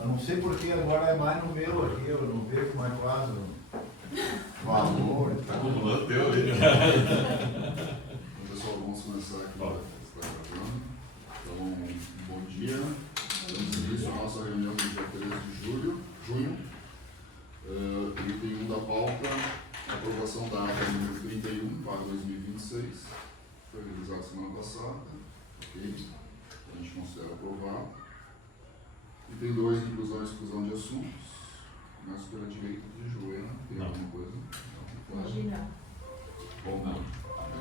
Eu não sei porque agora é mais no meu aqui, eu não vejo mais quase o valor e tal. Acumulando teu aí. Então, pessoal, vamos começar aqui. Está gravando. Então, bom dia. Damos início à nossa reunião do dia 13 de junho. Item 1 da pauta, aprovação da ata número 31 para 2026. Foi realizada semana passada. Ok? A gente considera aprovado. Item 2, inclusão e exclusão de assuntos. Começo pela direita de Joana. Tem alguma coisa? Hoje não. Bom,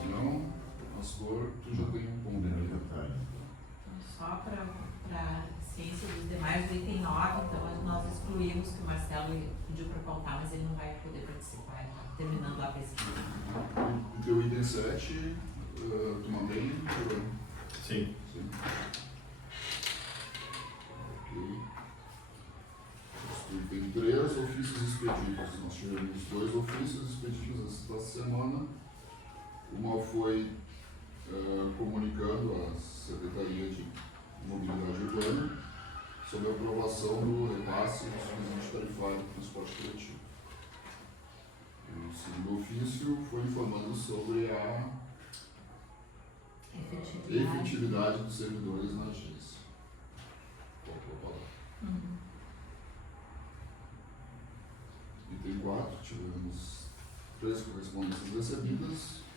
não. Pastor, tu já tem um ponto. Só para ciência dos demais, do item 9, então nós excluímos que o Marcelo pediu para pautar, mas ele não vai poder participar, ele está terminando a pesquisa. E teu item 7, tu mantém? Sim. Sim. Ok. Item 3, ofícios expedidos. Nós tivemos 2 ofícios expedidos esta semana. Uma foi comunicando à Secretaria de Mobilidade Urbana sobre a aprovação do repasse do subsídio tarifário do transporte coletivo. O segundo ofício foi informando sobre a efetividade dos servidores na agência. Qual que é a palavra? Item 4, tivemos 3 correspondências recebidas.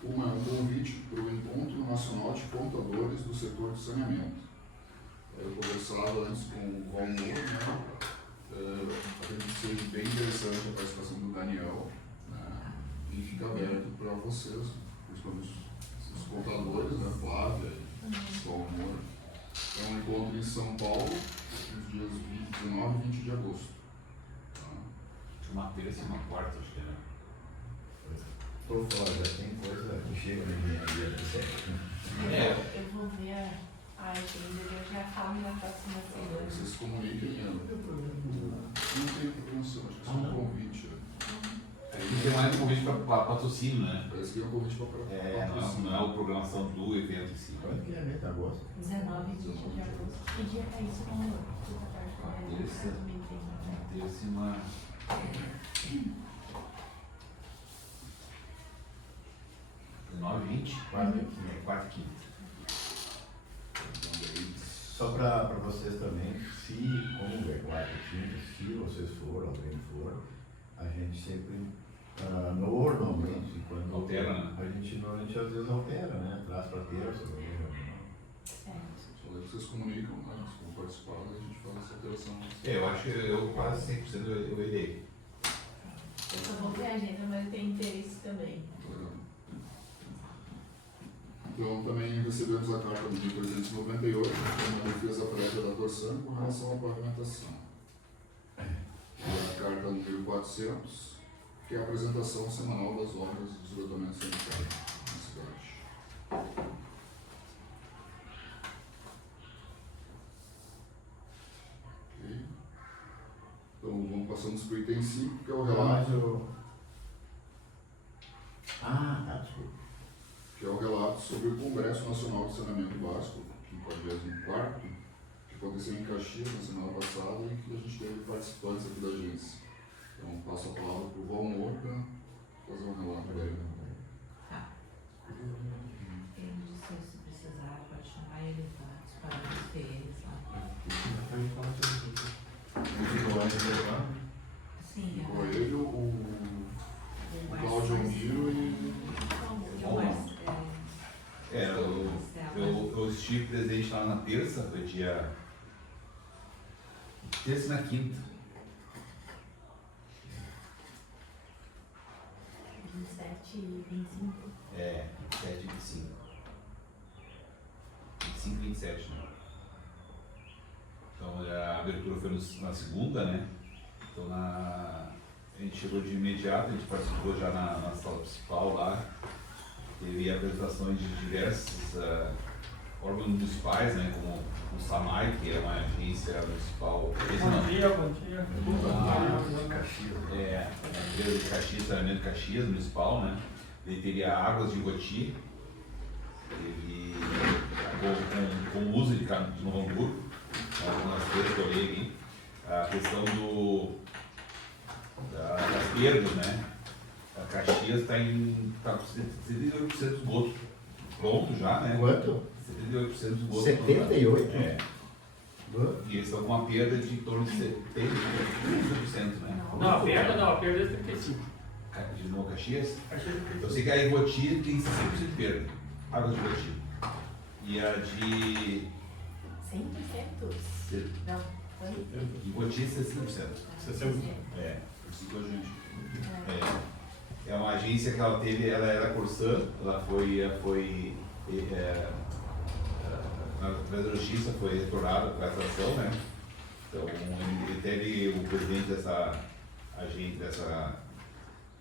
Uma é um convite para o Encontro Nacional de Contadores do Setor de Saneamento. Eu conversava antes com o Valmor, né? Achei bem interessante a participação do Daniel, né? E fica aberto para vocês, principalmente os contadores, né? Flávia e Valmor. É um encontro em São Paulo, nos dias 19 e 20 de agosto. Uma terça e uma quarta, acho que é. Estou fora, já tem coisa que chega na engenharia do século. Eu vou ver a agenda e eu já falo na próxima semana. Vocês se comuniquem, não tem problema, acho que é só um convite. Isso é mais um convite para patrocínio, né? Parece que é um convite para Não é a programação do evento em si. Quando que é mês de agosto? 19 e 20 de agosto. Que dia é isso, amor? Terça e uma... Nove e 20? Quarta e quinta. Só para vocês também, se, como é quarta e quinta, se vocês forem, alguém for, a gente sempre, normalmente, quando Altera, né? a gente normalmente às vezes altera, né? Traz para terça, Só daí vocês comunicam, né? Se for participar, a gente faz essa alteração. Eu acho que eu quase 100% eu irei. Eu só vou ver a agenda, mas eu tenho interesse também. Então, também recebemos a carta do dia 398, que é uma defesa prévia da Torsan com relação à pavimentação. E a carta número 400, que é a apresentação semanal das obras de esgotamento sanitário na cidade. Ok. Então, vamos passando para o item 5, que é o relato. Desculpa. Que é o relato sobre o Congresso Nacional de Saneamento Básico, 54º, que aconteceu em Caxias na semana passada e que a gente teve participantes aqui da agência. Então, passo a palavra para o Valmor para fazer um relato daí. Tá. Ele disse se precisar, pode chamar ele para disparar eles lá. Sim, Ficou ele, o Cláudio Almiro e eu estive presente lá na terça, foi dia... Terça e na quinta. 27 e 25. 27 e 25. 25 e 27, né? Então a abertura foi na segunda, né? Então a gente chegou de imediato, a gente participou já na sala principal lá. Teve apresentações de diversos órgãos municipais, né, como o SAMAI, que é uma agência municipal. Bom dia. Caxias. A empresa de Caxias, Saneamento Caxias, municipal, né? Ele teve a Águas de Goti, teve com uso de Novo Hamburgo, as três que eu olhei aqui. a questão das perdas, né? A Caxias está com 78% de esgoto pronto já, né? Quanto? 78% de esgoto. 78? É. E eles estão com uma perda de em torno de 70%, né? Não, a perda é 35. De Novo Caxias? Caxias é 35. Eu sei que a Ivoti tem 5% de perda, água de Ivoti. E a de 100%? Não, foi? Ivoti 60%. 60. É, precisou gente. É uma agência que ela teve, ela era Corsã, ela através da justiça foi restaurada por essa ação, né? Então ele teve o presidente dessa agência, dessa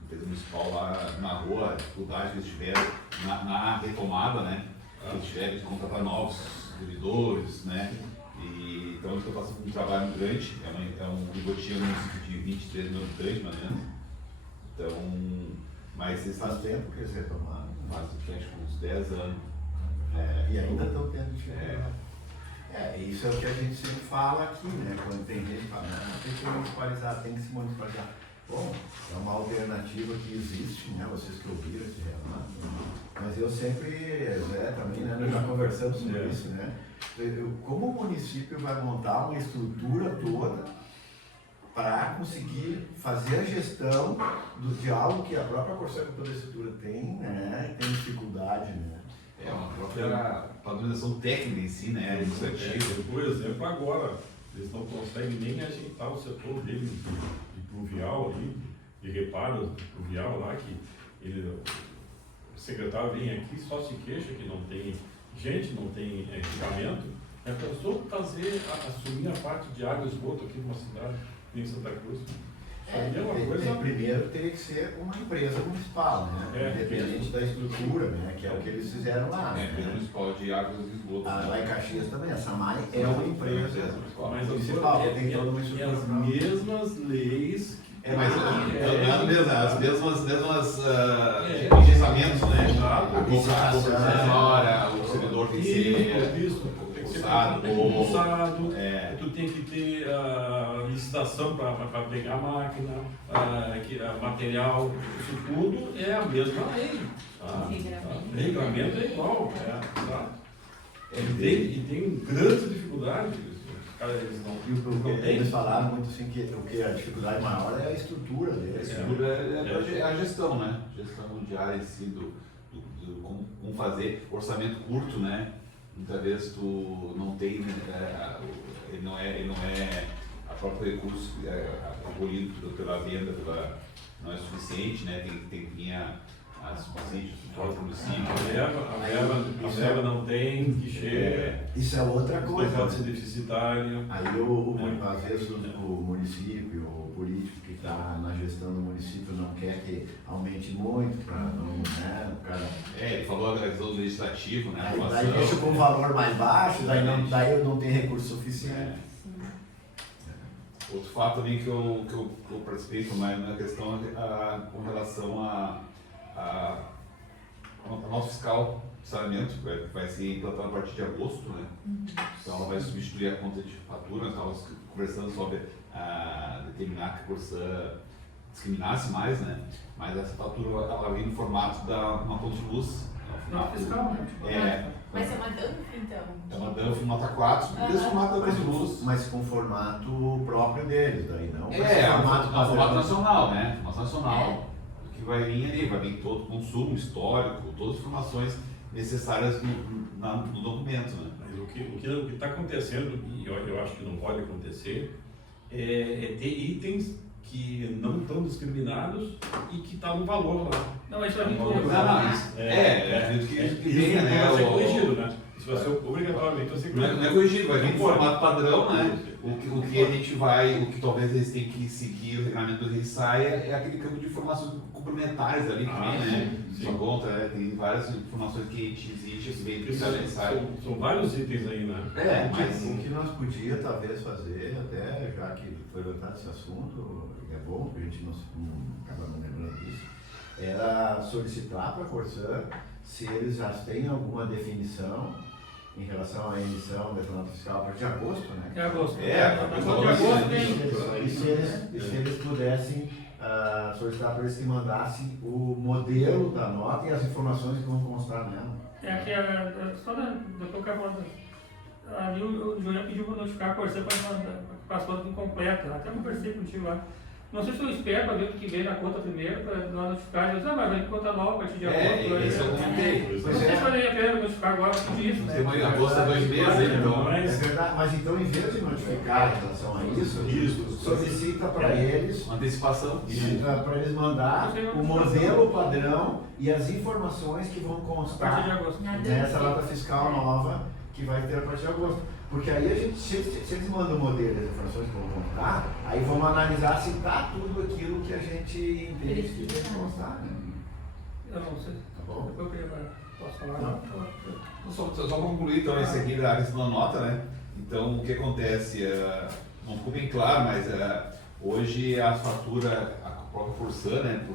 empresa municipal lá na rua, a dificuldade que eles tiveram na retomada, né? Eles tiveram de contratar novos servidores, né? E, então eles estão passando por um trabalho muito grande, Ivoti é um município de 23 mil habitantes, mais ou menos. Então, mas eles Faz tempo que eles retomaram. faz acho que uns 10 anos. E ainda estão tendo dificuldade. Isso é o que a gente sempre fala aqui, né? Quando tem gente que fala, não, tem que municipalizar, tem que se municipalizar. Bom, é uma alternativa que existe, né? Vocês que ouviram esse relato. Mas eu sempre, também, né? Nós já conversamos sobre isso, né? Como o município vai montar uma estrutura toda para conseguir fazer a gestão de algo que a própria Corsã com toda a estrutura tem, né? E tem dificuldade, né? É uma própria padronização técnica em si, né? Administrativa. Por exemplo, agora, eles não conseguem nem ajeitar o setor deles de pluvial ali, de reparo pluvial lá, que o secretário vem aqui só se queixa que não tem gente, não tem equipamento. Pensou assumir a parte de água e esgoto aqui numa cidade, em Santa Cruz. Primeiro teria que ser uma empresa municipal, né? Independente da estrutura, né? Que é o que eles fizeram lá. Empresa municipal de águas e esgoto. Lá em Caxias também, a SAMAI é uma empresa Mas municipal, tem toda uma e estrutura. as mesmas leis. Mas as mesmas pensamentos, né? Exato. A concessória, o servidor tem que ser Isso, tem que ser concursado. concursado, tu tem que ter licitação para pegar máquina, material, isso tudo é a mesma lei. O regulamento é igual, exato. E tem grandes dificuldades. Eles falaram muito assim que a dificuldade maior é a estrutura deles. A estrutura é a gestão, né? Gestão diária em si, do como fazer orçamento curto, né? Muitas vezes tu não tem, ele não é a próprio recurso recolhido pela venda, não é suficiente, né? Tem que vir a suficiente suporte do município. A verba não tem, que chega. Isso é outra coisa. Não pode ser deficitário. Aí às vezes o município, o político que está na gestão do município não quer que aumente muito para não, né? O cara. Ele falou da questão do legislativo, né? Daí deixa com um valor mais baixo, daí eu não tenho recurso suficiente. Outro fato também que eu participei mais na questão com relação ao nosso fiscal de saneamento, que vai ser implantado a partir de agosto, né? Então ela vai substituir a conta de fatura. Nós estávamos conversando sobre determinar que a Corsã discriminasse mais, né? Mas essa fatura ela vem no formato da uma conta de luz. Não, fiscal, né? Mas é uma DANF, então? É uma DANF nota 4, mesmo formato da conta de luz. Mas com formato próprio deles, daí não. Formato nacional, né? Formato nacional. Que vai vir ali, vai vir todo o consumo histórico, todas as informações necessárias no documento, né? Mas o que está acontecendo, e eu acho que não pode acontecer, é ter itens que não estão discriminados e que está no valor lá. Não, mas isso vai vir com acredito que venha, né? Vai ser corrigido, né? Isso vai ser obrigatoriamente vai ser corrigido. Não é corrigido, vai vir em formato padrão, né? O que a gente vai, o que talvez eles tenham que seguir, o regulamento do RSAI é aquele campo de informações complementares ali que vem, né? Sua conta, tem várias informações que a gente exige, que vem do RSAI. São vários itens aí, né? Mas o que nós podíamos talvez fazer, até já que foi levantado esse assunto, é bom que a gente não acaba não lembrando disso, era solicitar para a Corsã se eles já têm alguma definição em relação à emissão da nota fiscal a partir de agosto, né? É agosto. É, Na agosto, conta de agosto né? tem. E se eles pudessem solicitar para eles que mandassem o modelo da nota e as informações que vão constar nela. É que só da doutor Carvalho, ali o Julião pediu para notificar a Corsã para as contas incompletas. Até conversei contigo lá. Não sei se eu espero para ver o que vem na conta primeiro, para nós notificar. Eu disse, mas vai conta nova a partir de agosto. Esse eu comentei. Não sei se valeria a pena notificar agora tudo isso, né? Tem agosto é 2 meses, então. É verdade, mas então em vez de notificar em relação a isso, solicita para eles Uma antecipação. para eles mandar o modelo padrão e as informações que vão A partir de constar agosto. nessa nota fiscal nova que vai ter a partir de agosto. Porque aí a gente, se eles mandam o modelo e as informações que vão constar, aí vamos analisar se está tudo aquilo que a gente entende que tem que constar. Né? Eu não sei. Tá bom? Eu queria, posso falar? Não. Só para concluir, então, esse aqui da questão da nota, né? Então, o que acontece? Não ficou bem claro, mas hoje a fatura, a própria Corsã, né?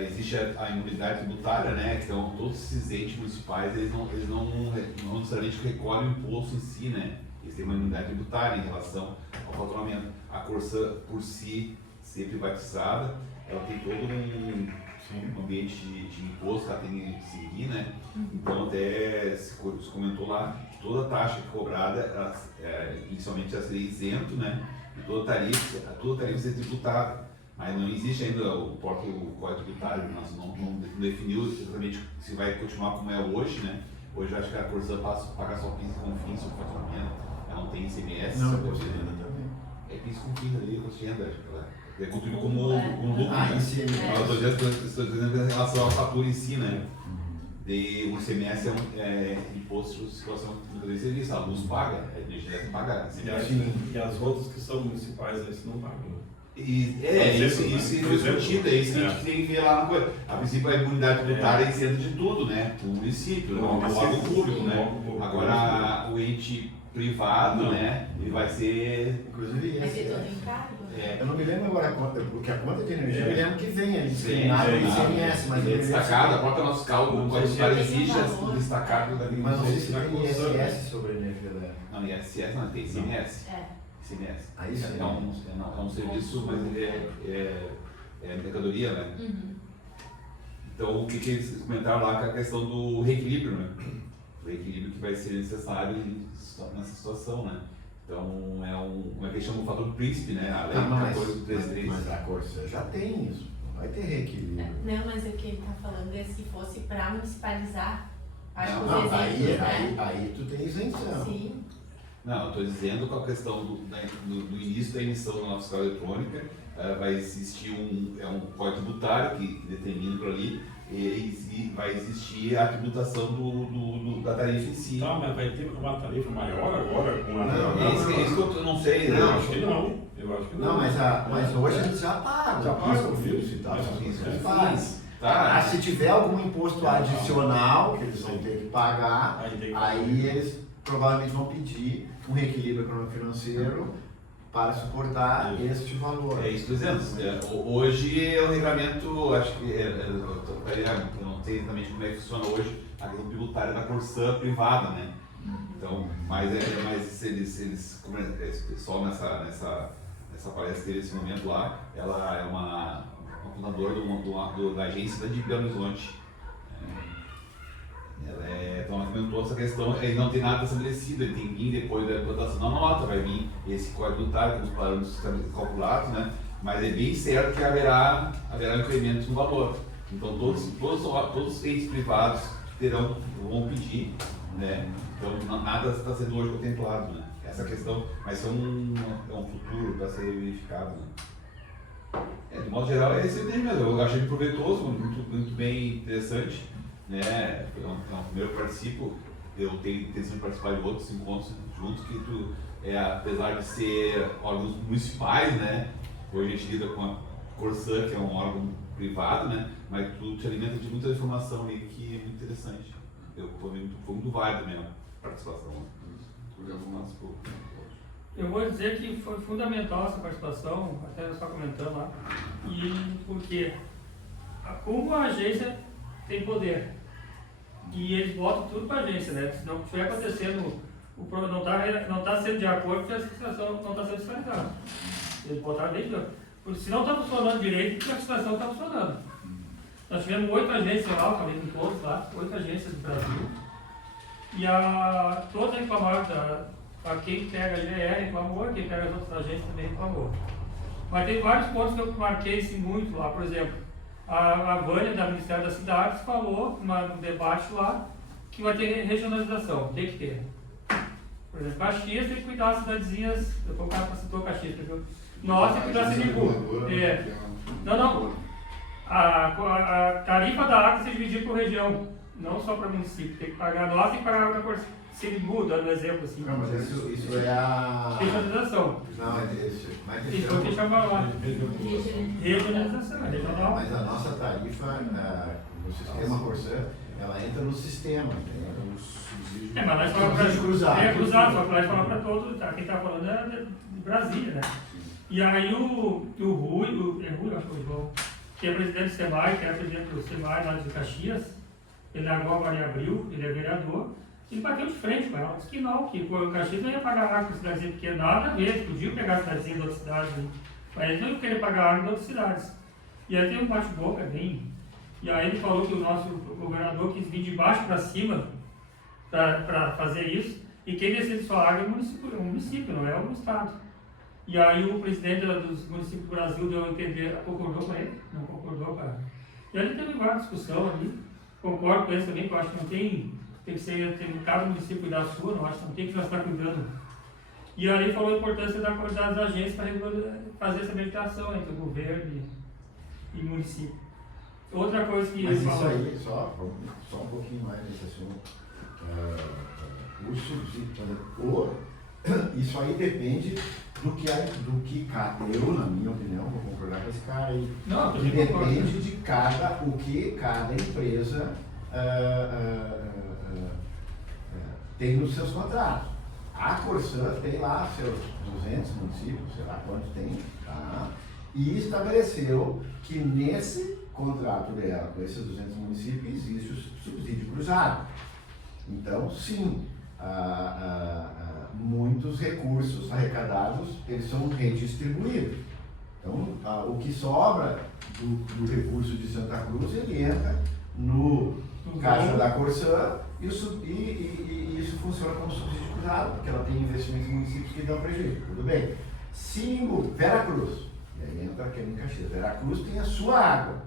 Existe a imunidade tributária, né? Então, todos esses entes municipais, eles não necessariamente recolhem o imposto em si, né? Eles têm uma imunidade tributária em relação ao faturamento. A Corsã, por si, ser privatizada, ela tem todo um ambiente de imposto que ela tem que seguir, né? Então, até se comentou lá que toda taxa cobrada, inicialmente, ela seria isento, né? E toda tarifa seria tributada. Mas não existe ainda o próprio Código Tributário, nós não definiu exatamente se vai continuar como é hoje, né? Hoje eu acho que a Corsã paga só PIS e CONFINS sobre o faturamento, ela não tem ICMS. Não, imposto de renda também. É PIS e CONFINS ali, imposto de renda, acho que ela é contribuído como lucro. Ah, né? ICMS. Estou dizendo em relação à fatura em si, né? E o ICMS é imposto de circulação de serviço, a luz paga, a energia elétrica paga. E as outras que são municipais, aí não pagam, né? Isso foi discutido, é isso que a gente tem que ver lá na coisa. A princípio a imunidade tributária é isenta de tudo, né? O município, o órgão público, né? Agora o ente privado, né? Ele vai ser. Inclusive Vai esse. ser todo encargo. Eu não me lembro agora a conta, porque a conta de energia eu me lembro que vem ali, Sim, nada do sim. ICMS, mas Ele é destacado, a própria nosso cálculo, Não o Código sei se Tributário tem exige um valor. destacado da Mas não sei se Na tem Corsã, né? ISS sobre a energia elétrica. Não, ISS não, tem ICMS. ICMS. Aí sim. É um serviço, mas ele é mercadoria, né? Então, o que eles comentaram lá que é a questão do reequilíbrio, né? O reequilíbrio que vai ser necessário nessa situação, né? Então, como é que eles chamam o fator príncipe, né? A lei 14.33. Mas a Corsã já tem isso, não vai ter reequilíbrio. Não, mas o que ele está falando é se fosse para municipalizar. Acho que Não, os exemplos, né? aí tu tem isenção. Sim. Não, eu estou dizendo com a questão do início da emissão da nota fiscal eletrônica, vai existir um código tributário que determina por ali, e vai existir a tributação da tarifa em si. Tá, mas vai ter uma tarifa maior agora com a. É isso que eu não sei, né? Eu acho que não. Eu acho que não. Não, mas hoje eles já pagam. Já pagam, o viu? e tal, Isso, isso é. eles fazem. Tá. Se tiver algum imposto adicional que eles vão ter que pagar, Aí tem que- aí eles provavelmente vão pedir um reequilíbrio econômico-financeiro para suportar este valor. É isso que eu estou dizendo. Hoje o regulamento, acho que eu não sei exatamente como é que funciona hoje a questão tributária da Corsã privada, né? Então, mas eles só nessa palestra que teve esse momento lá, ela é uma fundadora da agência de Belo Horizonte. Então ela comentou essa questão, ele não tem nada estabelecido, ele tem que vir depois da implantação da nota, vai vir esse código tributário com os parâmetros calculados, né? Mas é bem certo que haverá incremento no valor. Então todos os entes privados vão pedir, né? Então nada está sendo hoje contemplado, né? Essa questão vai ser um futuro para ser verificado, né? De modo geral é esse mesmo, eu achei proveitoso, muito bem interessante. Né? É um primeiro que eu participo, eu tenho intenção de participar de outros encontros junto, que apesar de ser órgãos municipais, né? Hoje a gente lida com a Corsã, que é um órgão privado, né? Mas tu te alimenta de muita informação ali que é muito interessante. Foi muito válido a minha participação. Eu vou dizer que foi fundamental essa participação, até nós só comentando lá, e porque como a agência tem poder, E eles botam tudo para a agência, né? Se não estiver acontecendo, não está sendo de acordo, porque a licitação não está sendo fiscalizada. Eles botaram desde. Se não está funcionando direito, porque a licitação está funcionando. Nós tivemos 8 agências lá, eu falei com todos lá, 8 agências do Brasil. E todas reclamaram, quem pega a GE reclamou, quem pega as outras agências também reclamou. Mas tem vários pontos que eu marquei assim, muito lá, por exemplo, a Vânia, da Ministério das Cidades, falou no debate lá que vai ter regionalização, tem que ter. Por exemplo, Caxias tem que cuidar das cidadezinhas, o cara citou Caxias, nós tem que cuidar da Sinibu. Não. A tarifa da água se dividir por região, não só para município, tem que pagar, nós tem que pagar a Sinibu, dando um exemplo assim. Não, mas isso é a... Regionalização. Não, é isso. Isso foi o que chama lá. Regionalização, regional. Mas a nossa tarifa, no sistema Corsã, ela entra no sistema, entendeu? Mas nós falamos para cruzado. É cruzado, só que nós falamos para todos, quem está falando é de Brasília, né? E aí o Rui, acho que é o João, que é presidente do SEMAI, que era presidente do SEMAI lá de Caxias, ele largou agora em abril, ele é vereador, ele bateu de frente com ela, disse que não, que o Caxias não ia pagar água para cidadezinha, porque nada a ver, eles podiam pegar a cidadezinha de outras cidades, né? Mas eles não iam querer pagar água de outras cidades. E aí tem um bate-boca bem. E aí ele falou que o nosso governador quis vir de baixo para cima para fazer isso, e quem decide sua água é o município, não é o estado. E aí o presidente dos municípios do Brasil deu a entender, concordou com ele, não concordou com ele. E aí teve várias discussão ali, concordo com ele também, que eu acho que não tem que ser, cada município cuidar da sua, não acho que não tem que nós estar cuidando. E aí falou a importância da qualidade das agências para fazer essa meditação entre o governo e o município. Outra coisa que Mas ele isso falou... aí, só um pouquinho mais nesse assunto. O subsídio, isso aí depende do que cada, eu, na minha opinião, vou concordar com esse cara aí, Não, que depende de o que cada empresa tem nos seus contratos. A Corsã tem lá seus 200 municípios, sei lá quantos tem, tá? E estabeleceu que nesse contrato dela, com esses 200 municípios, existe o subsídio cruzado. Então, sim, muitos recursos arrecadados, eles são redistribuídos. Então, o que sobra do recurso de Santa Cruz, ele entra no caixa da Corsã e isso funciona como subsídio cruzado, porque ela tem investimentos em municípios que dão prejuízo. Tudo bem. Veracruz, e aí entra aquele em Caxias. Veracruz tem a sua água.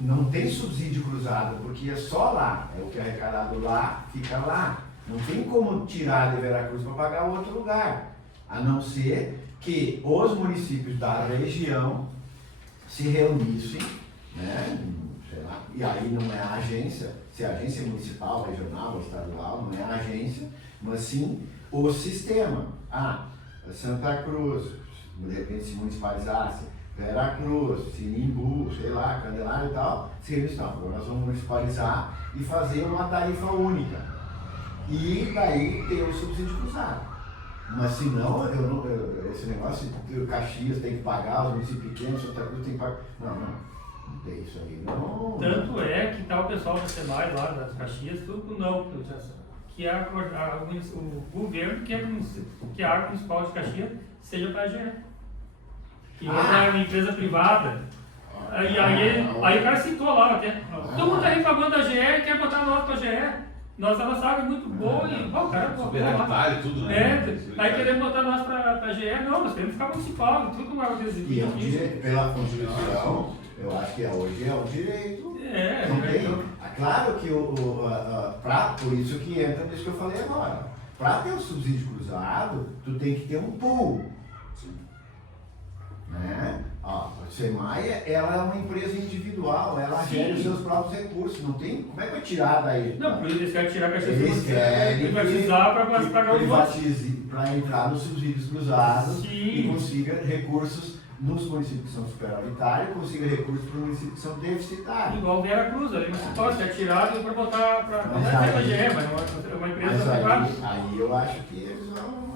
Não tem subsídio cruzado, porque é só lá, é o que é arrecadado lá, fica lá. Não tem como tirar de Veracruz para pagar outro lugar, a não ser que os municípios da região se reunissem, né, sei lá, e aí não é a agência, se é a agência municipal, regional, estadual, não é a agência, mas sim o sistema. Santa Cruz, de repente se municipalizasse, Veracruz, Sinimbu, sei lá, Candelária e tal, agora nós vamos municipalizar e fazer uma tarifa única. E daí ter o subsídio cruzado. Mas se não, esse negócio de Caxias tem que pagar, os municípios pequenos, Santa Cruz tem que pagar. Não tem isso aí. Não. Tanto é que tá o pessoal da SEMAI lá, das Caxias, tudo não, que o governo quer que a água municipal de Caxias seja para a GE. Que é uma empresa privada. Aí o cara citou lá até. Todo mundo está reclamando da GE e quer botar nós para a GE. Nossa água é muito boa e o cara botou lá. E tudo, né? Aí queremos botar nós para a GE. Não, nós queremos ficar municipal, tudo com água desigual. E pela Constituição, eu acho que hoje é o direito. Não tem. Claro que por isso que entra nisso que eu falei agora. Para ter o subsídio cruzado, tu tem que ter um pool. Né? A SEMAI, ela é uma empresa individual, ela gera os seus próprios recursos, não tem, como é que vai tirar daí? Não, por isso eles querem tirar a Caxias eles querem privatizar para pagar os votos. Para entrar nos subsídios cruzados. Sim. E consiga recursos nos municípios que são superioritários, consiga recursos para os municípios que são deficitários. Igual Veracruz, ali municipal, é tirado para botar para a GE, mas é uma empresa privada. Aí eu acho que eles vão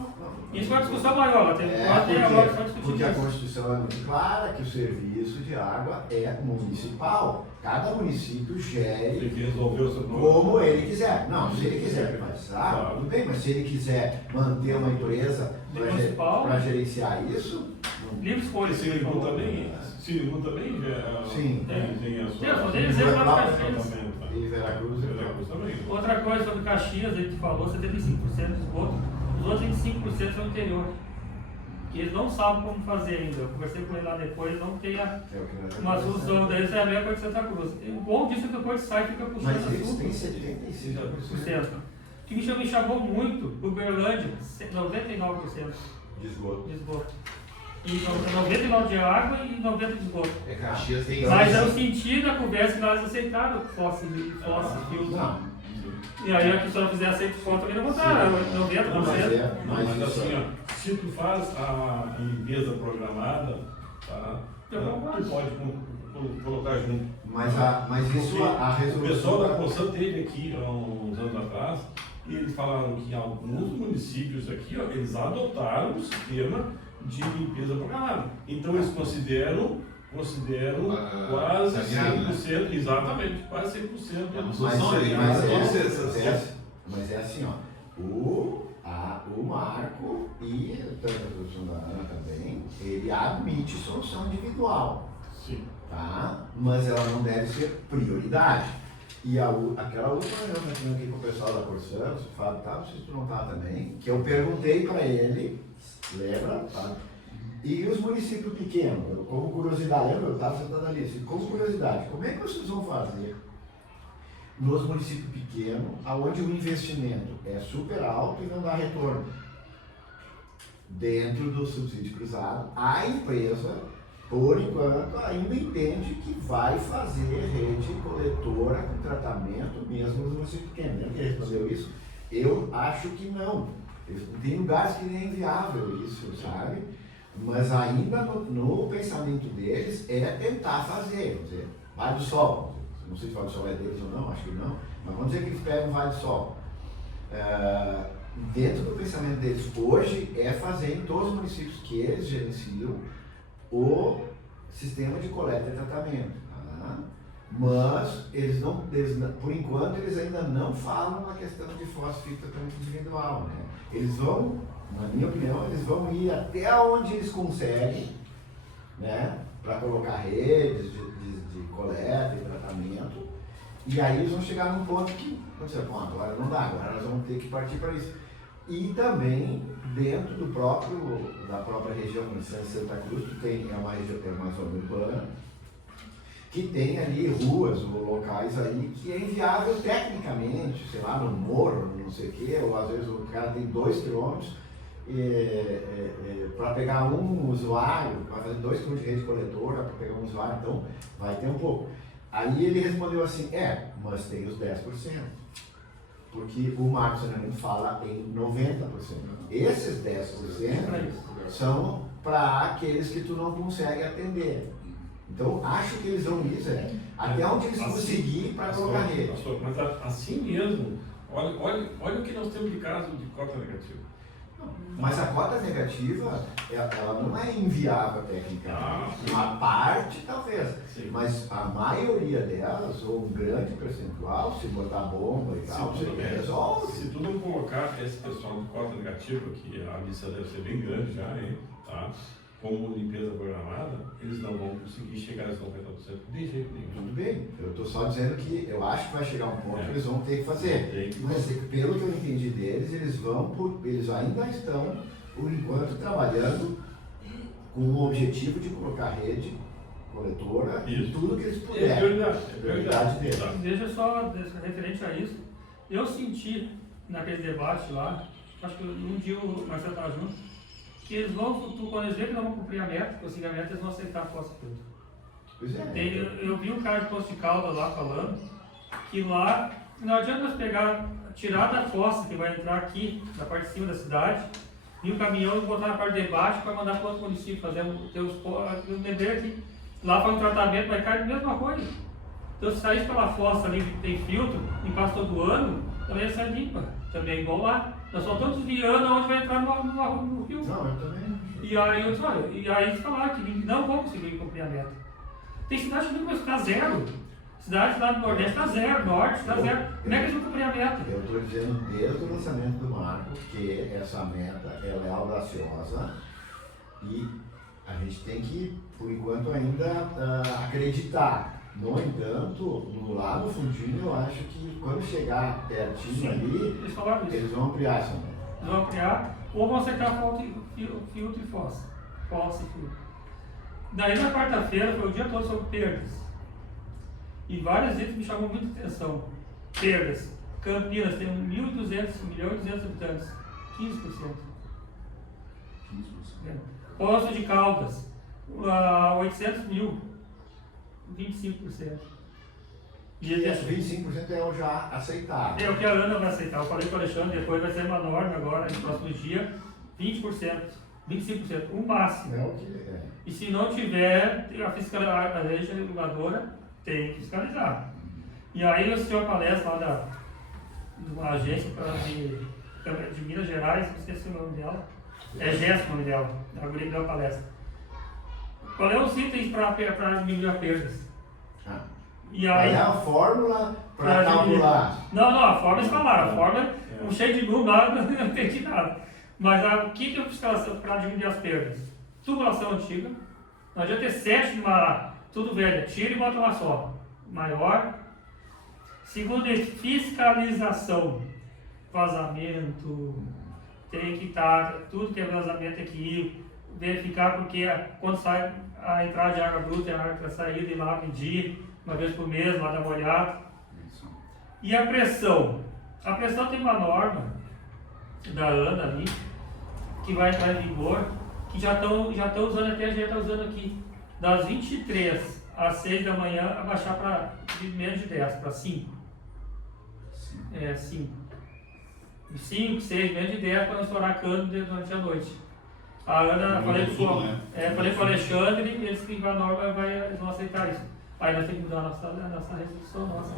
Isso é uma discussão maior, lá tem quase meia hora só discutindo porque a isso. Constituição é muito clara que o serviço de água é municipal. Cada município Tem gere que resolver o seu problema. como ele quiser. Não, se ele quiser privatizar, Claro. tudo bem, mas se ele quiser manter uma empresa Municipal. para gerenciar isso, não- Livre escolha. Esse Sirigu também, Sirigu também Sim. tem a sua... Tem, eu dei exemplo lá de Caxias. tratamento, tá? e Veracruz, Veracruz também. Outra coisa sobre Caxias, ele que falou, 75% de esgoto, os outros 25% são no interior. Que eles não sabem como fazer ainda. Eu conversei com ele lá depois, eles não tem é o que nós uma estamos solução pensando. deles, é a mesma coisa de Santa Cruz. O bom disso é que depois sai e fica puxando Mas eles têm assunto. 75% O que me chamou muito, Uberlândia, 99% de esgoto. de esgoto. E 99% de água e 90% de esgoto. É Caxias tem. Mas eu senti na conversa que elas aceitaram fóssil, filtro. Não, E aí a pessoa fizer aceito foto também não vou dar 90%. não, Mas mas assim, isso ó, se tu faz a limpeza programada, tá? Eu não Tu faço. pode colocar junto. mas isso a O resolução. pessoal da Cosan teve aqui há uns anos atrás e eles falaram que em alguns municípios aqui, ó, eles adotaram o sistema de limpeza programada. Então eles consideram quase saneado, né? 100%, exatamente, quase 100%. É uma Mas, solução ali, mas, né? é, Todos esses- mas é assim, ó. O Marco e tanto a produção da Ana também, ele admite solução individual, Sim. tá? Mas ela não deve ser prioridade. E aquela última reunião que eu tive aqui com o pessoal da Corsã, o Fábio estava, se tu não estava também, que eu perguntei para ele, lembra? Tá? E os municípios pequenos, como curiosidade, lembra? Eu estava sentado ali, assim, como curiosidade, como é que vocês vão fazer nos municípios pequenos, onde o investimento é super alto e não dá retorno? Dentro do subsídio cruzado, a empresa, por enquanto, ainda entende que vai fazer rede coletora com tratamento mesmo nos municípios pequenos. Lembra que ele respondeu isso? Eu acho que não. Tem lugares que nem é inviável isso, sabe? Mas ainda no pensamento deles é tentar fazer, vamos dizer, Vale do Sol. Não sei se o Vale do Sol é deles ou não, acho que não. Mas vamos dizer que eles pegam o Vale do Sol. Dentro do pensamento deles hoje é fazer em todos os municípios que eles gerenciam o sistema de coleta e tratamento. Tá? Mas por enquanto eles ainda não falam na questão de fosfito-tratamento individual. Né? Eles vão, na minha opinião, eles vão ir até onde eles conseguem, né? Para colocar redes de coleta e tratamento. E aí eles vão chegar num ponto que, bom, agora não dá, agora nós vamos ter que partir para isso. E também dentro da própria região de Santa Cruz, que é uma zona urbana, que tem ali ruas ou locais aí que é inviável tecnicamente, sei lá, no morro, não sei o quê, ou às vezes o cara tem 2 quilômetros para pegar um usuário, vai fazer 2 quilômetros de rede coletora para pegar um usuário, então vai ter um pouco. Aí ele respondeu assim, mas tem os 10%. Porque o Marco Saneamento fala em 90%. Esses 10% são para aqueles que tu não consegue atender. Então, acho que eles vão isso, até onde eles conseguirem para colocar rede. Mas assim mesmo, olha o que nós temos de caso de cota negativa. Mas a cota negativa, ela não é inviável tecnicamente. Uma parte, talvez. Sim. Mas a maioria delas, ou um grande percentual, se botar bomba e tal, você resolve. Se tu não colocar esse pessoal de cota negativa, que a lista deve ser bem grande já, hein, tá? Como limpeza programada, eles não vão conseguir chegar a 90% de jeito nenhum. Tudo bem, eu estou só dizendo que eu acho que vai chegar um ponto que eles vão ter que fazer. Mas pelo que eu entendi deles, eles ainda estão, por enquanto, trabalhando com o objetivo de colocar rede coletora em tudo que eles puderem. É prioridade deles. Veja só, referente a isso, eu senti naquele debate lá, acho que um dia o Marcelo estava junto, que eles vão, quando eles veem que não vão cumprir a meta, conseguir a meta, eles vão aceitar a fossa toda. Pois é. Eu vi um cara de Poço de Caldas lá falando que lá não adianta nós tirar da fossa que vai entrar aqui, na parte de cima da cidade, vir um caminhão e botar na parte de baixo para mandar para outro município, fazer eu lembrei aqui, lá faz um tratamento, vai cair a mesma coisa. Então se sair pela fossa ali que tem filtro, e passa todo ano, também sai limpa, também é igual lá. Nós só estamos desviando onde vai entrar no rio. Não, eu também. E aí eu disse, olha, e aí eles falaram que não vão conseguir cumprir a meta. Tem cidade que vai ficar zero. Cidades lá do Nordeste está zero, Norte está zero. Como é que eles vão cumprir a meta? Eu estou dizendo desde o lançamento do marco que essa meta ela é audaciosa e a gente tem que, por enquanto, ainda acreditar. No entanto, lá no fundinho, eu acho que quando chegar pertinho ali, Eles falaram isso. eles vão ampliar essa meta. Eles vão ampliar ou vão acertar filtro e fossa. Fossa e filtro. Daí na quarta-feira foi o dia todo sobre perdas. E vários itens me chamam muita atenção. Perdas. Campinas tem 1.200 milhões de habitantes. 15%. 15%. Poço de Caldas, 800 mil, 25%. E esse 25% é o já aceitado. É o que a Ana vai aceitar. Eu falei com o Alexandre, depois vai ser uma norma agora, no próximo dia, 20%, 25%, o máximo. É o que é. E se não tiver, a lei reguladora tem que fiscalizar. E aí eu assisti uma palestra lá de uma agência de Minas Gerais, não esqueci o nome dela. É Jéssica o nome dela, a guria deu a palestra. Qual é os itens para diminuir as perdas? Ah. E aí, É a fórmula para diminuir. calcular. Não, a forma eles falaram, a forma um cheio de número lá, não entendi nada. Mas o que eu fiz para diminuir as perdas? Tubulação antiga, não adianta ter 7 numa lá, tudo velho, tira e bota uma só, maior. Segundo, fiscalização, vazamento. Tem que estar, tudo que é vazamento tem que ir, verificar, porque quando sai a entrada de água bruta e a água saída, ir lá medir, uma vez por mês, lá dar uma olhada. E a pressão? A pressão tem uma norma da ANA ali, que vai entrar em vigor, que já estão usando, até a gente está usando aqui, das 23 às 6 da manhã, abaixar para menos de 10, para 5. 5. 5, 6, menos de 10 para não estourar cano durante a noite. A Ana, falei com o Alexandre, eles que a norma eles vão aceitar isso. Aí nós temos que mudar a nossa resolução nossa.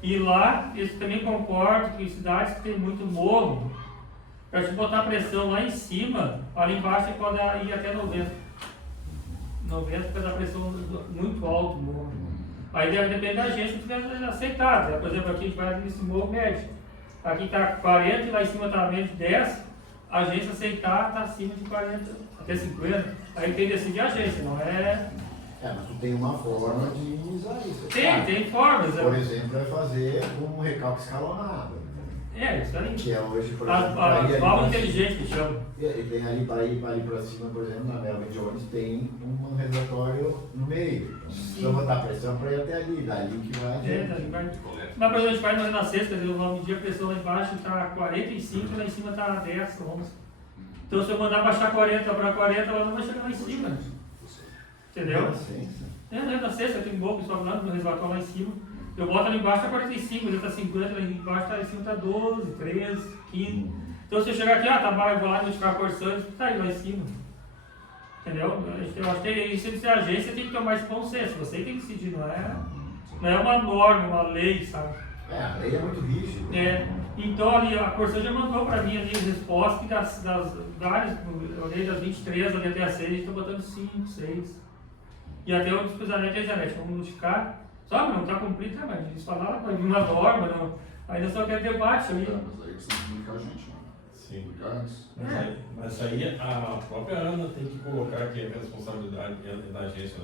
E lá, eles também concordam que cidades que tem muito morro, para gente botar pressão lá em cima, ali embaixo pode ir até 90. 90 porque dá pressão muito alta no morro. Aí depende da agência que tiver aceitado. Por exemplo, aqui a gente vai nesse morro médio. Aqui está 40 e lá em cima está menos de 10, a agência aceitar está acima de 40, até 50. Aí tem que decidir a agência, não é? É, mas tu tem uma forma de minimizar isso. Tem formas. Por exemplo, é fazer um recalque escalonado. É, isso aí. Que é hoje, por exemplo, As válvulas inteligentes que chamam. E tem ali para ir para cima, por exemplo, na Melvin Jones tem um reservatório no meio. Então, precisa botar pressão para ir até ali, dali que vai adiante. Mas, por exemplo, a gente vai no Renascença, quer dizer, o nome dia a pressão lá embaixo está 45 e lá em cima está 10, 11. Então, se eu mandar baixar 40 para 40, ela não vai chegar lá em cima. Entendeu? No Renascença, tem um bom pessoal lá no reservatório lá em cima. Eu boto ali embaixo está 45, ele está 50, lá embaixo está em cima está 12, 13, 15. Então, se eu chegar aqui, eu vou lá notificar a Corsã, está aí lá em cima. Entendeu? Eu acho que isso de ser agência tem que tomar esse bom senso. Você tem que decidir, não é uma norma, uma lei, sabe? É, a lei é muito rígida. Então ali a Corsã já mandou para mim ali a resposta que das várias, eu olhei das 23 ali até as 6, a gente está botando 5, 6. E até o disposicionamento da internet, vamos notificar. Só não está cumprido, mas eles falaram para vir uma norma, não. Ainda só quer debate ali. Mas aí você tem que comunicar a gente, né? Sim. Comunicar antes. Mas aí a própria Ana tem que colocar que é responsabilidade da agência.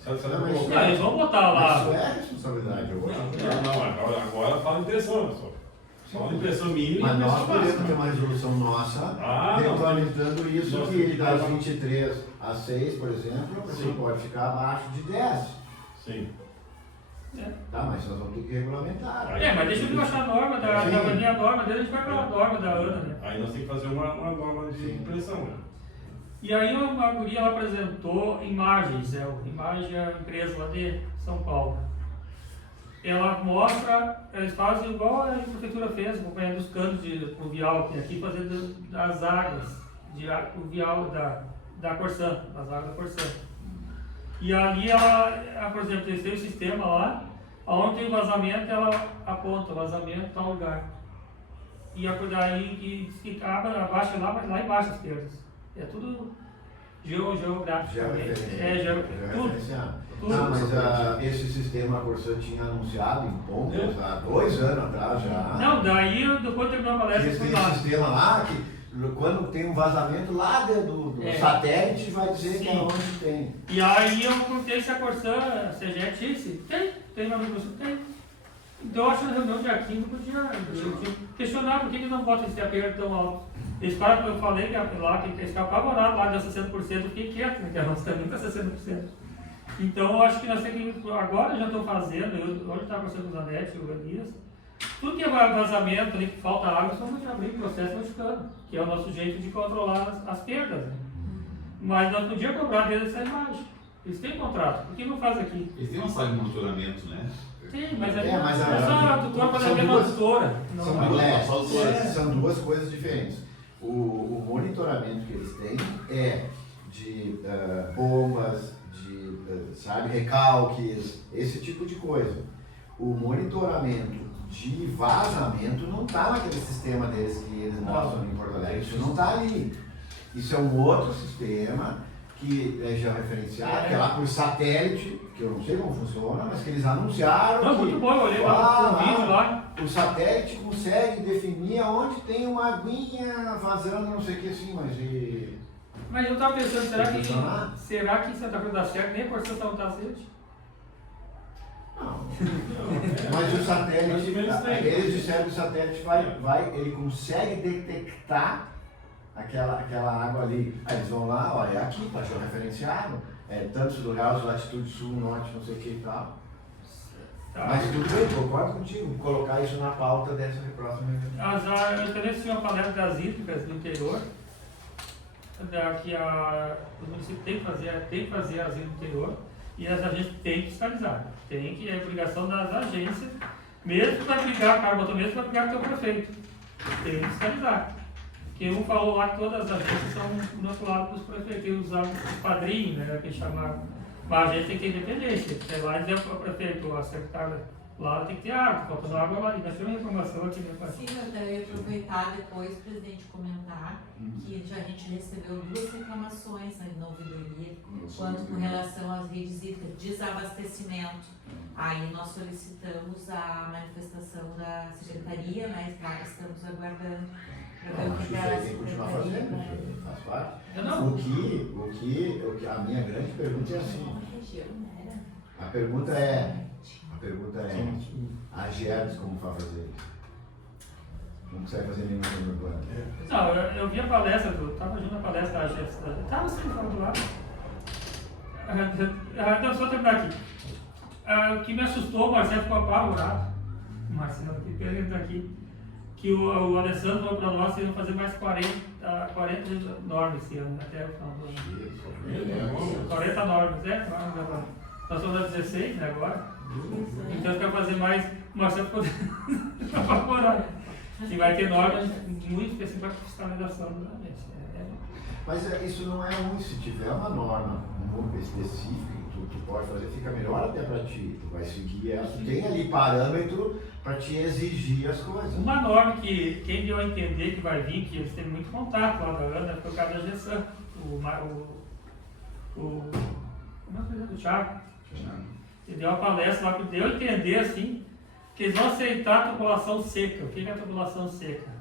Se ela não colocar. Eles vão botar lá. Isso é responsabilidade hoje. Agora fala impressão, só. Só impressão mínima. Mas nós podemos ter máxima. uma resolução nossa regulamentando isso, Nossa, que ele das tá. 23 às 6, por exemplo, você Sim. pode ficar abaixo de 10. Sim. Tá, mas nós vamos ter que regulamentar. Mas deixa eu achar a norma a norma dele, a gente vai para a norma da Ana, né? Aí nós temos que fazer uma norma de impressão, né? E aí uma guria ela apresentou imagens, imagem é a empresa lá de São Paulo. Ela mostra, eles fazem igual a prefeitura fez, acompanhando os canos de pluvial que tem aqui, fazendo das águas de pluvial da Corsã, das águas da Corsã. E ali ela, por exemplo, eles têm um sistema lá, onde tem vazamento, ela aponta vazamento em tal lugar. e daí que abaixa lá embaixo as perdas. É tudo geográfico. Tudo. Não, mas esse sistema a Corsã tinha anunciado em pontos há 2 anos atrás já. Não, daí depois terminou a palestra Eles foi têm lá. um sistema lá que quando tem um vazamento lá do satélite vai dizer que é onde tem. E aí eu perguntei se a Corsã, a CGE disse, tem uma amigo tem. Então eu acho que na reunião dia 15 eu podia questionar por que eles não botam esse aperto tão alto. Eles falam, eu falei que lá que eles ficaram apavorados lá de 60%, eu fiquei quieto, né? Que nós também está 60%. Então eu acho que nós temos que, agora já estou fazendo, hoje estava conversando com o Zanetti, o Elias, tudo que é vazamento ali, que falta água, só vamos abrir o processo notificando, que é o nosso jeito de controlar as perdas. Né? Mas nós podíamos cobrar deles essa imagem. Eles têm contrato, por que não faz aqui? Eles têm uma sala de monitoramento, né? Tem, mas mas só a tutora para levar uma tutora. São duas coisas diferentes. O monitoramento que eles têm é de bombas, de recalques, esse tipo de coisa. O monitoramento de vazamento não está naquele sistema deles que eles mostram em Porto Alegre, isso não está ali. Isso é um outro sistema que é já referenciado, que é lá por satélite, que eu não sei como funciona, mas que eles anunciaram. Não, que, muito bom, eu olhei lá no vídeo lá. O satélite consegue definir aonde tem uma aguinha vazando, não sei o que assim, Mas eu estava pensando, será que em Santa Cruz dá certo? Nem a Corsã está no cacete? Não. Mas o satélite, eles disseram que o satélite ele consegue detectar aquela água ali. Aí eles vão lá, olha, é aqui, tá georreferenciado, tantos lugares, latitude sul, norte, não sei o que e tal. Mas tudo bem, concordo contigo, colocar isso na pauta dessa próxima reunião. Eu também assisti uma palestra das hídricas do interior, que o município tem que fazer as hídricas do interior e as agências têm que fiscalizar. É obrigação das agências, mesmo para brigar, mesmo para brigar com o prefeito. Tem que fiscalizar. Porque um falou lá que todas as agências são do outro lado dos prefeitos, e usavam os padrinhos, né, que chamavam. Mas a gente tem que ter independência. Porque lá dizer para o prefeito, a secretária lá tem que ter água, faltando água lá. E nós temos informação aqui, né, pai? Sim, eu ia aproveitar depois, presidente, comentar que a gente recebeu 2 reclamações na ouvidoria, quanto com relação às redes hídricas, desabastecimento. Aí nós solicitamos a manifestação da secretaria, né, estamos aguardando. Isso aí tem que continuar fazendo, isso faz parte. Não. O que a minha grande pergunta é assim. A pergunta é, a GERDS como vai fazer isso? Não consegue fazer nenhuma coisa no plano. Não, eu vi a palestra, estava junto na palestra da GERDS, estava assim, falando lá. Então, só terminar aqui. O que me assustou, o Marcelo ficou apavorado. O Marcelo, que pergunta aqui. Que o Alessandro falou para nós que iam fazer mais 40 normas esse ano, até o final do ano. 40 normas, nós somos a 16, né, agora? Então quer fazer mais, o Marcelo ficou apavorado. E vai ter normas muito específicas para fiscalização da agência. Mas isso não é ruim, se tiver uma norma muito específica, tu pode fazer, fica melhor até para ti, tu vai seguir ela, tu tem ali parâmetro para te exigir as coisas. Uma norma que quem deu a entender que vai vir, que eles têm muito contato lá da Ana, foi o caso da GESAN, como é o Thiago. Ele deu uma palestra lá que deu a entender assim, que eles vão aceitar a tubulação seca. O que é a tubulação seca?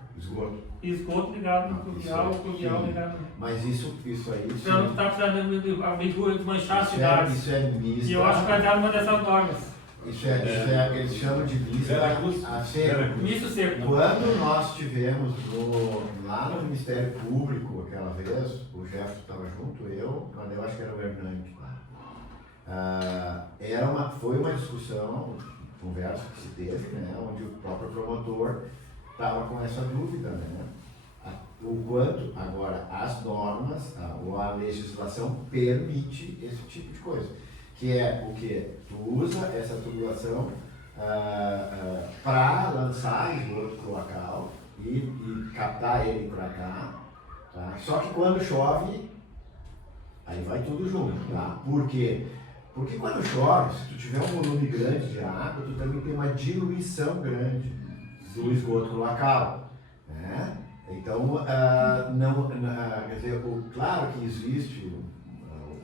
Esgoto ligado no pluvial, o pluvial ligado no... Mas isso aí... Você não está precisando de desmanchar a cidade. Isso é mista. E eu acho que vai dar uma dessas normas. Eles chamam de mista a seco. Misto seco. Quando nós tivemos lá no Ministério Público, aquela vez, o Jefferson estava junto, eu acho que era o Hernandes lá. Foi uma discussão, conversa que se teve, né, onde o próprio promotor estava com essa dúvida, né? O quanto, agora, as normas, ou a legislação permite esse tipo de coisa. Que é o que? Tu usa essa tubulação para lançar esgoto cloacal e captar ele para cá, tá? Só que quando chove, aí vai tudo junto, tá? Por quê? Porque quando chove, se tu tiver um volume grande de água, tu também tem uma diluição grande do esgoto cloacal. né? Então, quer dizer, claro que existe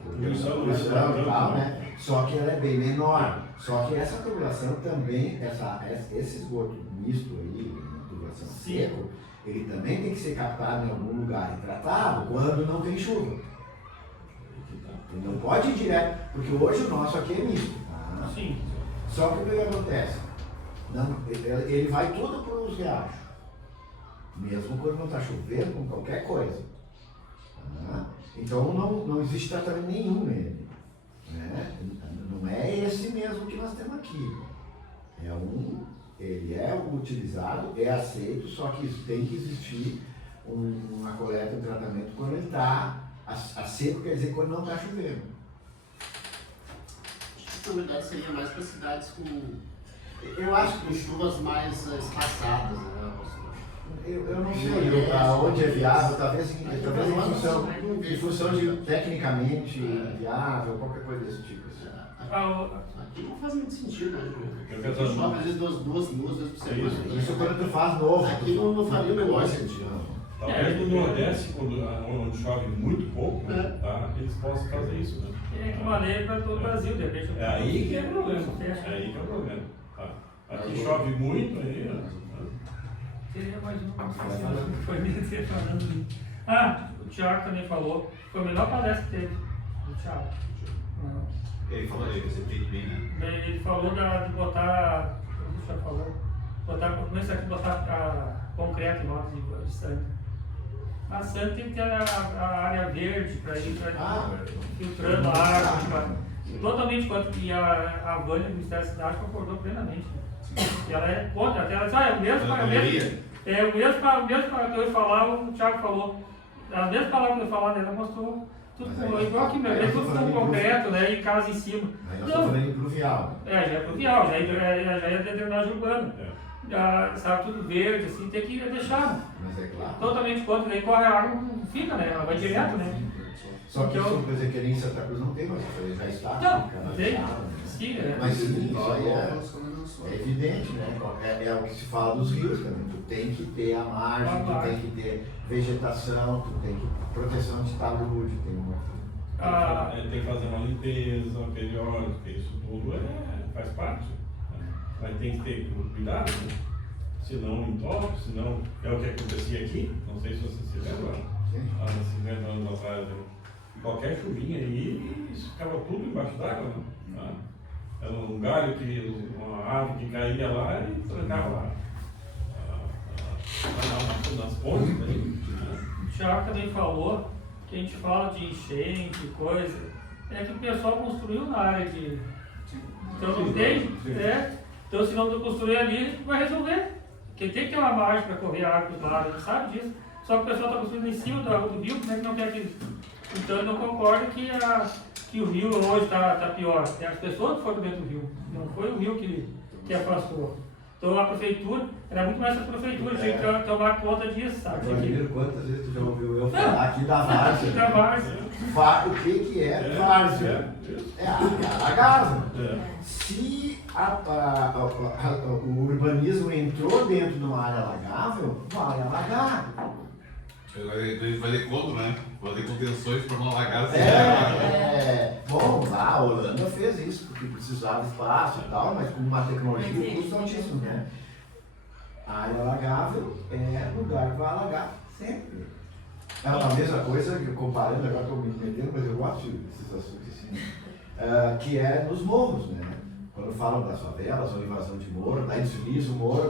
Poluição, e tal, né? Só que ela é bem menor. Só que essa tubulação também, esse esgoto misto aí, tubulação seco, ele também tem que ser captado em algum lugar e tratado quando não tem chuva. Ele não pode ir direto, porque hoje o nosso aqui é misto. Tá? Sim. Só que o que acontece? Ele vai tudo para os riachos. Mesmo quando não está chovendo, com qualquer coisa. Tá? Então não existe tratamento nenhum nele. Né? Não é esse mesmo que nós temos aqui. Ele é utilizado, é aceito, só que tem que existir uma coleta, um tratamento quando ele está a seco, quer dizer quando não está chovendo. Na verdade seria mais para cidades com, Eu acho com que chuvas mais espaçadas, né? eu não sei aonde é viável, talvez em função de tecnicamente viável, qualquer coisa desse tipo. Assim. Aqui não faz muito sentido, né? Eu Aqui chove às vezes duas vezes por semana. Isso quando tu faz novo. Aqui não faria o menor sentido. Talvez no Nordeste, onde chove muito pouco, É. tá, eles possam fazer isso, né? É que uma lei para todo o Brasil, de repente. É aí que é o problema. Fecha. É aí que é o problema. Tá? Aqui chove muito, aí, né? Seria mais um que foi me falando. O Thiago também falou. Foi a melhor palestra que teve. O Thiago. Ele falou, ele sempre bem, né? Ele falou de botar. O Thiago falou. Começa aqui botar concreto em rodas de Santa. A Santa tem que ter a área verde para ir filtrando a água. Totalmente contra. E a Vânia do Ministério da Cidade concordou plenamente. E ela é contra, até ela diz, é o mesmo que eu ia falar, o Thiago falou. As mesmas palavras que eu ia falar, ela mostrou tudo igual aqui mesmo, é tudo com concreto, né? E casa em cima. Aí nós estamos falando em pluvial. Já é pluvial, já é de drenagem urbana. Sabe, tudo verde, assim, tem que deixar. Mas é claro. Totalmente contra, daí corre a água, não fica, né? Ela vai direto, né? Só que isso quer dizer que ali em Santa Cruz não tem, mas já está. Não tem. Sim, Mas sim, isso aí é evidente, né? É o que se fala dos rios também. Tu tem que ter a margem, tu tem que ter vegetação, tu tem que proteção de talude, tem uma. Tem que fazer uma limpeza periódica, isso tudo faz parte. Né? Mas tem que ter cuidado, né? Senão entope, senão é o que acontecia aqui, não sei se você se lembra, há 50 anos atrás, né? Qualquer chuvinha aí, isso ficava tudo embaixo d'água, né? Era um galho, uma árvore que caía lá e trancava lá. Nas pontes, né? O Thiago também falou que a gente fala de enchente, coisa, é que o pessoal construiu na área de. Então não tem, então se não construir ali, vai resolver. Porque tem que ter uma margem para correr a água do lado, a gente sabe disso. Só que o pessoal está construindo em cima da água do rio, como é que não quer que. Então eu não concordo que o rio hoje está pior. Tem as pessoas que foram dentro do rio, não foi o rio que afastou. Então a prefeitura, era muito mais a prefeitura, tinha que tomar conta disso, sabe? Rodrigo, quantas vezes tu já ouviu eu falar aqui da várzea? Da várzea. O que é várzea? É a área alagável. Se o urbanismo entrou dentro de uma área alagável, vai alagar. Ele vai de conta, né? Fazer contenções para não alagar. Bom, lá a Holanda fez isso, porque precisava de espaço e tal, mas com uma tecnologia de custo altíssimo, né? A área alagável é lugar que vai alagar sempre. É a mesma coisa, comparando, agora estou me metendo, mas eu gosto desses assuntos assim, que é nos morros, né? Quando falam das favelas ou invasão de morro, daí desliza o morro,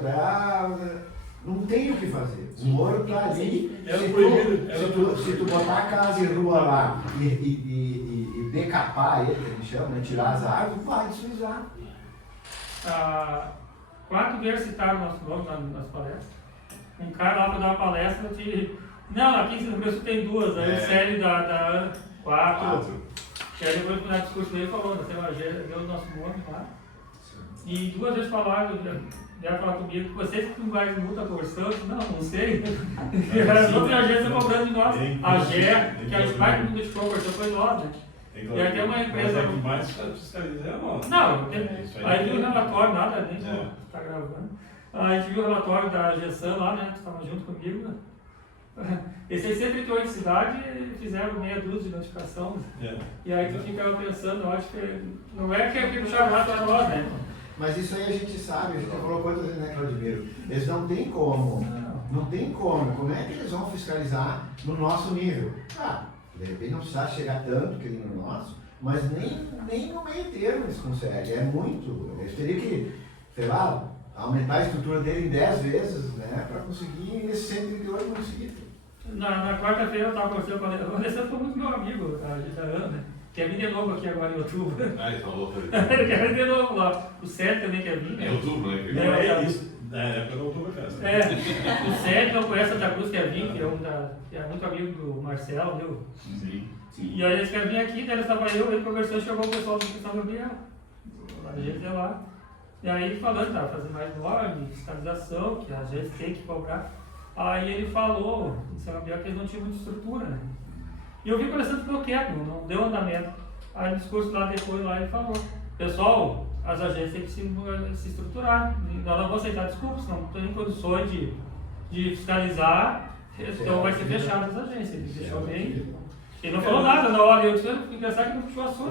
não tem o que fazer. O morro está ali. Se tu botar a casa e rua lá e decapar ele, que a gente chama, né? Tirar as árvores, vai deslizar. 4 vezes citaram o nosso nome nas palestras. Um cara lá para dar uma palestra de. Não, aqui no Rio tem 2, aí o Célio da 4. Que aí depois no discurso dele falou, nós temos deu o nosso nome lá. E 2 vezes falaram. Vieram falar comigo que vocês que não vai multa por santo, não sei. As outras agências estão cobrando de nós. A GE, que a gente vai que nunca conversou foi nós, né? E aí tem uma empresa. Mas que mais fiscaliza é nós. Não, aí viu o relatório, nada, nem está gravando. A gente viu o relatório da GESAM lá, né? Tu estava junto comigo, né? Esses 138 cidades fizeram meia dúzia de notificação. E aí tu fica pensando, eu acho que não é que é que puxar lá para nós, né? Mas isso aí a gente sabe, a gente falou quantas vezes, né, Claudimiro? Eles não tem como, não tem como é que eles vão fiscalizar no nosso nível? Ah, de repente não precisa chegar tanto que nem no nosso, mas nem no meio termo eles conseguem, é muito. Eles teriam que, sei lá, aumentar a estrutura dele em 10 vezes, né, para conseguir nesses 138 municípios. Na quarta-feira eu estava conversando com o Alessandro, foi muito meu amigo, a Ana, né? Quer vir de novo aqui agora em outubro. Ah, ele falou pra ele. Ele quer vir de novo lá. O Sérgio também quer vir. É outubro, né? Não é isso. Na época do Oktoberfest. O Sérgio não conhece Santa Cruz, quer vir, que é muito amigo do Marcelo, viu? Sim. E aí eles querem vir aqui, daí estava ele conversando, chegou o pessoal do São Gabriel. A gente ia lá. E aí falando, tá, fazer mais norme, fiscalização, que a gente tem que cobrar. Aí ele falou, em São Gabriel, que eles não tinham muita estrutura, né? E eu vi parecendo ficou quieto, não deu andamento. Aí no discurso lá depois, lá ele falou, pessoal, as agências têm que se estruturar, nós não vamos aceitar desculpas, não tem condições de fiscalizar, então vai ser fechado as agências, ele deixou bem. Ele não falou nada na hora, eu disse, pensar que não puxou assunto.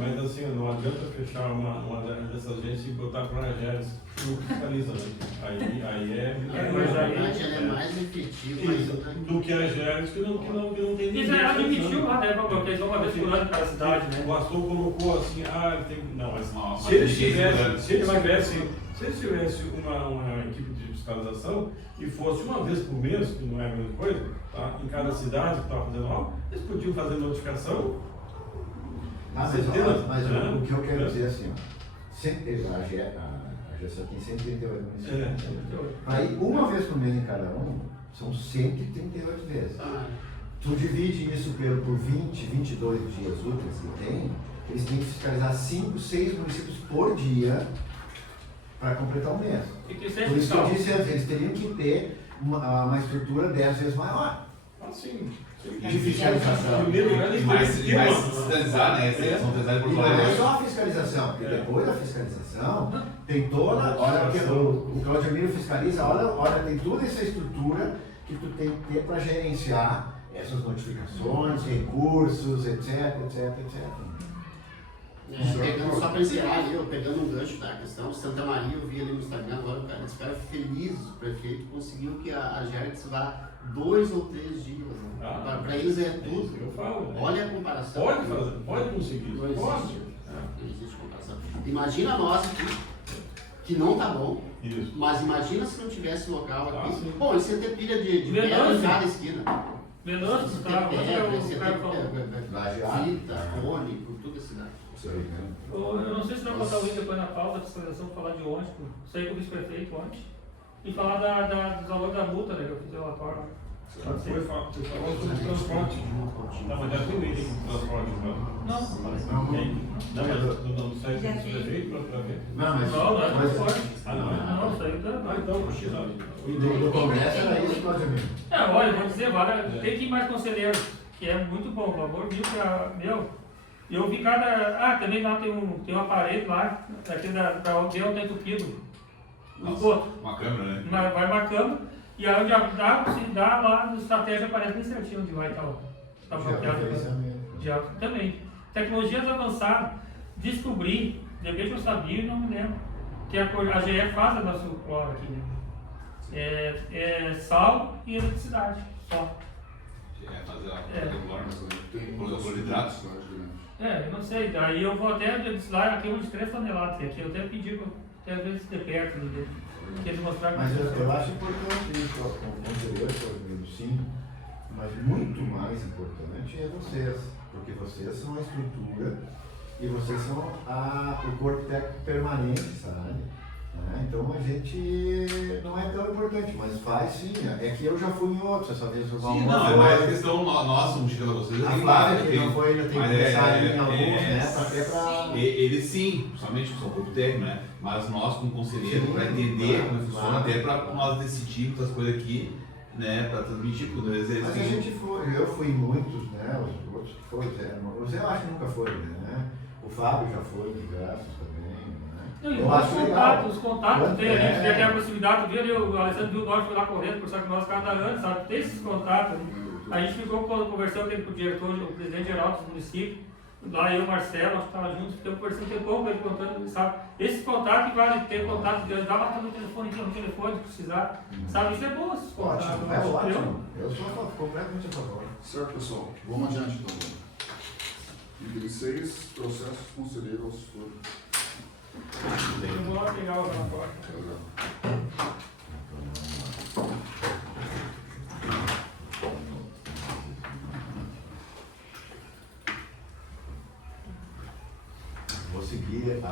Mas assim, não adianta fechar uma dessas agências e botar para a agência fiscaliza, né? Aí é. Mas Na aí- verdade, ela é mais efetiva ainda. do que a agência que não tem ninguém. Isso ela admitiu lá, né, porque eles vão uma vez por ano para a cidade, né? O Astor colocou assim, tem. Não, mas Não, se eles mas tivesse uma equipe de fiscalização e fosse uma vez por mês, que não é a mesma coisa, tá? Em cada cidade que estava fazendo algo, eles podiam fazer notificação. Mas o que eu quero dizer assim, ó, a GESA tem 138 municípios. Para ir uma vez por mês em cada um, são 138 vezes. Tu divide isso por 20, 22 dias úteis que tem, eles têm que fiscalizar 5, 6 municípios por dia para completar o mês. E que Por seja isso que eu fiscal. disse antes, eles teriam que ter uma estrutura 10 vezes maior Assim, de fiscalização. primeiro lugar, eles Mas teriam que ter fiscalizar, né? Eles vão fiscalizar por E não é fora. só a fiscalização, porque depois da fiscalização tem toda, olha o que o Claudio Miro fiscaliza, olha, tem toda essa estrutura que tu tem que ter para gerenciar essas notificações, recursos, etc. Só para encerrar ali, pegando um gancho da questão, Santa Maria, eu vi ali no Instagram agora, eles ficaram felizes, o prefeito conseguiu que a Gertz vá 2 ou 3 dias. Né? Para eles é tudo. Eu falo, né? Olha a comparação. Pode fazer, pode conseguir. Não existe. Pode. Não existe comparação. Imagina nós aqui, que não tá bom, Isso. mas imagina se não tivesse local aqui. Sim. Bom, e você ter pilha de pedra em cada esquina. Veloso, Você tá? ter pedra, você O cara falou. ter fita, cone, por toda a cidade. Isso aí, né? Eu não sei se vai botar o link depois na pauta, a fiscalização, falar de ontem, saí com o vice-prefeito ontem, e falar dos valores da multa, né, que eu fiz o relatório. Pode ser? Você falou sobre transporte. Não, mas já tem lei de transporte, não. Não, Não sai do prefeito para ver. Não, mas, não é mas transporte. Não, Não, saiu da. então, no Congresso era isso, Claudio Miro. Olha, vou dizer, tem que ir mais conselheiro, que é muito bom, o amor viu que eu vi também lá tem um aparelho lá, aqui para onde eu tenho entupido. O esgoto. Uma câmera, né? Vai marcando, e aí onde se dá lá na estratégia aparece bem certinho onde vai estar bloqueado. Já também. Tecnologias avançadas, descobri, de repente eu sabia e não me lembro, que a GE faz a nossa cloro aqui, né? É sal e eletricidade, só. Fazer Tem cloridratos. Eu não sei, daí eu vou até lá, aqui de 3 toneladas, aqui eu até pedi até às vezes de perto, né, que eles mostraram. Mas eu acho importante isso, como conselheiro, sim, mas muito mais importante é vocês, porque vocês são a estrutura e vocês são o corpo técnico permanente, sabe? Então a gente não é tão importante, mas faz sim. É que eu já fui em outros, essa vez o Sim, não, é mais questão nossa, um chega a vocês. a Flávia que não foi, ainda tem que pensar em alguns, né? Até pra... Eles sim, principalmente são corpo técnico, né? Mas nós como conselheiro, para entender como funciona, até para nós decidirmos as coisas aqui, né? Para transmitir tudo. Mas a gente foi, eu fui em muitos, né? Os outros que foram, o Zé eu acho que nunca foi, né? O Fábio já foi diversos também, né? Não, e Eu acho legal. os contatos tem ali, É. já tem a proximidade dele, o Alessandro viu nós foi lá correndo, conversar com nós cada ano, sabe? Tem esses contatos ali. A gente ficou conversando com o diretor, o presidente geral do município, lá eu e o Marcelo, nós estávamos juntos, ficamos conversando um pouco, ele contando, sabe? Esses contatos que vale ter contato de ajudar, mas no telefone, se precisar, sabe? Isso é bom, esses contatos. Ótimo, é ótimo. Eu sou completamente a favor. Certo, pessoal. Vamos adiante, então. Item 6, processos conselheiro ao setor. Eu vou lá pegar o relatório. Vou seguir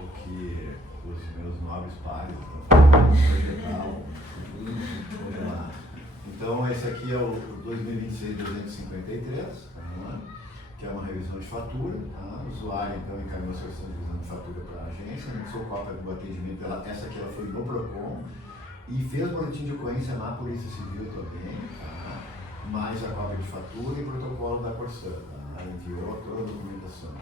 o que os meus nobres pares estão fazendo. Então, esse aqui é o 2026-253, que é uma revisão de fatura. O usuário, então, encaminhou a solicitação de revisão de fatura para a agência, anexou cópia do atendimento. Essa aqui ela foi no PROCON e fez boletim de ocorrência na Polícia Civil também, mais a cópia de fatura e protocolo da Corsã. Enviou toda a documentação.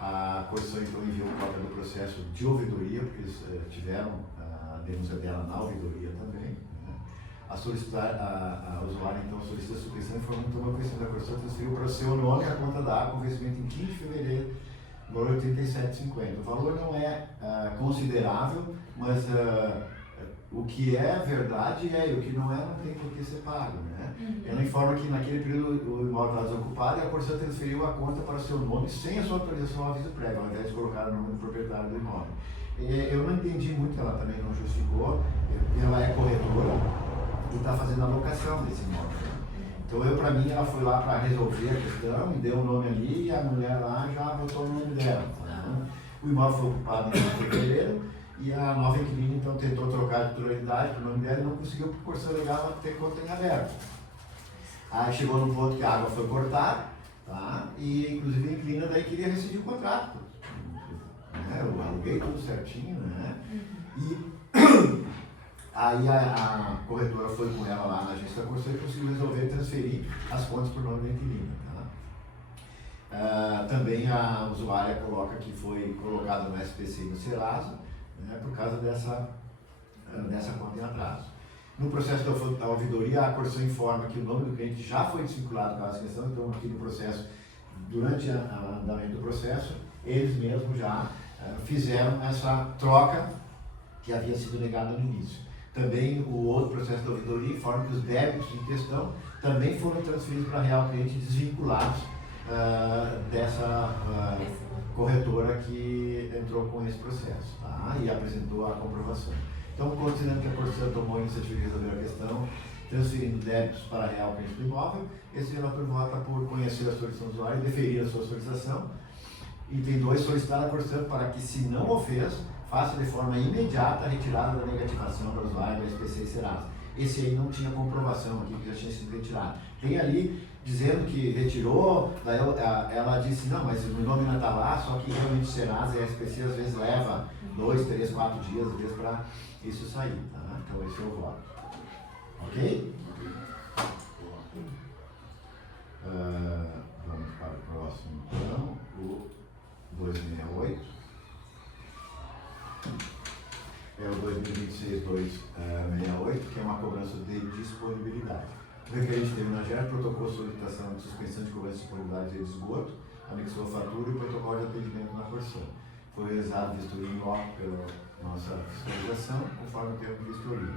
A Corsã então enviou cópia do processo de ouvidoria, porque eles tiveram a denúncia dela na ouvidoria também. A usuária então solicita a supressão informando que tomou conhecimento da Corsã, transferiu para o seu nome a conta da água com vencimento em 15 de fevereiro, valor de R$ 37,50. O valor não é considerável, mas o que é verdade e o que não é não tem por que ser pago, né? Ela informa que naquele período o imóvel estava desocupado e a Corsã transferiu a conta para o seu nome sem a sua autorização ao aviso prévio, ao invés de colocar o nome do proprietário do imóvel. Eu não entendi muito, ela também não justificou, ela é corretora e está fazendo a locação desse imóvel. Então para mim, ela foi lá para resolver a questão, me deu o nome ali e a mulher lá já botou o nome dela. Então, o imóvel foi ocupado em fevereiro e a nova inquilina então tentou trocar de titularidade para o nome dela e não conseguiu porque o Corsã legal ter conta em aberto. Aí chegou no ponto que a água foi cortada, e inclusive a inquilina daí queria rescindir o contrato. Eu aluguei tudo certinho, né? E aí a corretora foi com ela lá na agência da Corsã e conseguiu resolver transferir as contas para o nome da inquilina. Também a usuária coloca que foi colocado no SPC e no Serasa, né, por causa dessa conta em atraso. No processo da ouvidoria, a Corsã informa que o nome do cliente já foi desvinculado com essa questão, então aqui no processo, durante o andamento do processo, eles mesmos já fizeram essa troca que havia sido negada no início. Também o outro processo da ouvidoria informa que os débitos em questão também foram transferidos para a Real Cliente desvinculados dessa corretora que entrou com esse processo, e apresentou a comprovação. Então, considerando que a Corsã tomou a iniciativa de resolver a questão, transferindo débitos para a Real Cliente do imóvel, esse relator vota por conhecer a solicitação do usuário e deferir a sua solicitação. Item 2, solicitar a Corsã para que, se não o fez, faça de forma imediata a retirada da negativação da usuária da SPC e Serasa. Esse aí não tinha comprovação aqui, que já tinha sido retirado. Tem ali dizendo que retirou, daí ela disse, não, mas o nome ainda está lá, só que realmente Serasa e a SPC às vezes leva 2, 3, 4 dias, às vezes, para isso sair. Então esse é o voto. Ok? Vamos para o próximo então, o 268. É o 2026-268, que é uma cobrança de disponibilidade. O requerente teve na GER, protocolo de solicitação de suspensão de cobrança de disponibilidade de esgoto, anexou a fatura e protocolo de atendimento na Corsã. Foi realizado vistoria em loco pela nossa fiscalização, conforme o tempo de vistoria.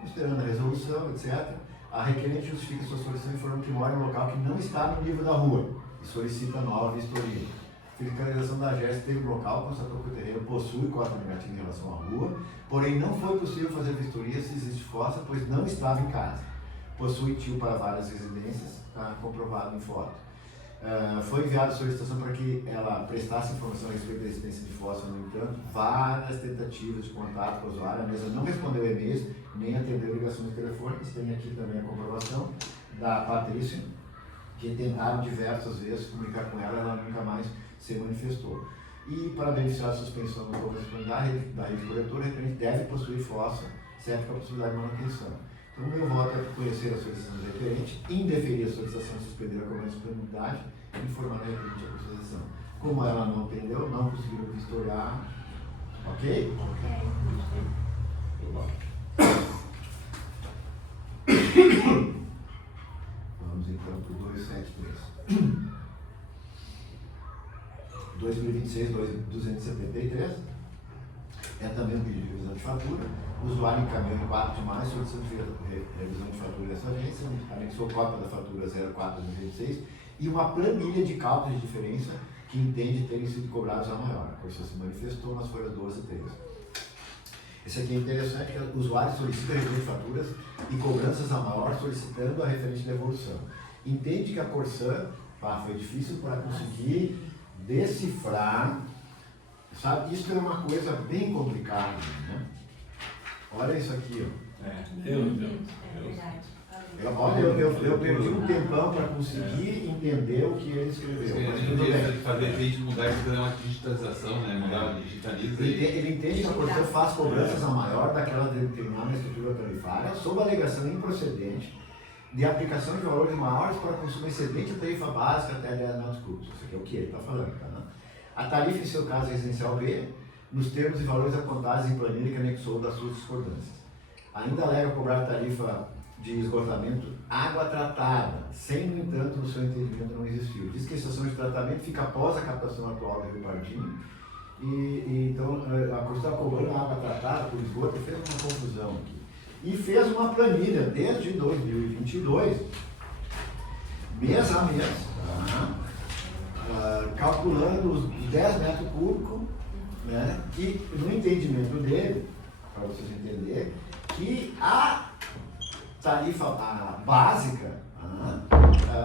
Considerando a resolução, etc., a requerente justifica sua solicitação informando que mora em um local que não está no nível da rua e solicita nova vistoria. A fiscalização da AGERS teve o local, constatou que o terreno possui cota negativa em relação à rua, porém não foi possível fazer vistoria se existe fossa, pois não estava em casa. Possui tio para várias residências, está comprovado em foto. Foi enviada a solicitação para que ela prestasse informação a respeito da existência de fossa, no entanto, várias tentativas de contato com a usuária, a mesa não respondeu e-mails, nem atendeu ligações telefônicas. Tem aqui também a comprovação da Patrícia, que tentaram diversas vezes comunicar com ela, ela nunca mais se manifestou. E para beneficiar a suspensão da correspondência da rede corretora, a requerente deve possuir fossa, certo, com a possibilidade de manutenção. Então, o meu voto é conhecer a solicitação do requerente, indeferir a solicitação, suspender a cobrança de penalidade e informar o requerente a solicitação. Como ela não entendeu, não conseguiu vistoriar, ok? Vamos então para o 273. 2026-273 é também um pedido de revisão de fatura. O usuário encaminhou em 4 de maio solicitando revisão de fatura dessa agência, anexou cópia da fatura 04-2026 e uma planilha de cálculos de diferença que entende terem sido cobrados a maior. A Corsa se manifestou nas folhas 12 e 13. Esse aqui é interessante, que o usuário solicita revisão de faturas e cobranças a maior solicitando a referente de evolução. Entende que a Corsan foi difícil para conseguir decifrar, sabe? Isso é uma coisa bem complicada, né? Olha isso aqui, ó. Eu entendo. É verdade. Olha, eu perdi um tempão para conseguir entender o que ele escreveu. Mas tudo bem. Fazer a gente mudar isso para uma digitalização, né? Mudar, digitaliza. Ele entende que a Corsan faz cobranças a maior daquela determinada estrutura tarifária sob alegação improcedente de aplicação de valores maiores para consumo excedente da tarifa básica até 10 metros cúbicos. Isso aqui é o que ele está falando, tá? A tarifa, em seu caso residencial B, nos termos e valores apontados em planilha que anexou das suas discordâncias. Ainda alega cobrar tarifa de esgotamento água tratada, sem, no entanto, no seu entendimento não existiu. Diz que a estação de tratamento fica após a captação atual do Rio Pardinho, e então a Corsa está cobrando água tratada por esgoto e fez uma confusão aqui. E fez uma planilha desde 2022, mês a mês, calculando os 10 metros cúbicos, né, que no entendimento dele, para vocês entenderem, que a tarifa básica,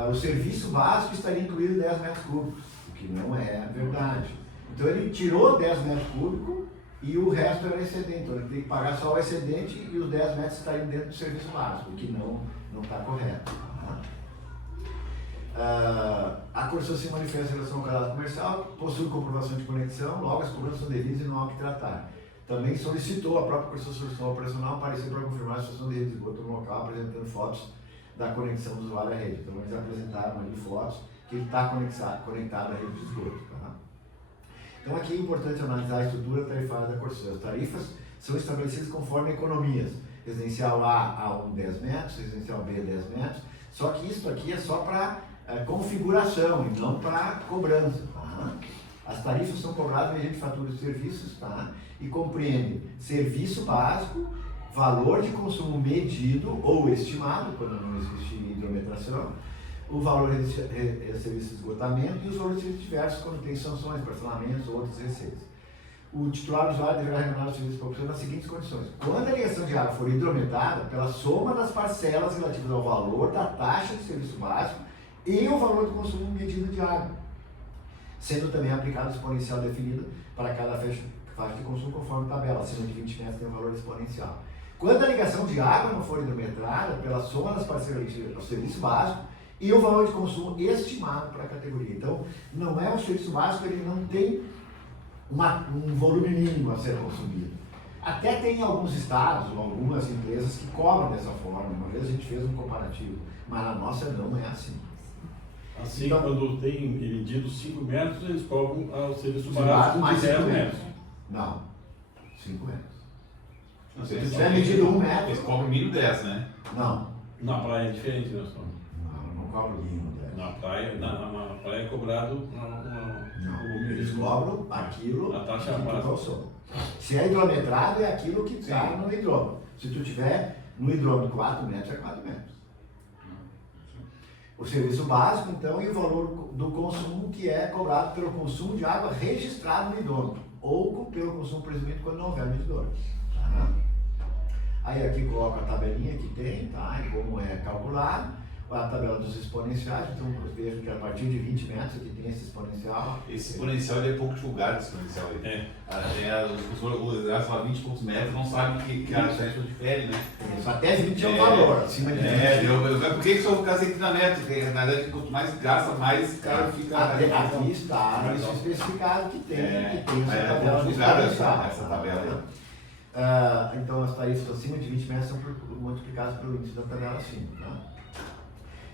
o serviço básico estaria incluído 10 metros cúbicos, o que não é verdade. Então ele tirou 10 metros cúbicos e o resto era excedente, então ele tem que pagar só o excedente e os 10 metros estariam dentro do serviço básico, o que não está correto. A Corsa se manifesta em relação ao caráter comercial, possui comprovação de conexão, logo as cobranças são devidas e não há o que tratar. Também solicitou a própria Corsa Solução Operacional aparecer para confirmar a situação de rede de esgoto no local, apresentando fotos da conexão do usuário à rede. Então eles apresentaram ali fotos que ele está conectado à rede de esgoto. Tá? Então aqui é importante analisar a estrutura tarifária da Corsa. As tarifas são estabelecidas conforme economias. Residencial A 10 metros, residencial B 10 metros. Só que isso aqui é só para configuração e não para cobrança. Tá? As tarifas são cobradas mediante fatura de serviços, tá? E compreendem serviço básico, valor de consumo medido ou estimado, quando não existe hidrometração, o valor de serviço de esgotamento e os valores diversos quando tem sanções, parcelamentos ou outras receitas. O titular do usuário deverá remunerar o serviço proporcionado nas seguintes condições. Quando a ligação de água for hidrometrada, pela soma das parcelas relativas ao valor da taxa de serviço básico e o valor do consumo medido de água, sendo também aplicado o exponencial definido para cada faixa de consumo conforme tabela, acima de 20 metros tem um valor exponencial. Quando a ligação de água não for hidrometrada, pela soma das parcelas relativas ao serviço básico e o valor de consumo estimado para a categoria. Então, não é um serviço básico, ele não tem um volume mínimo a ser consumido. Até tem alguns estados ou algumas empresas que cobram dessa forma. Uma vez a gente fez um comparativo, mas a nossa não é assim. Assim, então, quando tem medido 5 metros, eles cobram o serviço básico básico mais de 10 5 metros. Não, 5 metros. Não Se sei, tiver medido 1 metro... eles cobram mínimo 10, né? Não. Na praia é diferente, né, senhor? Não cobro mínimo 10. Na praia é cobrado Não, eles cobram aquilo a taxa que tu básica. calçou. Se é hidrometrado, é aquilo que está no hidrômetro. Se tu tiver no hidrômetro 4 metros, é 4 metros. O serviço básico, então, e o valor do consumo que é cobrado pelo consumo de água registrado no hidrômetro, ou pelo consumo presumível quando não houver medidor. Tá? Aí aqui coloca a tabelinha que tem, tá? E como é calculado, a tabela dos exponenciais, então vejo que a partir de 20 metros aqui tem esse exponencial. Esse exponencial ele é pouco divulgado, esse exponencial aí. Os falam 20 e poucos metros, não sabem que a tarifa difere, né? Isso, até 20 é o valor, acima de 20. Por que você vai ficar sem 30 metros? Porque na verdade, quanto mais gasta, mais caro fica. Aqui está isso especificado que tem essa tabela divulgada essa tabela. Então as tarifas acima de 20 metros são multiplicadas pelo índice da tabela acima. Tá?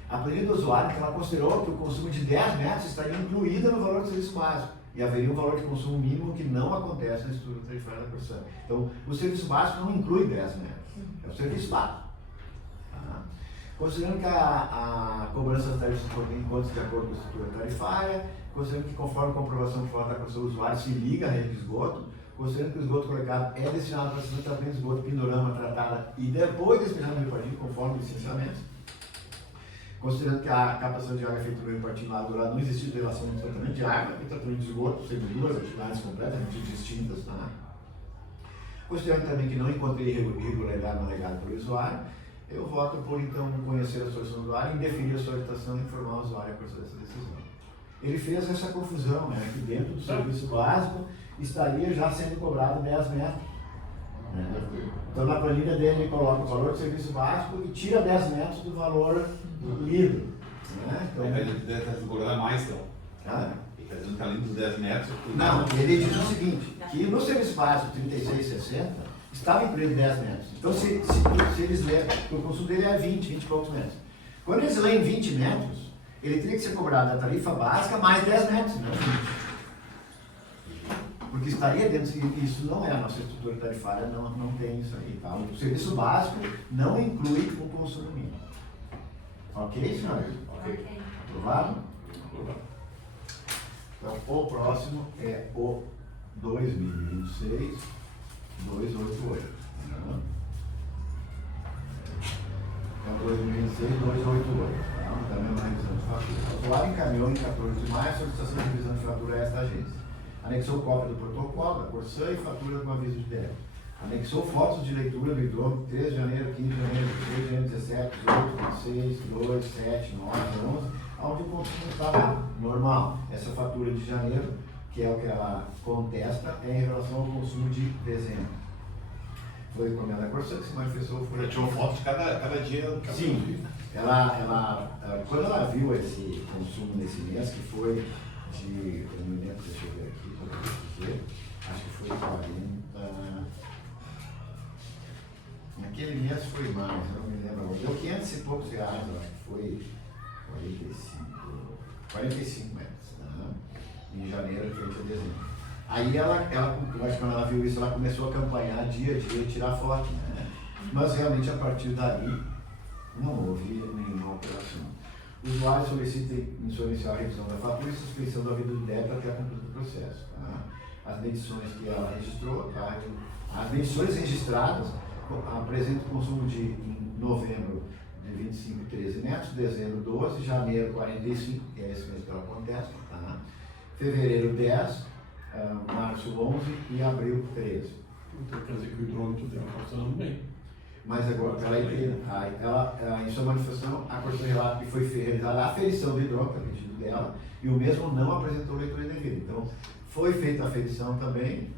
A pedido do usuário que ela considerou que o consumo de 10 metros estaria incluído no valor do serviço básico e haveria um valor de consumo mínimo que não acontece na estrutura tarifária da Corsã. Então, o serviço básico não inclui 10 metros, é o serviço básico. Tá? Considerando que a cobrança das tarifas for em contas de acordo com a estrutura tarifária, considerando que conforme a comprovação de falta da Corsã, o usuário se liga à rede de esgoto, considerando que o esgoto coletado é destinado para o tratamento de esgoto, pindorama, tratada e depois despejado no repartido, conforme o licenciamento. Considerando que a captação de água é feita no repartido na água, não existe relação entre tratamento de água e tratamento de esgoto, sendo duas atividades completamente distintas. Tá? Considerando também que não encontrei irregularidade no alegado pelo usuário, eu voto por então conhecer a solução do usuário, indeferir a solicitação e informar o usuário a dessa decisão. Ele fez essa confusão, né, que dentro do serviço básico estaria já sendo cobrado 10 metros. Então na planilha dele ele coloca o valor do serviço básico e tira 10 metros do valor lido. Né? Então, ele deve estar cobrando mais, então. Ele está dizendo que além dos 10 metros... Não, ele diz o seguinte, que no serviço básico 36,60 estava incluído 10 metros. Então se eles lerem, o consumo dele é 20 e poucos metros. Quando eles leem 20 metros, ele teria que ser cobrado a tarifa básica mais 10 metros, não 20. Porque estaria dentro, isso não é a nossa estrutura tarifária, não tem isso aí. Tá? O serviço básico não inclui o consumo mínimo. Ok, senhores? Ok. Aprovado? Então, o próximo é o 2026-288. Então, 2026-288. Tá? Da mesma revisão de fatura. O usuário encaminhou em 14 de maio a solicitação de revisão de fatura a esta agência. Anexou cópia do protocolo, da Corsã e fatura com aviso de débito. Anexou fotos de leitura do hidrômetro 3 de janeiro, 15 de janeiro, 3 de janeiro, 17, 18, 26, 2, 7, 9, 11, onde o consumo estava normal. Essa fatura de janeiro, que é o que ela contesta, é em relação ao consumo de dezembro. Foi encomenda da Corsã que se manifestou. Ela tirou foto de cada dia. Sim, quando ela viu esse consumo nesse mês, que foi de, eu não me lembro, deixa eu ver aqui, dizer, acho que foi 40, naquele mês foi mais, eu não me lembro agora, deu 500 e poucos reais, eu acho que foi 45 metros, né? Em janeiro, frente a dezembro. Aí quando ela viu isso, ela começou a campanhar dia a dia e tirar foto, né? Mas realmente a partir dali não houve nenhuma alteração. O usuário solicita em sua inicial a revisão da fatura e suspensão da vida de débito até a conclusão do processo. Tá? As medições que ela registrou, tá? As medições registradas apresentam o consumo em novembro de 25,13 metros, dezembro 12, janeiro 45, que é esse mês que ela contesta, tá? Fevereiro 10, março 11 e abril 13. Então quer dizer que o hidrômetro dela está funcionando bem. Mas agora, em sua manifestação, a Corsã relata que foi realizada a aferição do hidrômetro, a pedido dela, e o mesmo não apresentou leitura indevida. Então, foi feita a aferição também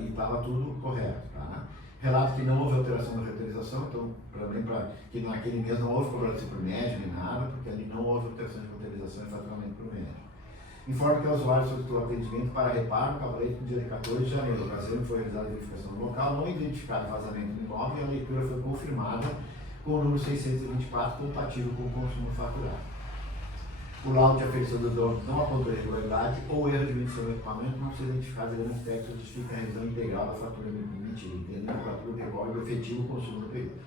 e estava tudo correto. Tá? Relato que não houve alteração da reutilização, então, que naquele mês não houve cobrança por médio nem nada, porque ali não houve alteração de reutilização e faturamento por médio. Informa que o usuário solicitou atendimento para reparo no cavalete no dia 14 de janeiro. Ocasião que foi realizada a verificação no local, não identificado vazamento do imóvel e a leitura foi confirmada com o número 624 compatível com o consumo faturado. O laudo de aferição do hidrômetro não apontou irregularidade ou erro de medição do equipamento, não se identificados elementos técnicos que justificam a revisão integral da fatura emitida, entendendo que a fatura decorre do efetivo consumo do período.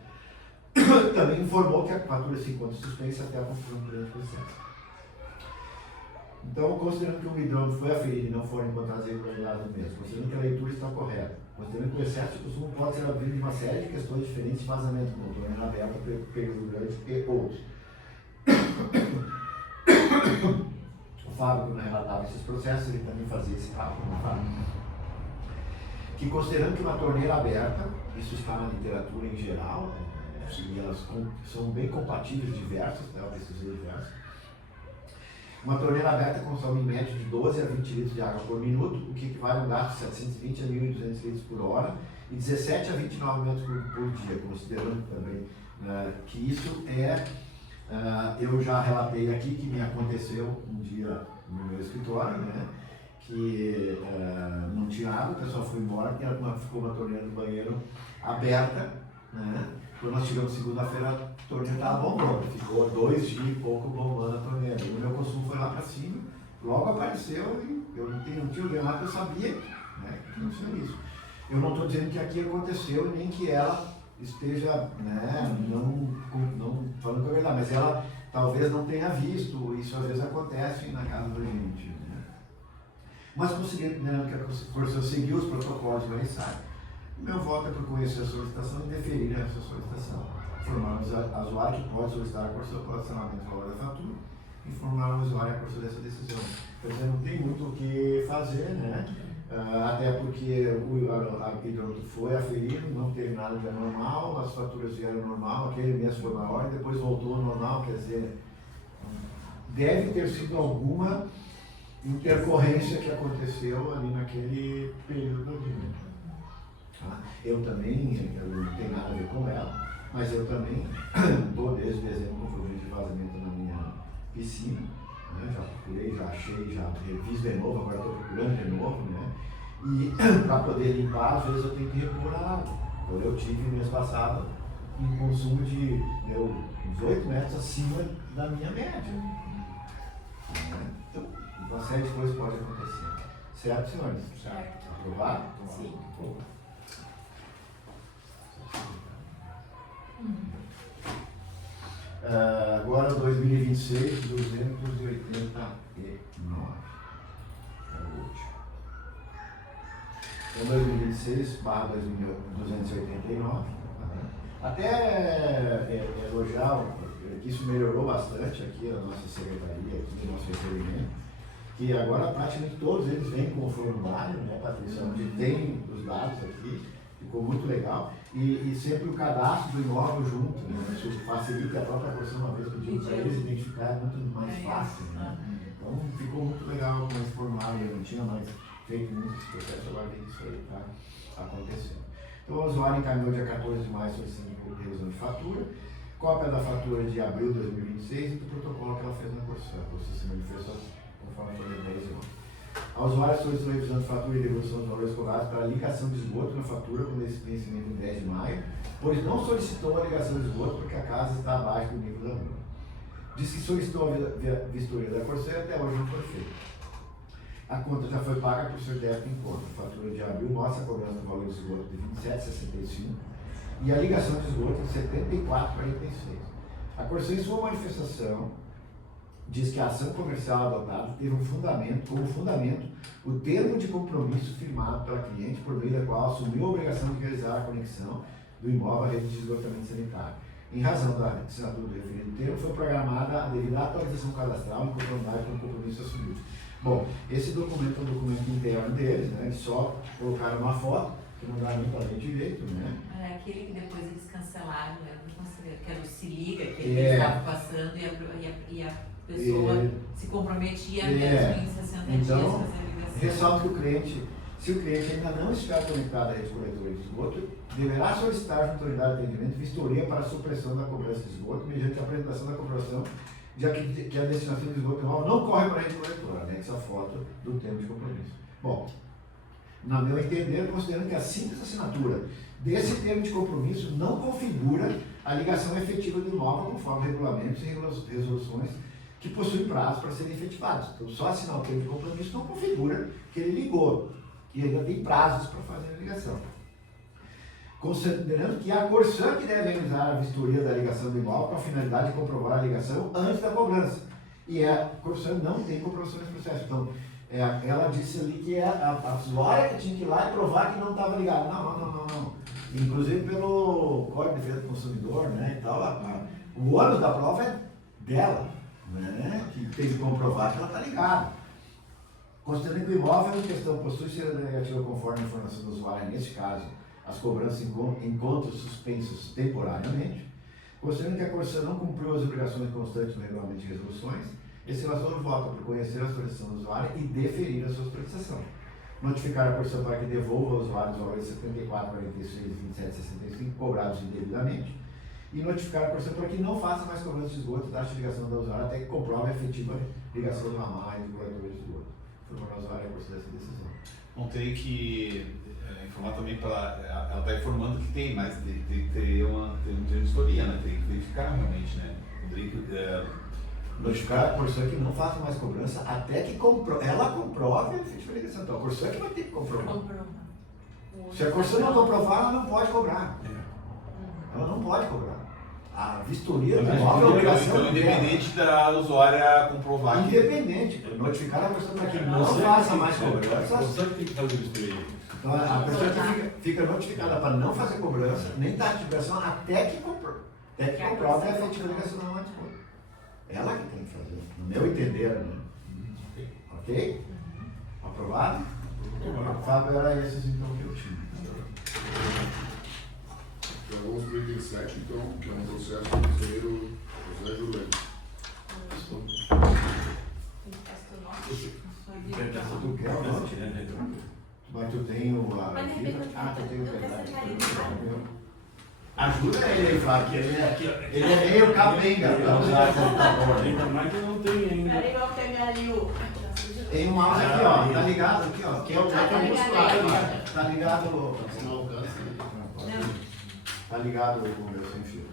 Também informou que a fatura se encontra suspensa até a conclusão do presente processo. Então, considerando que o hidrômetro foi aferido e não foram encontradas irregularidades no mesmo, considerando que a leitura está correta, considerando que o excesso de consumo pode ser abrido de uma série de questões diferentes de vazamento, como torneira aberta, período grande e outros. O Fábio, quando relatava esses processos, ele também fazia esse cálculo, que considerando que uma torneira aberta, isso está na literatura em geral, e elas são bem compatíveis, diversas, né, esses diversos. Uma torneira aberta consome em média de 12 a 20 litros de água por minuto, o que equivale a um gasto de 720 a 1.200 litros por hora e 17 a 29 metros por dia, considerando também que isso eu já relatei aqui que me aconteceu um dia no meu escritório, né, que não tinha água, o pessoal foi embora, ficou uma torneira do banheiro aberta, né? Quando nós chegamos segunda-feira, a torneira estava bombando, ficou 2 dias e pouco bombando a torneira. E o meu consumo foi lá para cima, logo apareceu e eu não tinha o Renato, eu sabia, né, que não tinha isso. Eu não estou dizendo que aqui aconteceu, nem que ela esteja, né, não falando com a verdade, mas ela talvez não tenha visto, isso às vezes acontece na casa da gente. Né? Mas considerando, né, que a Corsã seguiu os protocolos do ensaio, o meu voto é por conhecer a solicitação e deferir essa solicitação. Informarmos a usuário que pode solicitar a Corsã para o adicionamento do valor da fatura, informar o usuário a Corsã dessa decisão. Quer dizer, não tem muito o que fazer, né? Até porque a hidrômetro foi aferido, não teve nada de anormal, as faturas vieram normal, aquele mês foi maior e depois voltou ao normal, quer dizer, deve ter sido alguma intercorrência que aconteceu ali naquele período ali. Tá? Eu também, eu não tenho nada a ver com ela, mas eu também estou desde dezembro com problema de vazamento na minha piscina. Já procurei, já achei, já reviso de novo, agora estou procurando de novo, né? E para poder limpar, às vezes eu tenho que repor a água. Então eu tive mês passado um consumo de uns 8 metros acima da minha média. Então, uma série de coisas pode acontecer. Certo, senhores? Certo. Aprovado? Sim. Agora 2026, 289. É o último. Então 2026, barra 289. Até elogiar que isso melhorou bastante aqui a nossa secretaria, aqui o nosso requerimento, que agora praticamente todos eles vêm com o formulário, né, Patrícia, onde tem os dados aqui. Ficou muito legal. E sempre o cadastro do imóvel junto, né? Isso facilita a própria Corsã, uma vez pedindo para eles identificar, é muito mais fácil. Né? Então ficou muito legal com esse formulário, eu não tinha mais feito muito esse processo, agora vi que isso aí está acontecendo. Então o usuário encaminhou dia 14 de maio solicitando revisão de fatura, cópia da fatura de abril de 2026 e do protocolo que ela fez na Corsã. A Corsã se manifestou conforme foi 10 de ontem. A usuária solicitou a revisão de fatura e devolução dos valores cobrados para a ligação de esgoto na fatura com esse vencimento em 10 de maio, pois não solicitou a ligação de esgoto porque a casa está abaixo do nível da rua. Diz que solicitou a vistoria da Corsã e até hoje não foi feita. A conta já foi paga por seu débito em conta. A fatura de abril mostra a cobrança do valor de esgoto de R$ 27,65 e a ligação de esgoto de R$ 74,46. A Corsã, em sua manifestação, diz que a ação comercial adotada teve como fundamento o termo de compromisso firmado pela cliente por meio da qual assumiu a obrigação de realizar a conexão do imóvel à rede de esgotamento sanitário. Em razão da assinatura do referido termo, foi programada a devida atualização cadastral em conformidade com o compromisso assumido. Bom, esse documento é um documento interno deles, né? Eles só colocaram uma foto, que não dá nem para ler direito, né? É aquele que depois eles cancelaram, que era o Se Liga, que eles estavam passando e a pessoa se comprometia mesmo em 60 dias fazer a ligação. Ressalto que o cliente, se o cliente ainda não estiver conectado à rede coletora de esgoto, deverá solicitar à autoridade de atendimento vistoria para a supressão da cobrança de esgoto, mediante a apresentação da comprovação de que a destinação de esgoto não corre para a rede coletora, anexa a foto do termo de compromisso. Bom, no meu entender, considerando que a simples assinatura desse termo de compromisso não configura a ligação efetiva do imóvel conforme regulamentos e resoluções que possuem prazo para serem efetivados. Então, só assinar o termo de compromisso não configura que ele ligou, que ainda tem prazos para fazer a ligação. Considerando que é a Corsã que deve realizar a vistoria da ligação do imóvel com a finalidade de comprovar a ligação antes da cobrança. E a Corsã não tem comprovação nesse processo. Então, ela disse ali que a usuária que tinha que ir lá e provar que não estava ligado. Não. Inclusive pelo Código de Defesa do Consumidor, né, e tal, o ônus da prova é dela, né, que tem que comprovar que ela está ligada. Considerando que o imóvel em questão possui ser negativa conforme a informação do usuário, neste caso, as cobranças encontram suspensos temporariamente, considerando que a Corsã não cumpriu as obrigações constantes no regulamento de resoluções, esse relator vota por conhecer a solicitação do usuário e deferir a sua solicitação. Notificar a Corsã para que devolva ao usuário os valores 74,46 e 27,65 cobrados indevidamente e notificar a Corsã para que não faça mais cobrança de esgoto da ligação do usuário até que comprove a efetiva ligação do ramal e do coletor de esgoto. informar o usuário a custo dessa decisão. Não tem que informar também para ela está informando que tem, mas tem que ter uma vistoria, né? Tem que verificar realmente, né? Tem que Notificar a Corsã que não faça mais cobrança até que ela comprove a efetiva ligação. Então a Corsã que vai ter que comprovar. Se a Corsã não comprovar, ela não pode cobrar. Ela não pode cobrar. A vistoria promove a obrigação então, independente da usuária comprovar. Independente. Notificar a Corsã para que não faça mais cobrança. Você que tem que fazer vistoria. Então a pessoa que fica notificada para não fazer cobrança, nem dar ativação até que comprove a efetiva ligação não mais cobra. Ela que tem que fazer, no meu entender, né? Ok? Aprovado? Fábio, era esses então que eu tinha. Então vamos para o item 7, então, que é um processo do engenheiro José Jurlene. Tu quer ou não? Mas tu tem o... tu tem o pedaço. Ajuda ele, Flávio, que ele é meio capenga. Ainda mais que eu não tenho ainda. Tem um mouse aqui, ó. Tá ligado aqui, ó. Que é o muscular. Tá ligado. Não alcança, né? Tá ligado o meu sem fio.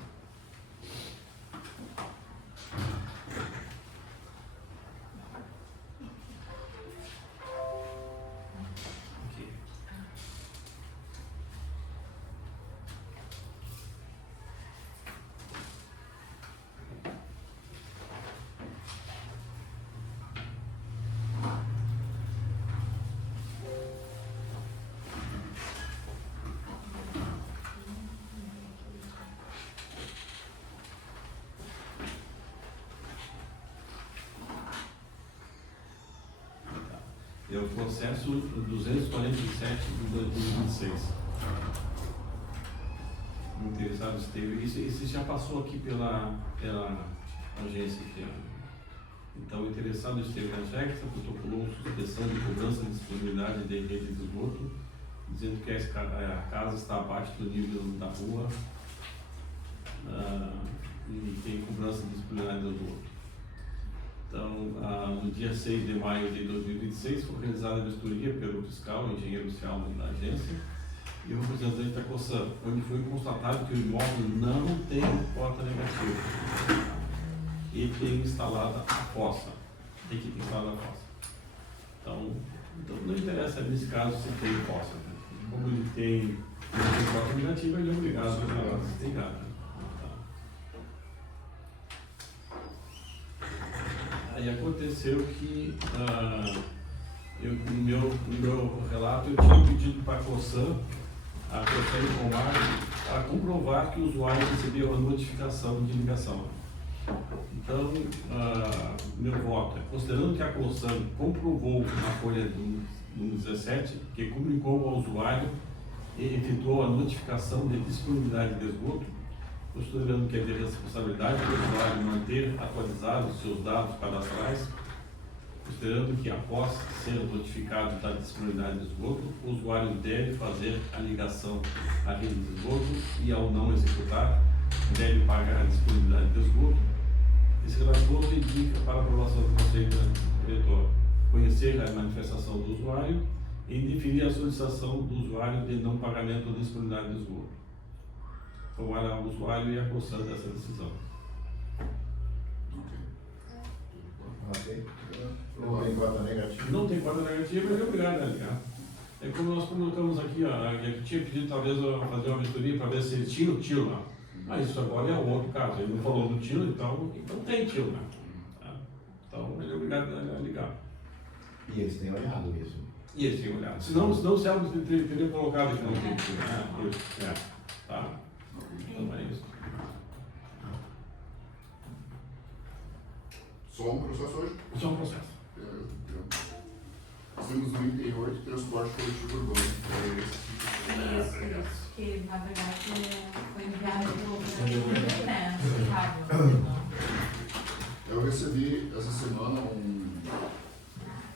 É o processo 247 de 2026. O interessado esteve. Isso já passou aqui pela agência aqui. Então, o interessado esteve na JECSA, protocolou suspensão de cobrança de disponibilidade de rede de esgoto, dizendo que a casa está abaixo do nível da rua e tem cobrança de disponibilidade do esgoto. Então, no dia 6 de maio de 2026, foi realizada a vistoria pelo fiscal, engenheiro oficial da agência, e o representante da COSAN, onde foi constatado que o imóvel não tem porta negativa e tem instalada a fossa, tem que ter instalada a fossa. Então não interessa nesse caso se tem fossa, né? Como ele tem porta negativa, ele é obrigado a desligar. Né? Aí aconteceu que no meu relato eu tinha pedido para a COSAN, a COSAN e Comar, para comprovar que o usuário recebeu a notificação de ligação. Então, meu voto é, considerando que a COSAN comprovou na folha número 17, que comunicou ao usuário e efetuou a notificação de disponibilidade de esgoto, considerando que é de responsabilidade do usuário manter atualizados seus dados cadastrais, considerando que após ser notificado da disponibilidade de esgoto, o usuário deve fazer a ligação à rede de esgoto e, ao não executar, deve pagar a disponibilidade de esgoto. Esse relatório indica para a aprovação do Conselho Diretor conhecer a manifestação do usuário e definir a solicitação do usuário de não pagamento da disponibilidade de esgoto. Tomar o usuário e a COSAN dessa decisão. Ok. Não tem cota negativa? Não tem cota negativa, ele é obrigado a ligar. É como nós colocamos aqui, eu tinha pedido talvez fazer uma vistoria para ver se ele tinha o tiro lá. Mas isso agora é outro caso. Ele não falou do tiro, então tem tiro, né? Então ele é obrigado a ligar. E eles têm olhado isso? E eles têm olhado. Senão o Celso teria colocado que não tem tiro. Tá? Então é isso. Só um processo hoje? Só um processo. Nós temos 38, transporte coletivo urbano. Isso, que na verdade foi enviado pelo né? Fábio. Eu recebi essa semana um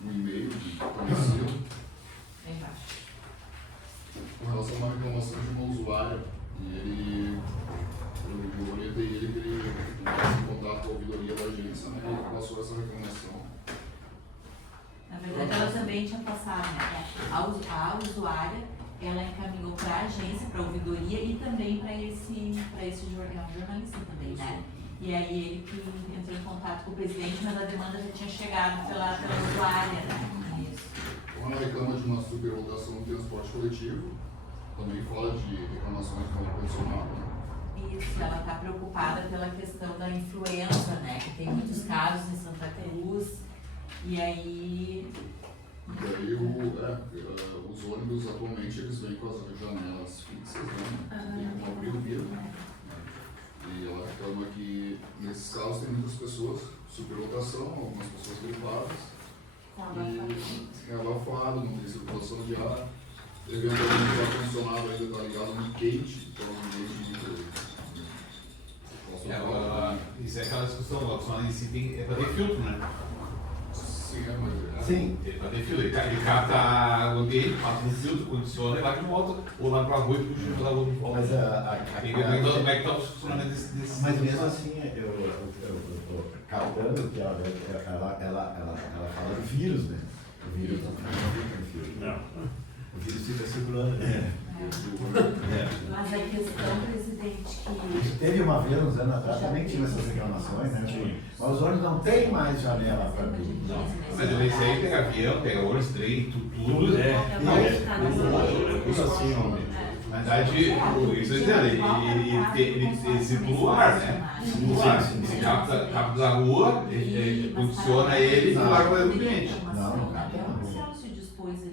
e-mail de conhecido Embaixo. com relação a uma reclamação de uma usuária. E eu orientei ele que ele entrasse em contato com a ouvidoria da agência, né? Ele passou essa reclamação. Na verdade, ela também tinha passado, né? A usuária, ela encaminhou para a agência, para a ouvidoria e também para esse jornalista também, né? E aí ele que entrou em contato com o presidente, mas a demanda já tinha chegado pela usuária, né? Isso. Como ela reclama de uma superlotação no transporte coletivo, também fala de reclamações com ar-condicionado, né? Isso, ela está preocupada pela questão da influenza, né? Que tem muitos casos em Santa Cruz. E aí. E aí os ônibus atualmente eles vêm com as janelas fixas, né? Tem como abrir o vidro. Né? E ela reclama que nesses casos tem muitas pessoas, superlotação, algumas pessoas gripadas. E é abafado, não tem circulação de ar. Eventualmente o ar-condicionado ainda está ligado no quente, então isso é aquela discussão, o ar-condicionado em si é para ter filtro, né? Sim, é, mas Sim. É para ter filtro, ele capta o ambiente, passa no filtro, condiciona e vai de volta, ou lá para a rua e puxa da rua de volta. Mas Tem que ver como é que está o funcionamento desse. Mas mesmo assim, eu captando que ela fala do vírus, né? O vírus não fica no filtro. Não. O vírus fica circulando. Mas a questão, presidente, que. Teve uma vez, uns anos atrás, também tinha essas reclamações, né? Sim. Mas os ônibus não tem mais janela para abrir. Não, mas eu pensei em pegar avião, pegar ônibus, trem, tudo. Tudo assim, homem. Na verdade, isso eu entendo, ele circula o ar, né? Circula o ar, ele capta da rua, ele condiciona ele e larga para o ambiente. Não capta na rua.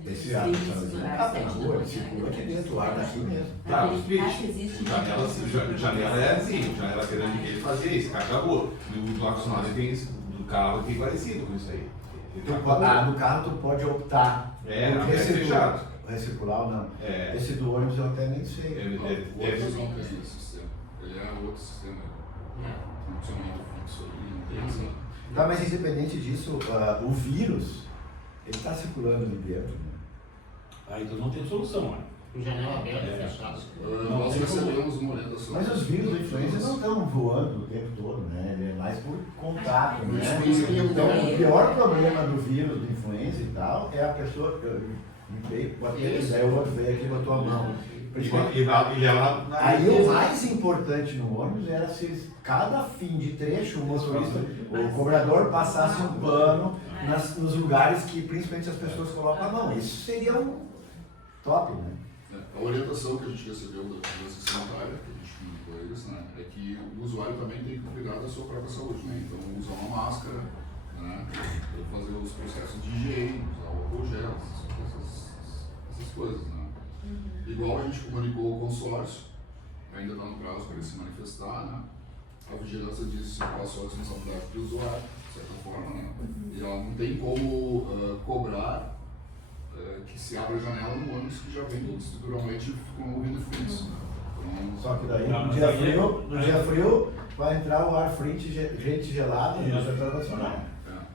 Esse ar não capta na rua, ele circula aqui dentro, o ar daqui mesmo. Tá, o split. Janela é assim, janela grande que ele fazia isso, capta da rua. E o do ar-condicionado tem isso, do carro tem parecido com isso aí. No carro tu pode optar por fechado. Recircular ou não. Esse do ônibus eu até nem sei. o ônibus não tem esse sistema. Ele é outro sistema. Funcionamento fixo ali, não tem essa. Tá, mas independente disso, o vírus, ele está circulando ali dentro. Né? Aí tu não tem solução, né? Com janela aberta, fechada. Nós recebemos uma orientação. Mas os vírus da influenza não estão voando o tempo todo, né? Ele é mais por contato, né? Então, o pior problema do vírus da influenza e tal é a pessoa. Aí o outro veio aqui e botou a mão. Aí o mais importante no ônibus era se cada fim de trecho o motorista, o cobrador passasse um pano nos lugares que principalmente as pessoas colocam a mão. Isso seria um top, né? A orientação que a gente recebeu da vigilância sanitária, que a gente comunicou a eles, né, é que o usuário também tem que cuidar da sua própria saúde, né? Então usar uma máscara, né, fazer os processos de higiene, usar o álcool gel, essas coisas, né? Igual a gente comunicou o consórcio, ainda está no prazo para ele se manifestar, né? A vigilância disse que passou a responsabilidade para o usuário, de certa forma, né? E ela não tem como cobrar que se abra a janela no ônibus que já vem estruturalmente com o vidro fixo. Então, Só que daí no dia frio vai entrar o ar gente gelado e nós vamos funcionar.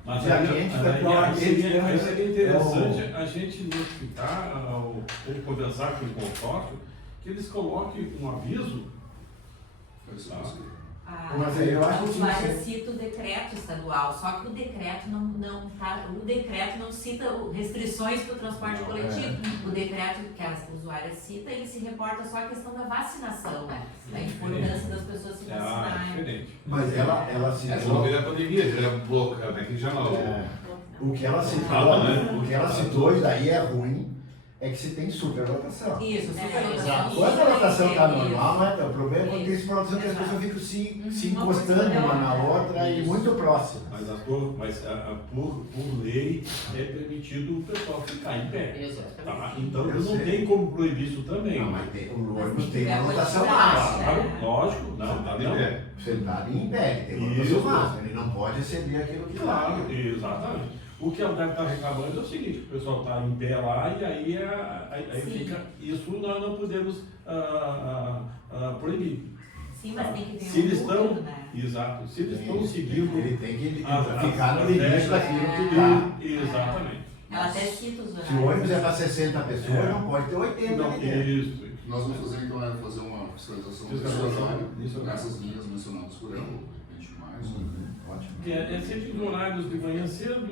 Mas dia quente vai entrar o ar quente. Aí seria interessante a gente notificar, ou conversar com o consórcio, que eles coloquem um aviso. Mas aí eu acho A que usuária cita o decreto estadual, só que o decreto não cita restrições para o transporte coletivo. O decreto que a usuária cita, ele se reporta só a questão da vacinação, né? Da importância das pessoas se vacinarem. Diferente. Mas ela citou. No meio da pandemia, já bloqueia, né? Que já não. O que ela citou, e daí é ruim, é que se tem superlotação. Isso, superlotação. Quando a lotação está normal, né? O problema é quando tem superlotação que as pessoas ficam se encostando uma na outra e muito próximas. Mas por lei é permitido o pessoal ficar em pé. Tá? Então não tem como proibir isso também. Não, mas o ônibus tem uma lotação máxima. Claro, lógico, não. Sentado em pé. Sentado em pé, tem uma lotação máxima. Ele não pode exceder aquilo que Claro, exatamente. O que ela deve estar reclamando é o seguinte, o pessoal está em pé lá e aí fica. Isso nós não podemos proibir. Sim, mas tem que Se ter eles estão, né? exato, se eles estão seguindo. Ele tem que ficar no limite daquilo que está. está. Exatamente. Ela até cita os Se o ônibus é para 60 pessoas, não pode ter 80. Não, Isso. nós vamos fazer então fazer uma fiscalização Fiscalização. nessas linhas mencionadas por ela, de repente mais. Ótimo. É sempre os horários de manhã cedo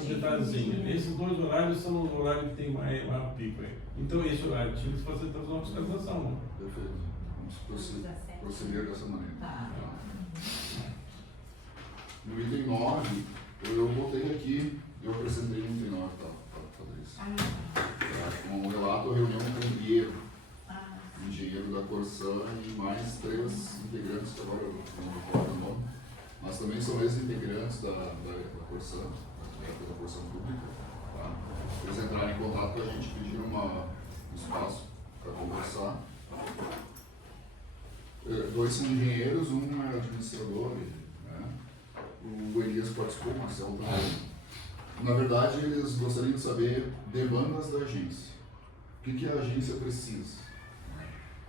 de tardezinha. Esses 2 horários são os horários que tem maior pico aí. Então esse horário tinha que fazer a fiscalização, né? Perfeito. Vamos proceder dessa maneira. Tá. No item 9, eu botei aqui, eu acrescentei no item 9, tá, Patrícia? Um relato, reunião com o Guerreiro, engenheiro da Corsã e mais 3 integrantes, que agora eu não recordo o nome, mas também são ex-integrantes da Corsã, da Corsã Pública. Tá? Eles entraram em contato com a gente, pediram um espaço para conversar. 2 são engenheiros, um é administrador, né? O Elias participou, o Marcelo também. Na verdade, eles gostariam de saber demandas da agência. O que a agência precisa?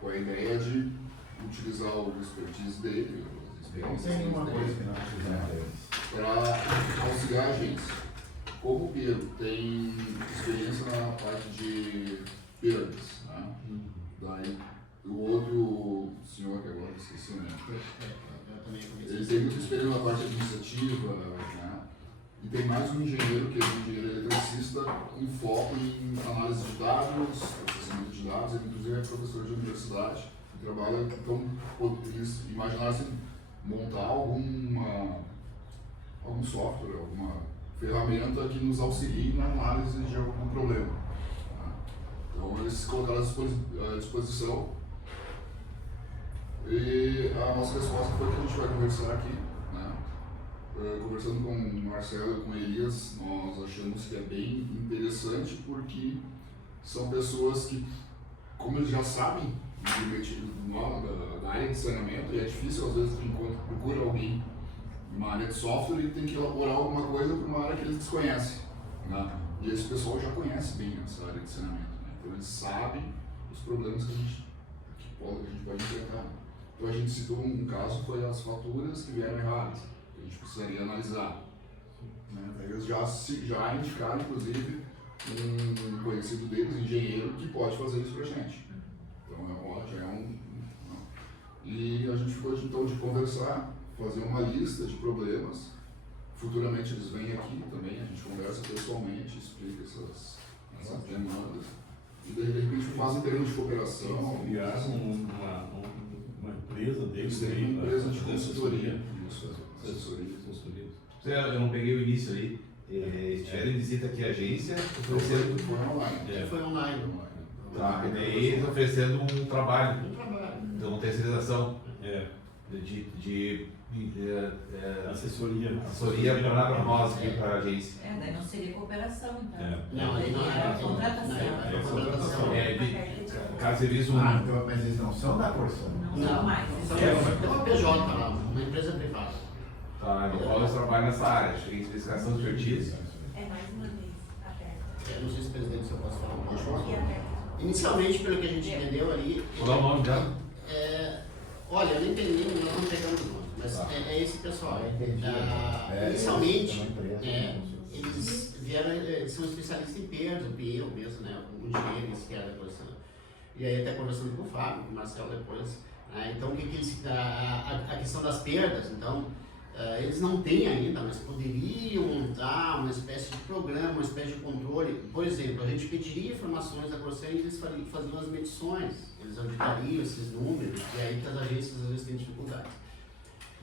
Com a ideia de utilizar o expertise dele, as experiências dele, para auxiliar a agência. Como o Pedro tem experiência na parte de perdas, né? Daí, o outro senhor, que agora esqueci o nome, ele tem muita experiência na parte administrativa, né? E tem mais um engenheiro, que é um engenheiro eletricista, com foco em análise de dados, processamento de dados, ele inclusive é professor de universidade, e trabalha, então, eles imaginassem montar algum software, alguma ferramenta que nos auxilie na análise de algum problema. Né? Então, eles colocaram à disposição. E a nossa resposta foi que a gente vai conversar aqui, né? Conversando com o Marcelo e com o Elias, nós achamos que é bem interessante porque são pessoas que, como eles já sabem da área de saneamento, e é difícil às vezes procura alguém numa área de software e tem que elaborar alguma coisa para uma área que eles desconhecem, né? E esse pessoal já conhece bem essa área de saneamento, né? Então eles sabem os problemas que a gente pode enfrentar. Então a gente citou um caso, foi as faturas que vieram erradas, que a gente precisaria analisar. Né? Eles já indicaram, inclusive, um conhecido deles, engenheiro, que pode fazer isso para a gente. Então já é E a gente ficou então de conversar, fazer uma lista de problemas. Futuramente eles vêm aqui também, a gente conversa pessoalmente, explica essas demandas. E de repente faz um termo de cooperação. Criaram uma empresa deles aí, uma empresa de consultoria. Isso, assessoria. Eu não peguei o início ali. Estiveram em visita aqui à agência, oferecendo. Foi online. Tá, e daí eles oferecendo um trabalho. Então, uma terceirização de assessoria para nós aqui, para a agência. Daí não seria cooperação, então. Não, aí não é contratação. Caso serviço Então, mas eles não são da Corsã? Não são mais. É uma PJ lá, uma empresa privada. Tá, no qual eles trabalham nessa área. Cheguei em especificação de expertise. É mais uma vez aberta. Eu não sei se presidente, se eu posso falar. Pode falar. E aberta. Inicialmente, pelo que a gente entendeu ali. Vou dar o nome dela. Olha, eu não entendi, nós não pegamos o nome, mas é esse pessoal. Entendi. Inicialmente, eles vieram, eles são especialistas em perdas, o PE, mesmo, né? O engenheiro, esse que era da Corsã. E aí, até conversando com o Fábio, com o Marcelo depois. Então, o que eles. A questão das perdas, então. Eles não têm ainda, mas poderiam montar uma espécie de programa, uma espécie de controle. Por exemplo, a gente pediria informações da Corsã e eles faziam as medições, eles auditariam esses números, e aí que as agências às vezes têm dificuldades.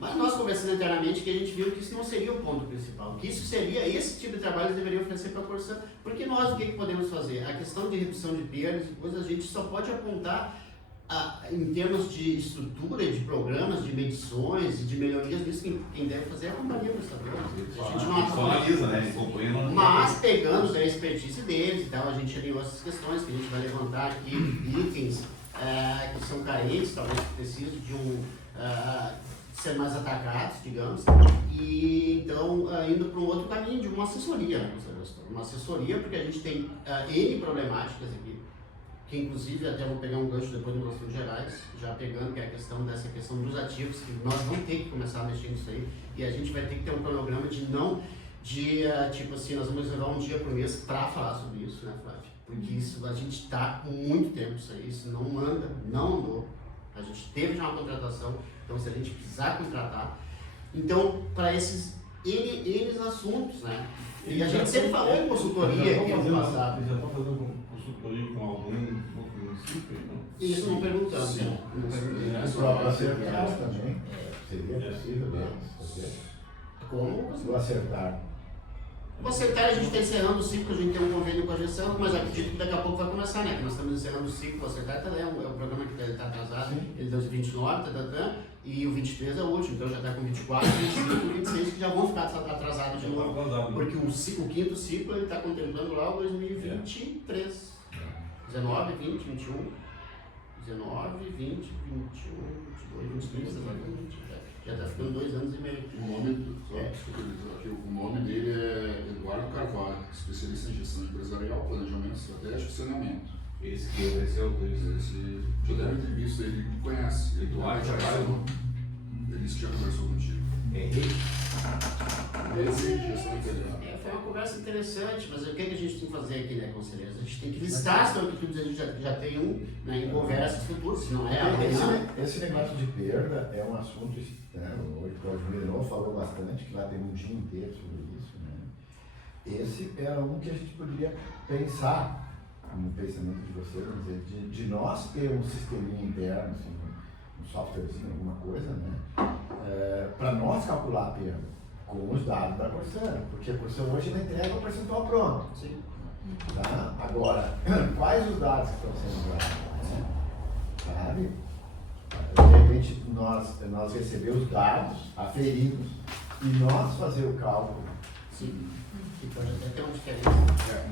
Mas nós conversando internamente que a gente viu que isso não seria o ponto principal, que isso seria, esse tipo de trabalho eles deveriam oferecer para a Corsã, porque nós o que podemos fazer? A questão de redução de perdas e coisas, a gente só pode apontar em termos de estrutura, de programas, de medições e de melhorias disso, quem deve fazer é a companhia prestadora. A gente não analisa, né? Mas pegando a expertise deles e tal, a gente alinhou essas questões que a gente vai levantar aqui, itens que são carentes, talvez que precisam de ser mais atacados, digamos, e então indo para um outro caminho de uma assessoria, né? Uma assessoria, porque a gente tem N problemáticas aqui, que inclusive até vou pegar um gancho depois do nosso Gerais, já pegando, que é a questão dessa questão dos ativos, que nós vamos ter que começar a mexer nisso aí, e a gente vai ter que ter um cronograma tipo assim, nós vamos levar um dia por mês para falar sobre isso, né, Flávio? Porque isso, a gente está com muito tempo isso não anda, não andou, a gente teve já uma contratação, então se a gente precisar contratar, Então, para esses N assuntos, né? E a gente sempre falou em consultoria aqui no passado. Eles já estão fazendo consultoria com algum município? Não? Isso não perguntamos, Sim. né? Não perguntamos. Para acertar também, seria possível deles fazer. Como? Se eu acertar. Com a Acertar, a gente está encerrando o ciclo, a gente tem um convênio com a gestão, mas acredito que daqui a pouco vai começar, né? Que nós estamos encerrando o ciclo, o Acertar é um programa que está atrasado, ele é 29, e o 23 é o último, então já está com 24, 25 e 26 que já vão ficar atrasados de novo. Porque o quinto ciclo ele está contemplando lá o 2023. 19, 20, 21, 19, 20, 21, 22, 23, exatamente. Já está ficando 2 anos e meio. O nome, o nome dele é Eduardo Carvalho, especialista em gestão empresarial, planejamento estratégico e saneamento. Esse que vai ser o dois. Esse já deve ter visto, ele me conhece. Eduardo Carvalho? Ele já conversou contigo. Esse gestão empresarial. Foi uma conversa interessante, mas o que a gente tem que fazer aqui, né, conselheiros? A gente tem que listar as atitudes, a gente já tem em conversas futuras, se não é amanhã. Esse negócio de perda é um assunto, né, hoje o Cláudio Mineirão falou bastante, que lá tem um dia inteiro sobre isso, né? Esse era um que a gente poderia pensar, no pensamento de vocês, vamos dizer, de nós ter um sisteminha interno, assim, um softwarezinho, alguma coisa, né? Para nós calcular a perda com os dados da Corsã, porque a Corsã hoje ela entrega o percentual pronto. Sim. Tá? Agora, quais os dados que estão sendo usados? Sabe? De repente, nós recebemos os dados, aferimos, e nós fazer o cálculo. Sim. E pode até ter uma diferença.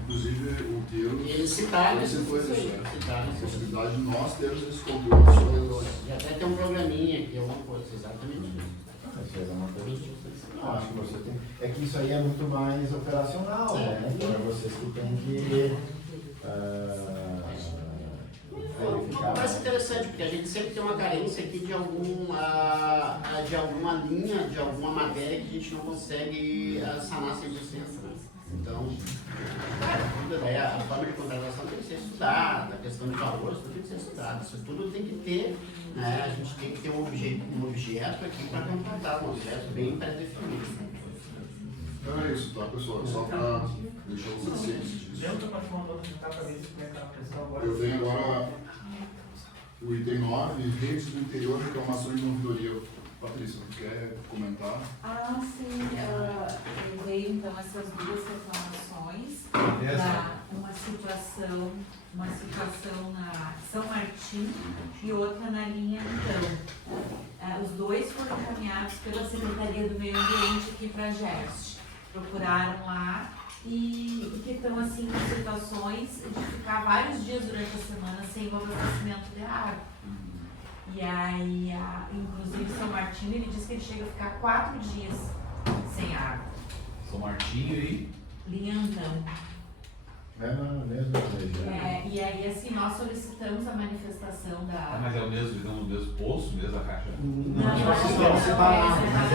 Inclusive, o Deus. Eles citaram Esse isso. foi isso, Citaram a isso. possibilidade de nós termos esse conteúdo. E até tem um programinha aqui, alguma coisa, exatamente isso. Isso é uma coisa que não, acho que você tem. É que isso aí é muito mais operacional, né? Então é vocês que têm que Uma conversa interessante, porque a gente sempre tem uma carência aqui de alguma linha, de alguma matéria que a gente não consegue sanar 100%. Né? Então, cara, a forma de contratação tem que ser estudada, a questão de valores, tudo tem que ser estudado. Isso tudo tem que ter, né? A gente tem que ter um objeto aqui para contratar, um objeto bem pré-definido. Então é isso, tá, pessoal? Só para deixar vocês cientes disso. Lembra que eu posso mandar para ver se como é que tá a pressão agora? Eu tenho agora o item 9, redes do interior, reclamações de ouvidoria. Patrícia, quer comentar? Sim, veio então essas duas reclamações. Uma situação na São Martim e outra na linha então. Os dois foram encaminhados pela Secretaria do Meio Ambiente aqui para a GERST. Procuraram lá e que estão assim em situações de ficar vários dias durante a semana sem o abastecimento de água. E aí, inclusive São Martinho, ele disse que ele chega a ficar 4 dias sem água. São Martinho e É Linhantão. na mesma região. E aí, assim, nós solicitamos a manifestação da... mas é o mesmo, digamos, o mesmo poço, mesma caixa? Não, vocês estão separados, mas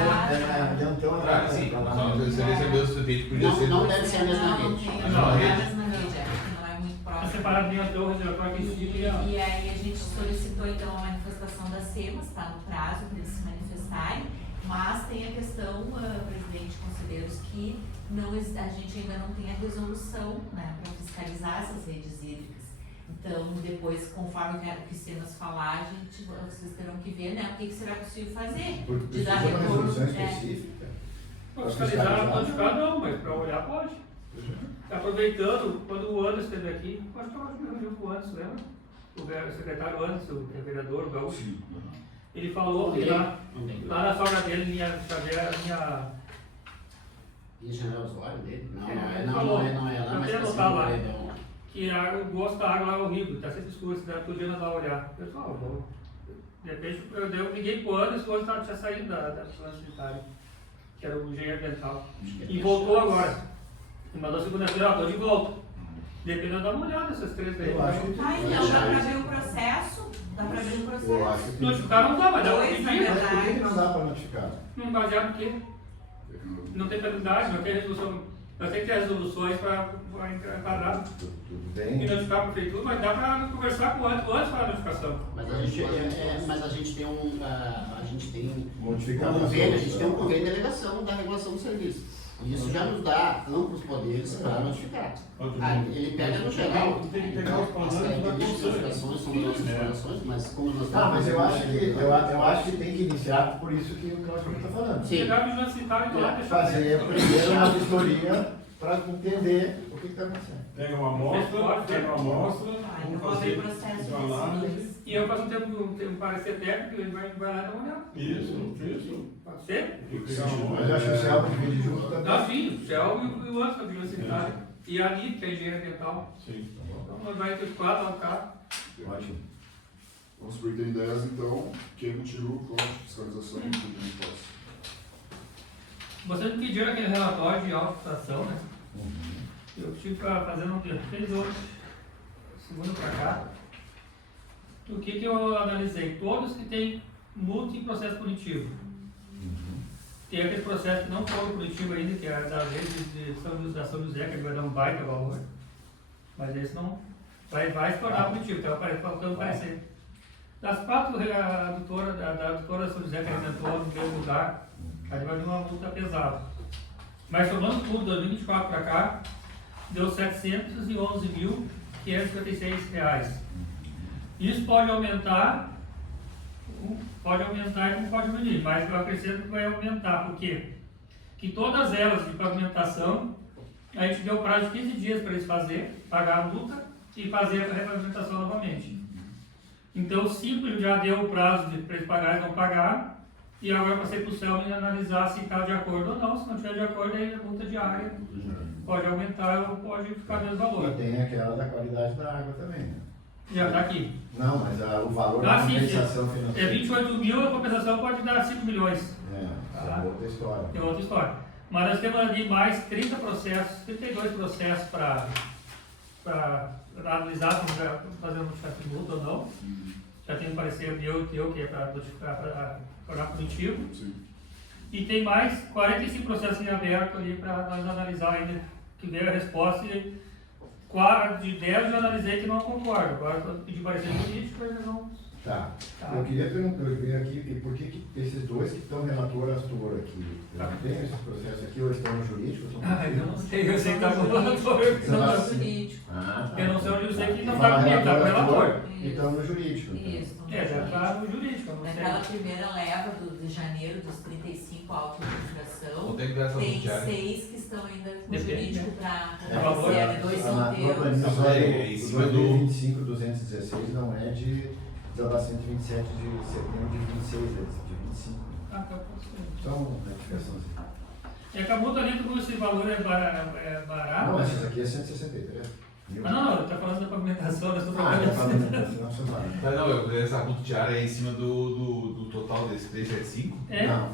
então Sim, só se ele recebeu o sujeito, podia ser... Não deve ser a mesma rede. Não é a mesma rede, porque não é muito Tá próximo. separado linha torre, já aqui em cima. E aí a gente solicitou então a manifestação da SEMAS, está no prazo para eles se manifestarem, mas tem a questão, presidente, conselheiros, que a gente ainda não tem a resolução, né, para fiscalizar essas redes hídricas. Então, depois, conforme o que SEMAS falar, vocês terão que ver, né, o que será possível fazer. Porque De dar precisa de uma resolução retorno, específica. Para fiscalizar, notificar não, mas para olhar pode. Aproveitando, quando o Anderson esteve aqui, acho que eu reuniu com o Anderson, lembra? O secretário Anderson, o vereador, o Gaúcho. Ele falou que lá na sogra dele, minha E general usuário dele? Não é. Eu queria anotar lá. Que o gosto da água lá é horrível, está sempre escuro, você podia ir lá olhar. Pessoal, de repente eu liguei pro Anderson, hoje tinha saído da vigilância sanitária, que era o engenheiro ambiental. E voltou agora. E mandou segunda-feira, estou de volta. Dependendo, dá uma olhada nessas 3 daí. Eu acho que Então dá para ver o processo? Dá para ver o processo? eu acho que Notificar não dá, mas dá para Dois, na Mas por verdade. que não dá para notificar? Não baseado em quê? Não tem penalidade, não tem resolução Nós temos que ter resoluções para enquadrar Tudo e bem. notificar a prefeitura, mas dá para conversar com antes da notificação. Mas a gente tem a gente tem Modificar convênio, a gente tem um convênio de delegação da regulação do serviço. E isso já nos dá amplos poderes para notificar. Ele pega no geral, Tem que pegar os as parâmetros da características das condição. operações são das nossas operações, mas como nós Ah, mas eu acho que, eu eu acho que tem que iniciar por isso que o Cláudio está falando. Sim. Pegar a vigilância sanitária e lá deixar Fazer primeiro uma vistoria para entender o que está acontecendo. Pega uma amostra, Ah, então vamos pode ter fazer processo uma análise. de E eu faço um parecer técnico, ele vai lá e dá uma olhada. Isso. Pode ser? Tem que pegar uma Mas eu acho que o Celso divide junto também. Ah, sim, o CEL e o outro da vigilância sanitária. E a NIT, que é a engenharia ambiental. Sim. Então nós vai ter 4 lá no carro. Ótimo. Vamos para o item 10, então, que é contigo, Cláudio, fiscalização e tudo que possa. Vocês me pediram aquele relatório de autofiltração, né? Eu tive para fazer um dia, fez hoje, segunda para cá. O que eu analisei? Todos que têm multa em processo punitivo. Tem aqueles processos que não foram punitivos ainda, que é da lei de São José, que vai dar um baita valor. Mas esse não vai se tornar punitivo, então faltando parecer. Das 4 adutoras, da adutora São José que arrebentou no mesmo lugar, aí vai vir uma multa pesada. Mas somando tudo, 2024 para cá, deu R$ 711.556. Isso pode aumentar e não pode diminuir, mas eu acrescento que vai aumentar, por quê? Que todas elas de pavimentação, a gente deu prazo de 15 dias para eles fazer, pagar a multa e fazer a repavimentação novamente. Então, 5 já deu o prazo para eles pagarem e não pagar, e agora passei para o CEL e analisar se está de acordo ou não. Se não estiver de acordo, aí a multa diária pode aumentar ou pode ficar no mesmo valor. E tem aquela da qualidade da água também, né? Já está aqui. Não, mas o valor da Sim, compensação é financeira 28 mil, a compensação pode dar 5 milhões. é outra história. É outra história. Mas nós temos ali mais 30 processos, 32 processos para analisar se vai fazer uma notificação de multa ou não. Já tem um parecer meu e teu, que é para notificar, para tornar punitivo. Sim. E tem mais 45 processos em aberto ali para nós analisar ainda, que veio a resposta e de 10 eu analisei que não concordo. Agora eu pedi parecer jurídico, eles não. Tá. Tá. Eu queria perguntar, eu vi aqui, e por que esses dois que estão relator Astor aqui, eu não tenho esses processos aqui, ou estão no jurídico? Ou estão no Eu não sei, eu sei que está no Não, relator. no jurídico. Ah, tá. Eu não sei onde eu sei que não Fala está comigo, está com o relator. e estão no jurídico. Isso. É, já está no jurídico, eu não sei. Naquela primeira leva de janeiro, dos 35 autos de Não infração, tem que dar essa tem multiária. 6 que estão ainda com o Depende, jurídico né? para É, valor, aparecer, 2 solteiros. Não, é em cima do- 2025, 216 não é de 127 de setembro de 26, é de 25. Ah, tá, pode ser. Então, notificaçãozinha. É que a multa ali, como esse valor é barato. Não, essas aqui é 163. Mil. Ah, não, está falando da pavimentação, nós estamos Ah, trabalhando tá falando, não você vai. Não, essa multa diária é em cima do total desse 375? É? Não,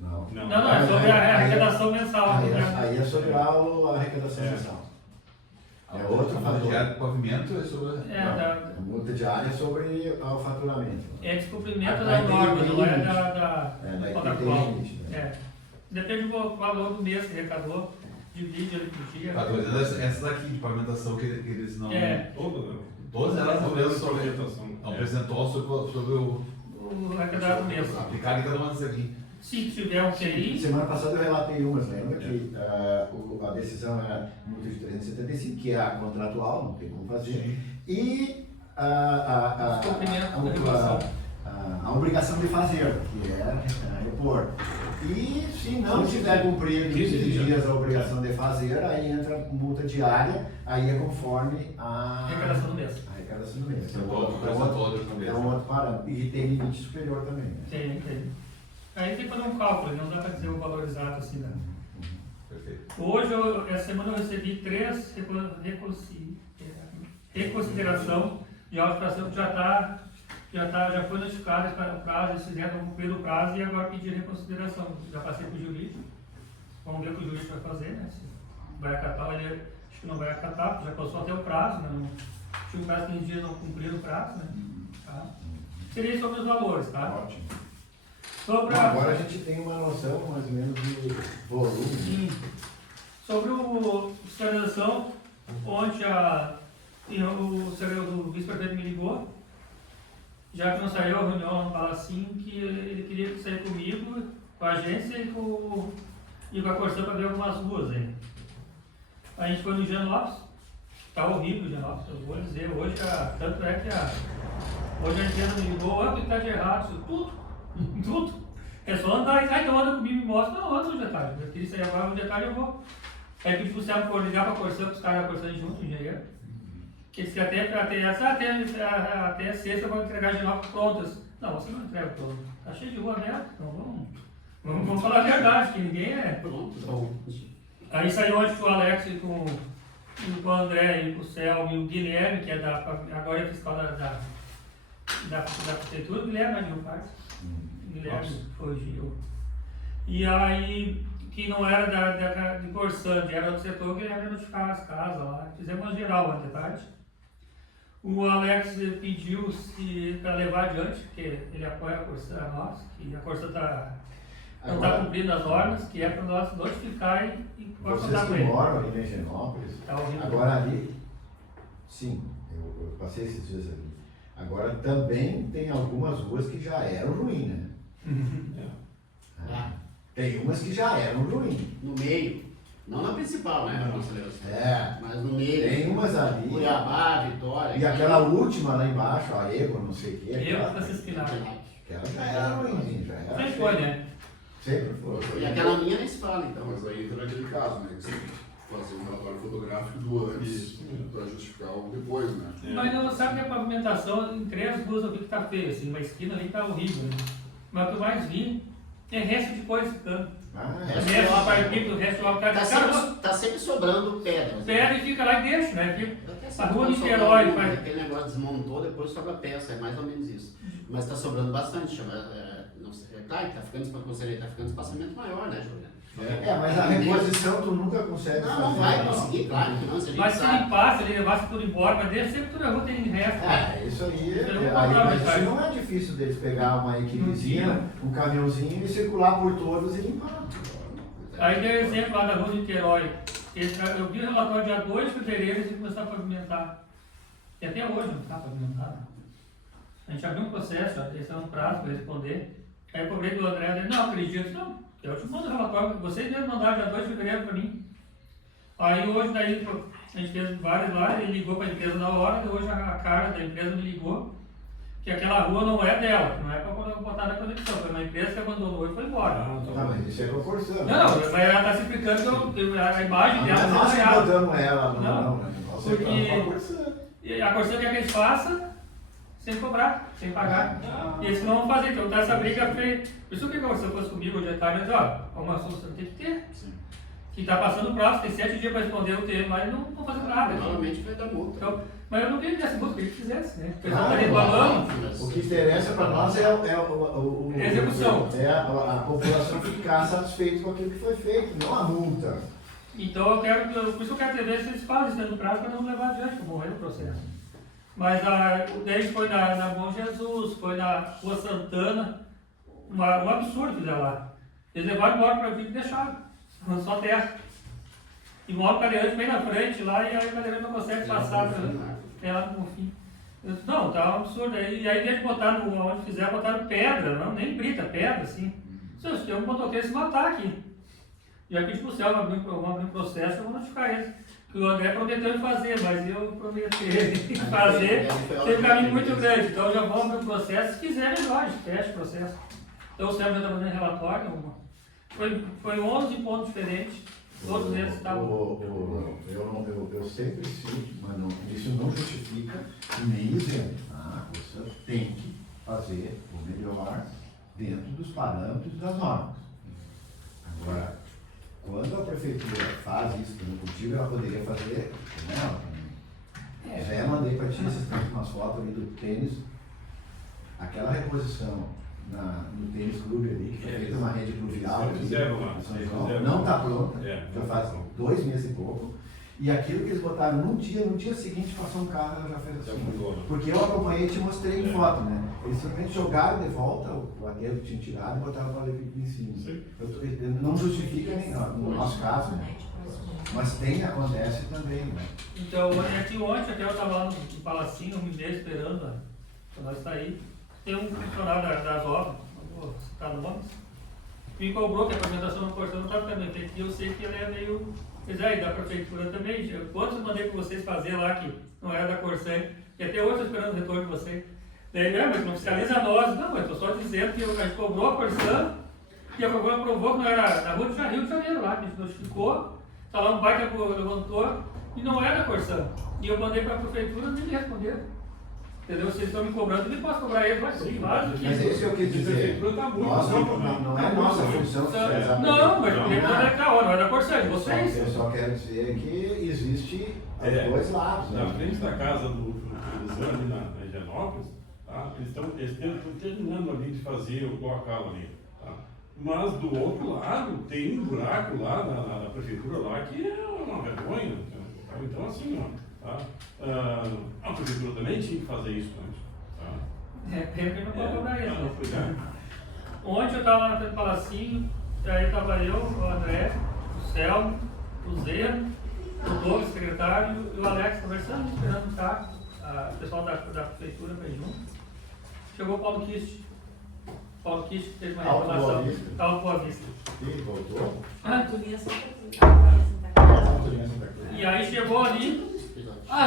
não. Não, é sobre a arrecadação mensal. Aí né? é sobre a arrecadação mensal. É outro A multa fator. diária do pavimento é sobre. É, Não, a multa diária é sobre o faturamento. é descumprimento Aí da tem norma, não é limite. da É, daí da tem qual. limite, né? É. Depende do valor do mês que arrecadou, divide ali por dia. Tá, tô dizendo essas aqui de pavimentação que eles não. É. Todas elas não mesmo sobre. Pavimentação. É um percentual sobre o. O arrecadado do mês. Aplicar em cada uma dessas aqui. Se tiver um TI, Semana passada eu relatei umas, lembra que a decisão era multa de 375, que é a contratual, não tem como fazer, e Descumprimento da regulação. a obrigação de fazer, que é repor. E se não tiver cumprido 15 dias a obrigação de fazer, aí entra multa diária, aí é conforme a arrecadação do mês. arrecadação do mês. Percentual do mês. É um outro parâmetro. E tem limite superior também. Né? Tem. Aí tem que fazer um cálculo, não dá para dizer o valor exato assim, né? Perfeito. Hoje, essa semana eu recebi 3 reconsideração de auto-infração que já foi notificada para o prazo, eles fizeram cumprir o prazo e agora pediram reconsideração. Já passei para o jurídico, vamos ver o que o jurídico vai fazer, né? Se vai acatar, ele acho que não vai acatar, porque já passou até o prazo, né? Tinha um prazo de 15 dias, não cumpriram o prazo, né? Tá? Seria sobre os valores, tá? Ótimo. Sobre Agora a gente tem uma noção mais ou menos de volume. Sim. Sobre o fiscalização, ontem o vice-prefeito me ligou, já que não saiu a reunião no Palacinho, que ele queria sair comigo, com a agência e com a Corsã para ver algumas ruas aí. A gente foi no Higienópolis, está horrível o Higienópolis, eu vou dizer, hoje, tanto é que hoje a empresa me ligou, o que está de errado, tudo, tudo. É só andar, então anda comigo e mostra, não, anda no detalhe, eu queria sair agora no detalhe, eu vou. Aí pedi pro Céu por ligar para a Corsã, para os caras da Corsã junto, o engenheiro. Que disse que até sexta eu vou entregar de novo prontas. Não, você não entrega todo. Tá cheio de rua aberta, então vamos falar a verdade, que ninguém é. Pronto. Aí saiu ontem com o Alex e com o André e com o Selma e o Guilherme, que é agora é fiscal da prefeitura, o Guilherme de Rio Parque. Guilherme fugiu. E aí, que não era de Corsã, era do setor, o Guilherme notificar as casas lá. Fizemos uma geral ontem à tarde. O Alex pediu para levar adiante, porque ele apoia a Corsã, a nós, que a Corsã não está cumprindo as normas, que é para nós notificar e pode contar com ele. Vocês que moram ali na Higienópolis, Tá horrível. agora ali, sim, eu passei esses dias ali. Agora também tem algumas ruas que já eram ruins, né? Tem umas que já eram ruins. No meio. Não na principal, né, conselheiro? Mas no meio. Tem umas ali. Cuiabá, Vitória. E aquela última lá embaixo, a Ego, não sei o que. Eu, Francisco Aquela já era ruimzinha, já era. Sempre foi, né? Sempre foi. E aquela minha nem se fala, então. Mas aí entra naquele caso, né? Que você tem que fazer um relatório fotográfico do antes para justificar o depois, né? Mas não sabe que a pavimentação em 3 ruas eu vi que tá feio, assim, uma esquina ali tá horrível, né? Mas o que eu mais vi é resto de coisa ficando. Resto de parquinho, resto de obra. Tá sempre sobrando pedra. Pega e fica lá e deixa, né? Fica Até a rua tá Niterói sobrando, faz. aquele negócio desmontou, depois sobra peça, é mais ou menos isso. Mas tá sobrando bastante. Não sei, claro, tá ficando espaçamento maior, né, Juliana? Mas a reposição tu nunca consegue fazer. Não vai conseguir, claro que não, se a gente Mas se sabe. limpasse, ele levasse tudo embora, mas deixa sempre toda a rua tem resto. Isso aí, Isso é um mas problema, isso cara. não é difícil deles pegar uma equipezinha, um caminhãozinho e circular por todos e limpar. Aí deu exemplo lá da rua Niterói. Eu vi o relatório dia 2 de fevereiro e começar a pavimentar. E até hoje não está pavimentado. A gente abriu um processo, esse é um prazo para responder. Aí eu cobrei do André, ele não acredito, não. Eu te mando o relatório, vocês mesmos mandaram dia 2 de fevereiro para mim. Aí hoje daí a gente fez vários lá, ele ligou para a empresa na hora, e hoje a cara da empresa me ligou que aquela rua não é dela, não é para botar na conexão, foi uma empresa que abandonou e foi embora. Mas isso é proporção. Não, mas ela está se explicando que a imagem dela Mas nós é que real. botamos ela, Não, Você porque- é uma Corsã. E a Corsã quer que eles façam sem cobrar, sem pagar. E eles não vão fazer, então essa briga foi. Por isso que a Corsã fosse comigo hoje à tarde, mas ó, uma solução tem que ter. Sim. Que está passando o prazo, tem 7 dias para responder o termo, mas não vão fazer nada. Provavelmente vai dar multa. Então, mas eu não queria que desse multa, queria que fizesse, né? O pessoal Claro, está reclamando. O que interessa para nós é Execução. É a população ficar satisfeita com aquilo que foi feito, não a multa. Então eu quero, por isso eu quero ver se eles fazem isso no prazo para não levar adiante, para morrer no processo. Mas o deles foi na Bom Jesus, foi na Rua Santana, um absurdo que fizeram lá. Eles levaram embora para vir e deixaram, só terra. E mora o cadeirante bem na frente lá, e aí o cadeirante não consegue passar ela no fim. Eu disse, não, tá um absurdo. E aí, em vez de botar onde fizer, botaram pedra, não, nem brita, pedra, assim. Se eu tenho um motoqueiro se matar aqui. Já pedi pro céu, vamos abrir um processo, eu vou notificar eles. Que o André prometeu de fazer, mas eu prometi ele fazer, tem um caminho muito grande. Então já vamos abrir o processo, se quiser melhor, a gente fecha o processo. Então o céu já está fazendo relatório, foi 11 pontos diferentes, todos eles estavam... Eu sempre cito, mas isso não justifica nem isento. Você tem que fazer o melhor dentro dos parâmetros das normas. Agora, quando a prefeitura faz isso, como contigo, ela poderia fazer com ela também. Já mandei para ti umas fotos ali do tênis, aquela reposição no tênis clube ali, que foi feita uma rede pluvial aqui, não está pronta, já faz 2 meses e pouco. E aquilo que eles botaram no dia seguinte passou um carro, ela já fez assim. Porque eu acompanhei e te mostrei em foto, né? Eles simplesmente jogaram de volta o aterro que tinha tirado e botaram o paralelepípedo em cima. Não justifica nem, no nosso caso, né? Mas acontece também, né? Então, aqui ontem, até eu estava lá no Palacinho, um mês esperando, né, para nós sair. Tem um funcionário das obras, não vou citar nomes, me cobrou que a apresentação no Corsã não estava ficando bem feita, e eu sei que ele é meio... Pois é, e da prefeitura também. Quantos eu mandei para vocês fazer lá que não era da Corsã, e até hoje eu estou esperando o retorno de vocês. Daí ele, mas não fiscaliza nós. Não, mas estou só dizendo que a gente cobrou a Corsã, e a Corsã provou que não era da Rua de Rio de Janeiro lá, que a gente notificou, está lá um baita levantou, e não era da Corsã. E eu mandei para a prefeitura, nem me responderam. Entendeu? Vocês estão me cobrando, eu nem posso cobrar eles, mas sim, claro. Mas é isso que eu quis dizer. Nós não é nossa função fiscalizar. Não, mas o diretor é da hora, não é da Corsã, de vocês. Eu só quero dizer que existe os dois lados. Na frente da casa do Felizano, ali na Higienópolis, tá? Eles estão terminando ali de fazer o cloacal ali. Tá? Mas do outro lado, tem um buraco lá na prefeitura lá que é uma vergonha. Tá? Então assim, ó. Tá? A prefeitura também tinha que fazer isso antes. Tá? É, pena que não pode cobrar isso. Não, pois é. Ontem eu estava lá na frente do Palacinho, e aí estava eu, o André, o Celso, o Zé, o Douglas, secretário, e o Alex conversando, esperando o carro, o pessoal da prefeitura para ir junto. Chegou o Paulo Kist. Paulo Kist fez uma reclamação. Alto Boa Vista. E voltou. E aí chegou ali.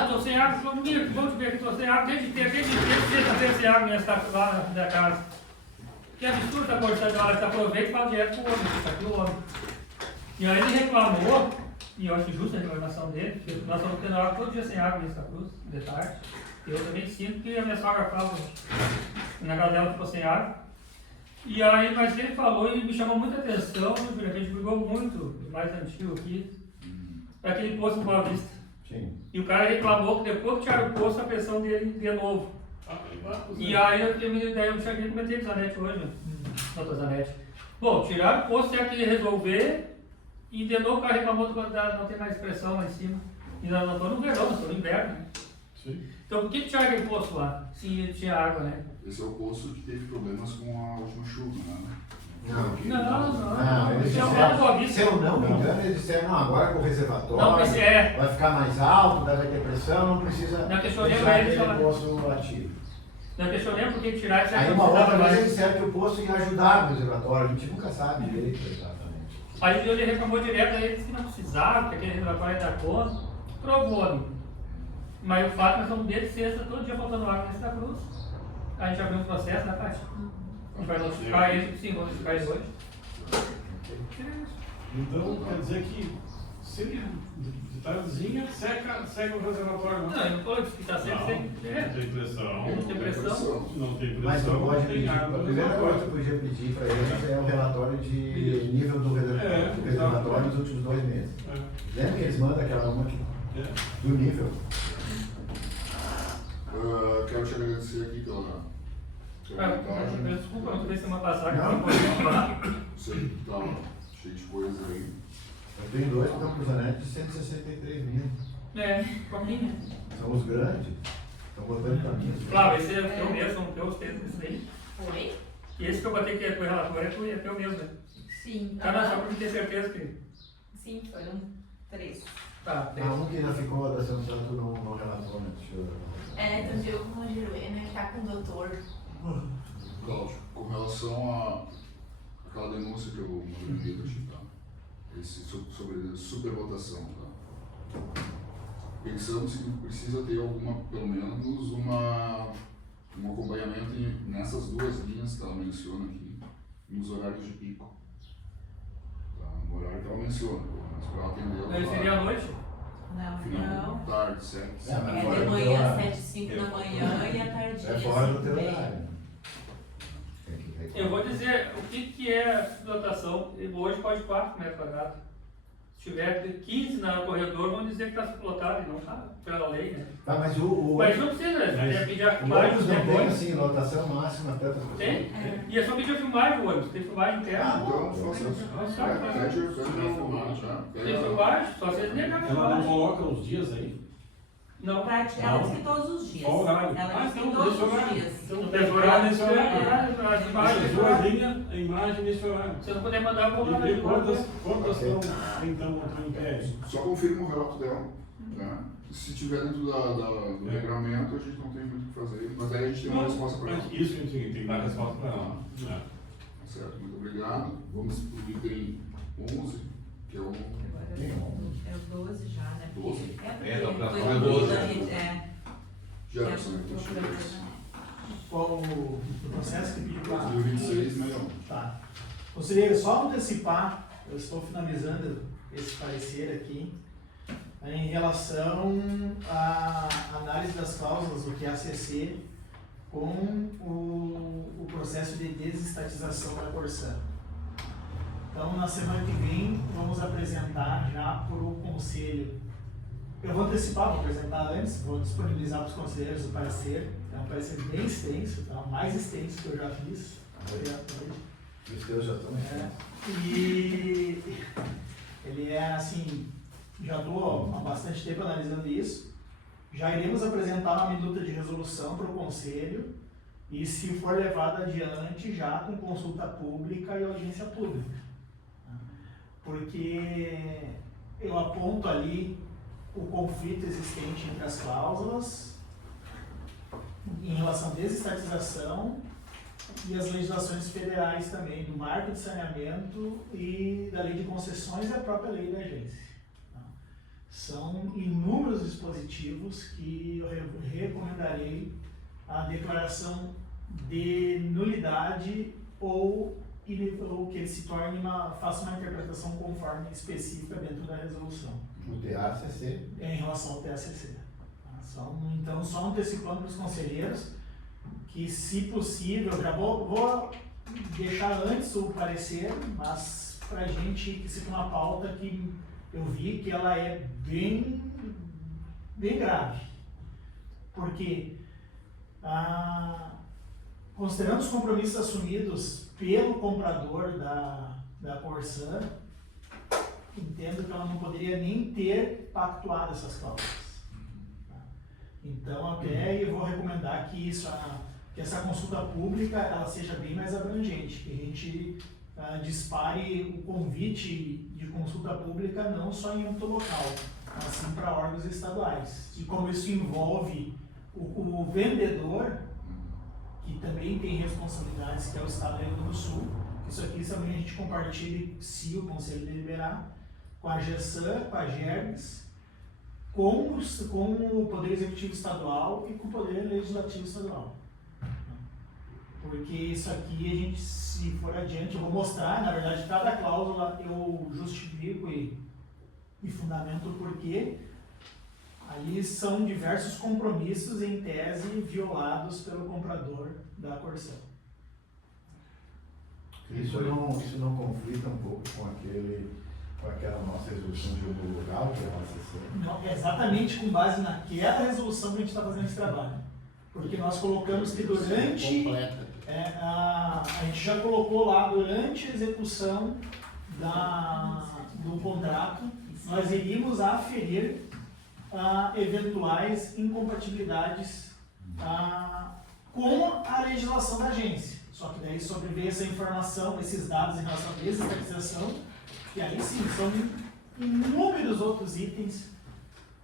Estou sem água, vamos te ver que estou sem água, desde sexta-feira sem água lá na casa. Que absurdo a porção de hora que aproveita e fala direto pro homem, está aqui o homem. E aí ele reclamou, e eu acho justa a reclamação dele, porque nós estamos tendo água todo dia sem água nessa cruz, de tarde. Eu também sinto que a minha sogra fala, na casa dela ficou sem água. E aí, mas ele falou e me chamou muita atenção, que a gente brigou muito, mais antigo aqui, aquele poço em Boa Vista. Sim. E o cara reclamou que depois que tiraram o poço, a pressão dele de novo. E aí eu tive uma ideia, eu cheguei a comentar com o Zanetti hoje, né? Doutor Zanetti. Bom, tiraram o poço, tinha que resolver, e de novo o cara reclamou que não tem mais pressão lá em cima. E nós não estamos no verão, nós estamos no inverno. Né? Sim. Então por que tiraram aquele poço lá? Se tinha água, né? Esse é o poço que teve problemas com a última chuva, né? Não, eles Se eu não me engano, eles disseram, não, agora com o reservatório, vai ficar mais alto, vai ter pressão, não precisa deixar aquele poço ativo. Não questionei por que tirar isso. Aí uma outra vez eles disseram que o poço ia ajudar no reservatório, a gente nunca sabe direito exatamente. Aí ele reclamou direto, aí ele disse que não precisava, que aquele reservatório ia dar conta, provou ali. Mas o fato é que nós estamos desde sexta, todo dia faltando água nesse da cruz. A gente abriu um processo, né, Tati? A gente vai notificar ele, sim, vou notificar ele hoje. Então, quer dizer que se ele de tardezinha, seca o reservatório. Não, eu não estou dizendo que está sempre sem. Não tem pressão. Não tem pressão. Não tem pressão. Mas tu pode não tem pedir, água. a primeira coisa que tu podia pedir para eles é o relatório de nível do reservatório nos últimos 2 meses. Lembra que eles mandam aquela uma aqui, do nível? Quero te agradecer aqui pela mensagem. Desculpa, não sei se semana passada. Não. Sei que tá cheio de coisa aí. Eu tenho 2 que estão com Zanetti de 163 mil. Pouquinho. São os grandes. Estão botando para mim. Claro, esse é teu mesmo, são teus textos, esse daí. Foi? E esse que eu botei que é o relatório é teu mesmo, né? Sim. Cada só para ter certeza que. Sim, foram 3. Tá, Há um que ainda ficou da São Santo no relatório. Deixa eu... Então eu com o Giruena que tá com o doutor. Cláudio, com relação àquela denúncia que eu mandei para ti, tá? Sobre supervotação, tá? Pensamos que precisa ter pelo menos um acompanhamento nessas 2 linhas que ela menciona aqui, nos horários de pico. Tá? No horário que ela menciona, mas para ela atender Daí seria à noite? final da tarde, 7. É de manhã, 7, 5 da manhã e à tarde. É fora do teu horário. Eu vou dizer o que é lotação. Hoje pode 4 metros quadrados. Se tiver 15 no corredor, vamos dizer que está suplotado e não está, pela lei, né? Tá, mas Mas não precisa, né? Pedir a o filmagem ônibus não tem depois. assim, lotação máxima tanto. Tem? E é só pedir a filmagem do ônibus. Tem filmagem interna. Então, faça isso. Pede a filmagem, tá? Tem filmagem, só vocês negarem a Ela não filmagem. coloca os dias aí? Não. Ela diz que todos os dias. Só horário. Ela diz que então todos deixa os horário. dias. Então Não deixa tem horário horário, nesse horário. as imagens, Essas duas linhas, a imagem nesse horário. Se eu não puder mandar, eu vou E mandar ver de quantas volta. estão então em pé. Só confirma o relato dela. Né? Se tiver dentro do regramento, a gente não tem muito o que fazer, mas aí a gente tem uma resposta para ela. Mas isso que a gente tem que dar resposta para ela. Né? Certo, muito obrigado. Vamos para o item 11, que é o... É o 12 já, né? 12? É, Dá pra foi falar o 12. Jefferson, né? Que chega esse. Qual o processo que pediu para 2026, melhor. Tá. Conselheiro, só antecipar, eu estou finalizando esse parecer aqui, em relação à análise das cláusulas do QACC com o processo de desestatização da Corsã. Então, na semana que vem, vamos apresentar já para o Conselho. Eu vou antecipar, vou apresentar antes, vou disponibilizar para os conselheiros o parecer. É um parecer bem extenso, tá? O mais extenso que eu já fiz. Os teus já estão E ele é assim, já estou há bastante tempo analisando isso. Já iremos apresentar uma minuta de resolução para o Conselho e, se for levado adiante, já com consulta pública e audiência pública. Porque eu aponto ali o conflito existente entre as cláusulas em relação à desestatização e as legislações federais também, do marco de saneamento e da lei de concessões e a própria lei da agência. São inúmeros dispositivos que eu recomendarei a declaração de nulidade ou que ele se torne faça uma interpretação conforme específica dentro da resolução. O TACC. Em relação ao TACC. Então, só antecipando para os conselheiros que, se possível, já vou deixar antes o parecer, mas para a gente, que se for uma pauta que eu vi que ela é bem grave. Porque, considerando os compromissos assumidos pelo comprador da Corsã, entendo que ela não poderia nem ter pactuado essas cláusulas. Então, até eu vou recomendar que essa consulta pública ela seja bem mais abrangente, que a gente dispare o convite de consulta pública não só em âmbito local, mas sim para órgãos estaduais. E como isso envolve o vendedor, que também tem responsabilidades, que é o Estado do Rio Grande do Sul, isso aqui também a gente compartilha, se o Conselho deliberar, com a GESAN, com a GERGS, com o Poder Executivo Estadual e com o Poder Legislativo Estadual. Porque isso aqui, a gente, se for adiante, eu vou mostrar, na verdade, cada cláusula eu justifico e fundamento o porquê. Ali são diversos compromissos, em tese, violados pelo comprador da Corsã. Isso não conflita um pouco com aquela nossa resolução de homologar, que é a ACC? Exatamente com base naquela resolução que a gente está fazendo esse trabalho. Porque nós colocamos que durante... a gente já colocou lá, durante a execução do contrato, nós iríamos aferir eventuais incompatibilidades com a legislação da agência. Só que daí sobreveio essa informação, esses dados em relação à desestatização, e aí sim, são inúmeros outros itens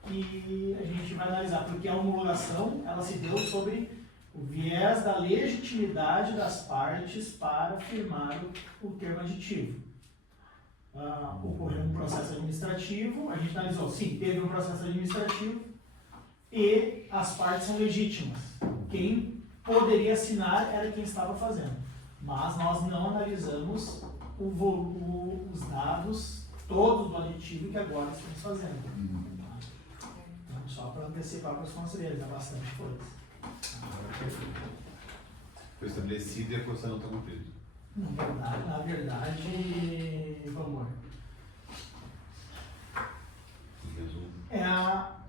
que a gente vai analisar, porque a homologação, ela se deu sobre o viés da legitimidade das partes para firmar o termo aditivo. Ocorreu um processo administrativo, a gente analisou, sim, teve um processo administrativo e as partes são legítimas. Quem poderia assinar era quem estava fazendo, mas nós não analisamos os dados todos do aditivo que agora estamos fazendo. Então, só para antecipar para os conselheiros, é bastante coisa. Foi estabelecido e a Corsã não está cumprida. Na verdade, vamos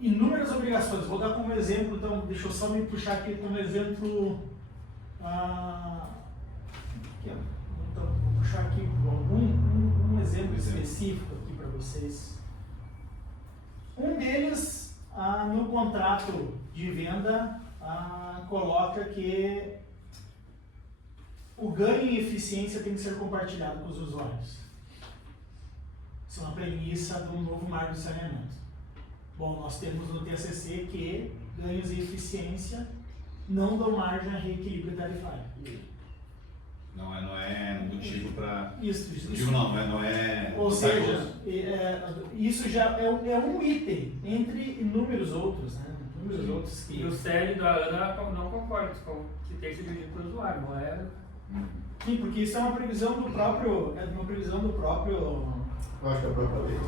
inúmeras obrigações. Vou dar como exemplo, então, deixa eu só me puxar aqui como exemplo. Então, vou puxar aqui um exemplo específico aqui para vocês. Um deles, no contrato de venda coloca que o ganho em eficiência tem que ser compartilhado com os usuários. Isso é uma premissa do novo marco de saneamento. Bom, nós temos no TCC que ganhos em eficiência não dão margem a reequilíbrio tarifário. Não é motivo para... Isso. Não é... Ou seja, isso já é um item entre inúmeros outros, né? Inúmeros outros que... E o CL da ANA não concorda com que tem que ser dividido pelo usuário, não é? Sim, porque isso é uma previsão do próprio... Eu acho que é a própria lei.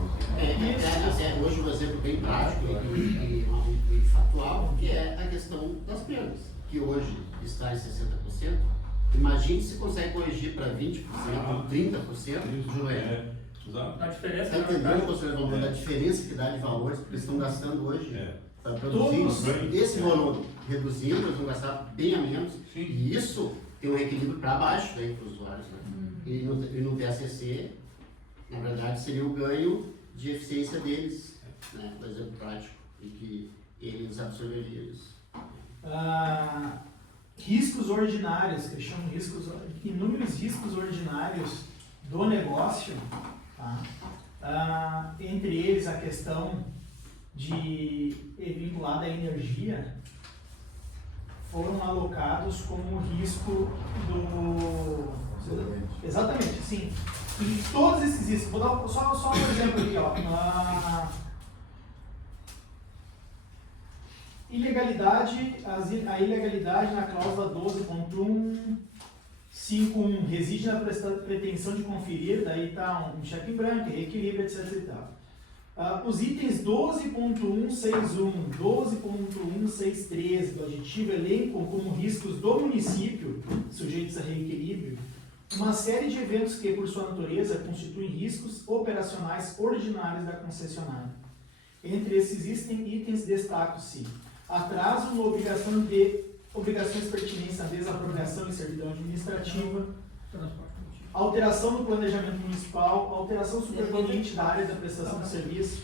Até hoje um exemplo bem prático e factual, que é a questão das perdas, que hoje está em 60%. Imagine se consegue corrigir para 20% ou 30%, Joelho. A diferença Está entendendo, professor Evandro, a diferença que dá de valores, porque eles estão gastando hoje para produzir esse volume. Reduzindo, eles vão gastar bem a menos. E isso tem um equilíbrio para baixo para os usuários. Né? E no TACC, na verdade, seria o ganho de eficiência deles, né? Por exemplo, prático, e que eles absorveriam isso. Riscos ordinários, que eles chamam de inúmeros riscos ordinários do negócio, tá? Entre eles a questão vinculada à energia, foram alocados como risco do... Exatamente, sim. E todos esses riscos, vou dar só um exemplo aqui, ó. A ilegalidade na cláusula 12.151 reside na pretensão de conferir, daí está um cheque em branco, reequilíbrio, etc. E tal. Os itens 12.161, 12.163 do aditivo elencam como riscos do município, sujeitos a reequilíbrio, uma série de eventos que, por sua natureza, constituem riscos operacionais ordinários da concessionária. Entre esses itens destacam-se atraso na obrigações pertinentes à desapropriação e servidão administrativa, alteração no planejamento municipal, alteração superveniente da área da prestação de serviço,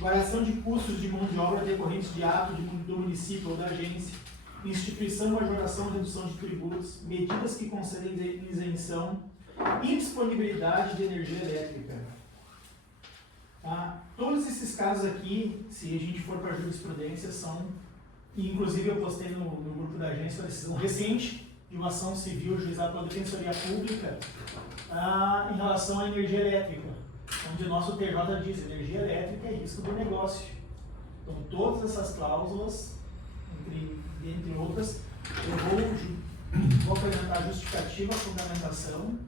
variação de custos de mão de obra decorrentes de ato do município ou da agência, instituição, majoração, redução de tributos, medidas que concedem isenção, indisponibilidade de energia elétrica. Todos esses casos aqui, se a gente for para a jurisprudência, são, inclusive eu postei no grupo da agência uma decisão recente de uma ação civil juizada pela Defensoria Pública em relação à energia elétrica, onde o nosso TJ diz energia elétrica é risco do negócio. Então todas essas cláusulas, entre outras, eu vou apresentar a justificativa, a fundamentação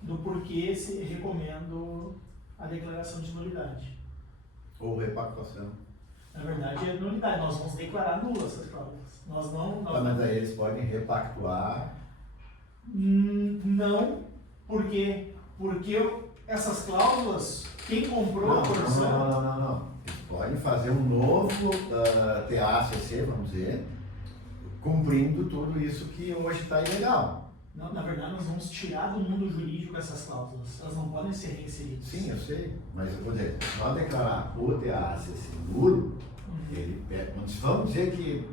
do porquê se recomendo a declaração de nulidade. Ou repactuação. Na verdade é nulidade, nós vamos declarar nulas essas cláusulas. Mas aí eles podem repactuar? Não, porque essas cláusulas, quem comprou a porção... Não. Eles podem fazer um novo TACC, vamos dizer, cumprindo tudo isso que hoje está ilegal. Não, na verdade, nós vamos tirar do mundo jurídico essas cláusulas. Elas não podem ser reinseridas. Sim, eu sei. Mas eu vou dizer, se nós declarar o TACC nulo, vamos dizer que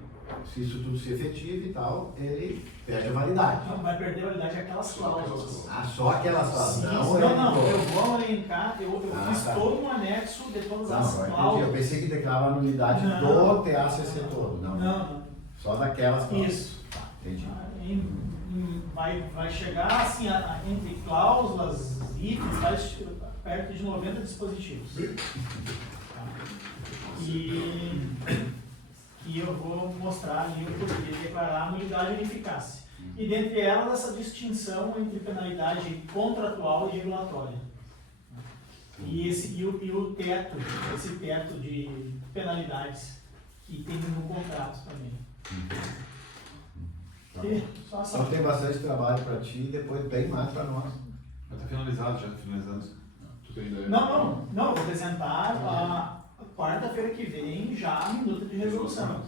se isso tudo se efetiva e tal, ele perde a validade. Não, vai perder a validade aquelas cláusulas. Só aquelas cláusulas. Não, eu vou elencar, eu fiz todo um anexo de todas as cláusulas. Eu pensei que declarava a nulidade do TACC todo. Não. Só daquelas cláusulas. Isso. Entendi. Vai chegar assim, entre cláusulas, itens, perto de 90 dispositivos. E eu vou mostrar ali o porquê de declarar a nulidade e a eficácia. E dentre elas, essa distinção entre penalidade contratual e regulatória. E o teto, esse teto de penalidades que tem no contrato também. Então tem bastante trabalho para ti e depois bem mais para nós. Mas está finalizado já, finalizando. Não, vou apresentar a quarta-feira que vem já a minuta de resolução.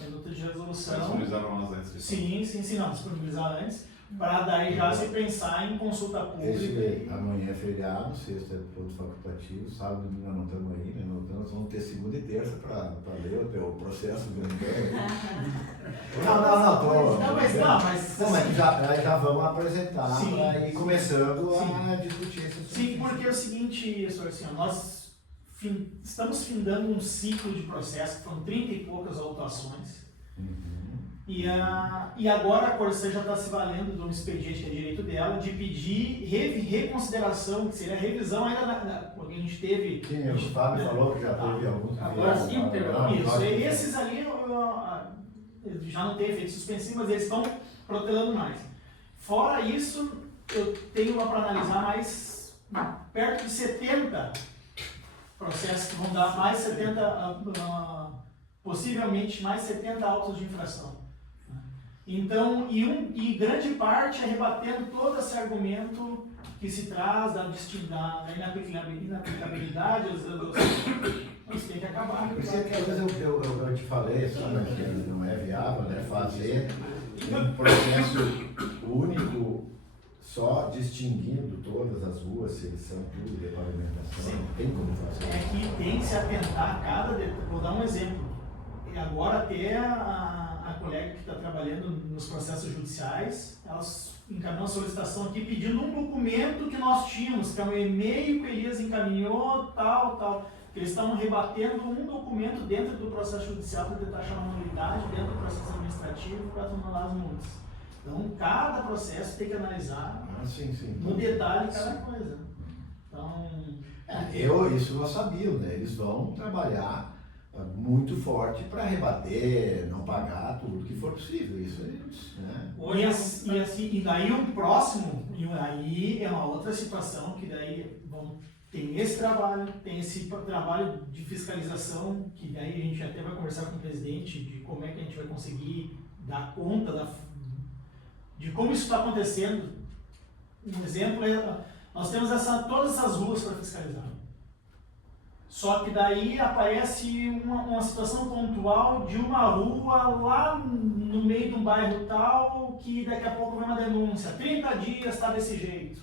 Minuta de resolução. Disponibilizaram nós antes. Sim, não, disponibilizar antes. para daí já se pensar em consulta Esse pública. amanhã é feriado, sexta é todo facultativo, sábado e domingo nós não estamos aí, né? Nós vamos ter segunda e terça para ler o teu processo do mas já vamos apresentar para ir começando a discutir esse assunto. Sim, porque é o seguinte, senhor, assim, nós estamos findando um ciclo de processo, foram 30 e poucas autuações. E agora a Corsã já está se valendo de um expediente que é direito dela, de pedir reconsideração, que seria a revisão ainda porque a gente teve... Sim, o Fábio falou que já teve alguns... Agora sim, isso, e esses ali já não tem efeito suspensivo, mas eles estão protelando mais. Fora isso, eu tenho para analisar mais perto de 70 processos que vão dar mais 70, possivelmente mais 70 autos de infração. Então, e grande parte é rebatendo todo esse argumento que se traz da inaplicabilidade, isso tem que acabar. Por isso é que às vezes eu te falei, sabe, que não é viável, né, fazer um processo único só distinguindo todas as ruas, se eles são tudo de pavimentação, não tem como fazer. É que tem que se atentar a cada detalhe. Vou dar um exemplo. E agora até a colega que está trabalhando nos processos judiciais, elas encaminhou uma solicitação aqui pedindo um documento que nós tínhamos, que é um e-mail que o Elias encaminhou, tal. Eles estão rebatendo um documento dentro do processo judicial para tentar achar uma nulidade dentro do processo administrativo para tomar as multas. Então, cada processo tem que analisar no detalhe cada coisa. Então, isso nós sabíamos, né? Eles vão trabalhar muito forte para rebater, não pagar tudo que for possível. Isso é isso, né? E daí o próximo, e aí é uma outra situação que daí tem esse trabalho, tem esse trabalho de fiscalização, que daí a gente até vai conversar com o presidente de como é que a gente vai conseguir dar conta de como isso está acontecendo. Um exemplo é, nós temos todas essas ruas para fiscalizar. Só que daí aparece uma situação pontual de uma rua lá no meio de um bairro tal, que daqui a pouco vem uma denúncia, 30 dias está desse jeito.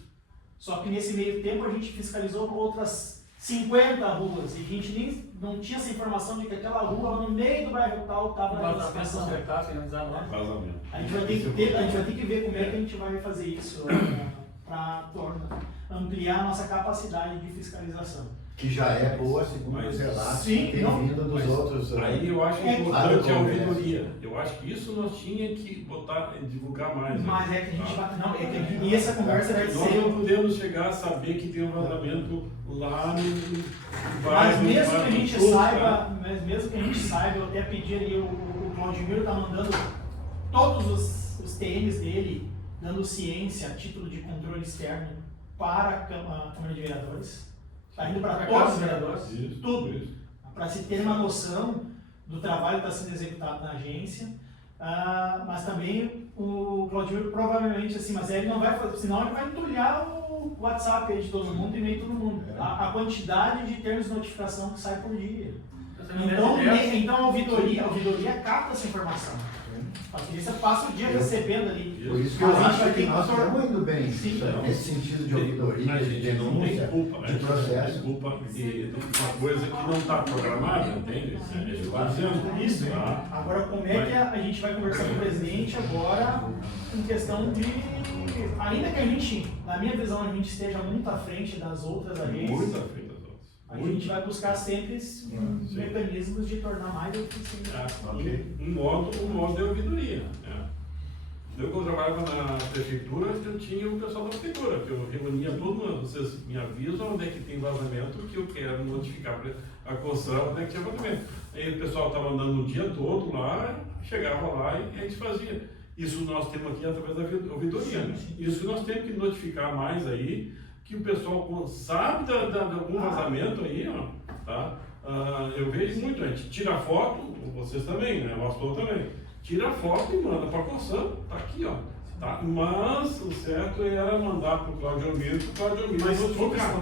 Só que nesse meio tempo a gente fiscalizou outras 50 ruas e a gente nem não tinha essa informação de que aquela rua no meio do bairro tal estava na fiscalização. A gente vai ter que ver como é que a gente vai fazer isso para ampliar a nossa capacidade de fiscalização. Que já é boa, segundo os relatos que tem vindo dos outros. Aí eu acho importante a ouvidoria. Eu acho que isso nós tinha que divulgar mais. Mas é que a gente vai. E essa conversa vai ser. Nós não podemos chegar a saber que tem um vazamento lá no bairro. Mas mesmo que a gente saiba, eu até pedi ali, o Claudimiro está mandando todos os TMs dele, dando ciência a título de controle externo para a Câmara de Vereadores. Está indo para todos os vereadores, tudo, para se ter uma noção do trabalho que está sendo executado na agência, mas também o Claudimiro provavelmente, assim, mas ele não vai fazer, senão ele vai entulhar o WhatsApp aí de todo mundo e meio todo mundo, a quantidade de termos de notificação que sai por dia. Então a ouvidoria capta essa informação. A polícia passa o dia recebendo ali. Por isso que eu acho que nós estamos indo bem nesse sentido de ouvidoria, de denúncia, de processo. Desculpa de uma coisa que não está programada, entende? Isso. Agora, como é que a gente vai conversar com o presidente agora em questão de... Ainda que a gente, na minha visão, a gente esteja muito à frente das outras agências. Muito à frente das outras. A gente vai buscar sempre mecanismos de tornar mais eficiente. Um modo de ouvidoria. Eu, quando trabalhava na prefeitura, eu tinha o pessoal da prefeitura, que eu reunia tudo, vocês me avisam onde é que tem vazamento, que eu quero notificar a Corsã onde é que tinha vazamento. Aí o pessoal estava andando o dia todo lá, chegava lá e a gente fazia. Isso nós temos aqui através da ouvidoria. Né? Isso nós temos que notificar mais aí, que o pessoal sabe de algum vazamento aí, ó, tá? Eu vejo muito, a gente tira foto, vocês também, né? O pastor também. Tira a foto e manda para a Corsã, tá aqui, ó. Tá, mas o certo era mandar para o Cláudio Almir, Mas notificar.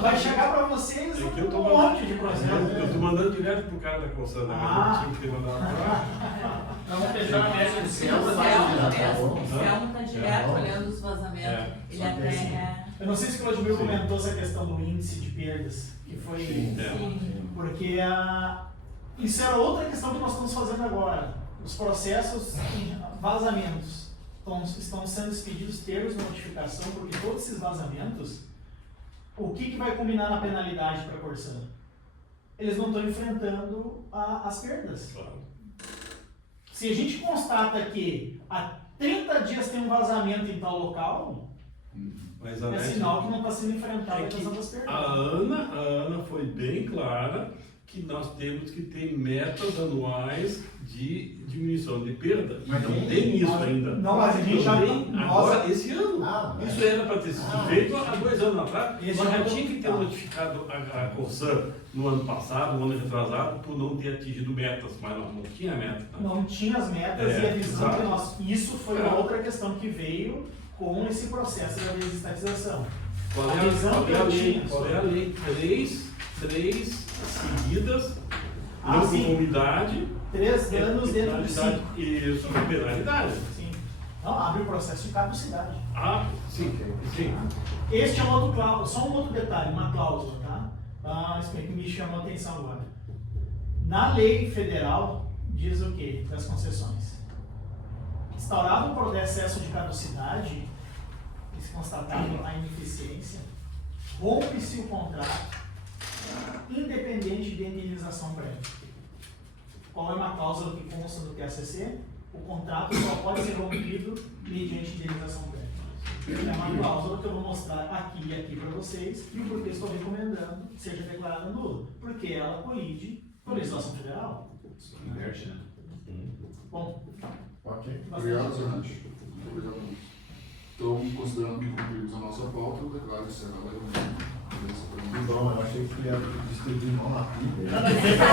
Vai chegar para vocês É que eu um tô monte de processo. Eu estou mandando direto pro cara da Corsana, mas eu tinha que ter mandado para lá. Vamos fechar a mesa de O cima. Selma está direto olhando os vazamentos. Ele até. Eu não sei se o Claudio comentou essa questão do índice de perdas, que foi. Sim. Porque isso era outra questão que nós estamos fazendo agora. Os processos em vazamentos estão sendo expedidos termos de notificação, porque todos esses vazamentos, o que vai culminar na penalidade para a Corsã? Eles não estão enfrentando as perdas. Claro. Se a gente constata que há 30 dias tem um vazamento em tal local, Mas a é NET sinal que não está sendo enfrentada é a que questão das perdas. a Ana foi bem clara que nós temos que ter metas anuais de diminuição de perda. Mas não tem- tem isso ainda. Não, mas a gente já Também, agora, esse ano. Mas- Isso era para ter sido feito há 2 anos atrás. Esse Nós já ano- tinha que ter notificado a Corsã no ano passado, no ano retrasado, por não ter atingido metas, mas não tinha meta. Né? Não tinha as metas É, e a visão exato. que nós. Isso foi É. outra questão que veio com esse processo da desestatização. Qual A é visão qual que é a eu lei? tinha Qual é a lei? Três seguidas, Ah, não sim. conformidade. 3 anos dentro de 5. Isso, penalidade. Sim. Não, abre o processo de caducidade. Ah, sim, sim. Este é um outro cláusula, só um outro detalhe, uma cláusula, tá? Isso que me chamou a atenção agora. Na lei federal, diz o quê? Das concessões. Instaurado o processo de caducidade, e se constatado a ineficiência, rompe-se o contrato, independente de indenização prévia. Qual é uma cláusula que consta do TACC? O contrato só pode ser rompido mediante indenização prévia. É uma cláusula que eu vou mostrar aqui e aqui para vocês e o porquê estou recomendando que seja declarada nula. Porque ela colide com a legislação federal. Inverte, né? Bom, Ok, obrigado, Zanete. Muito obrigado. Então, considerando que cumprimos a nossa pauta, eu declaro encerrada a reunião. Bom, eu achei que ia distribuir mão na pilha.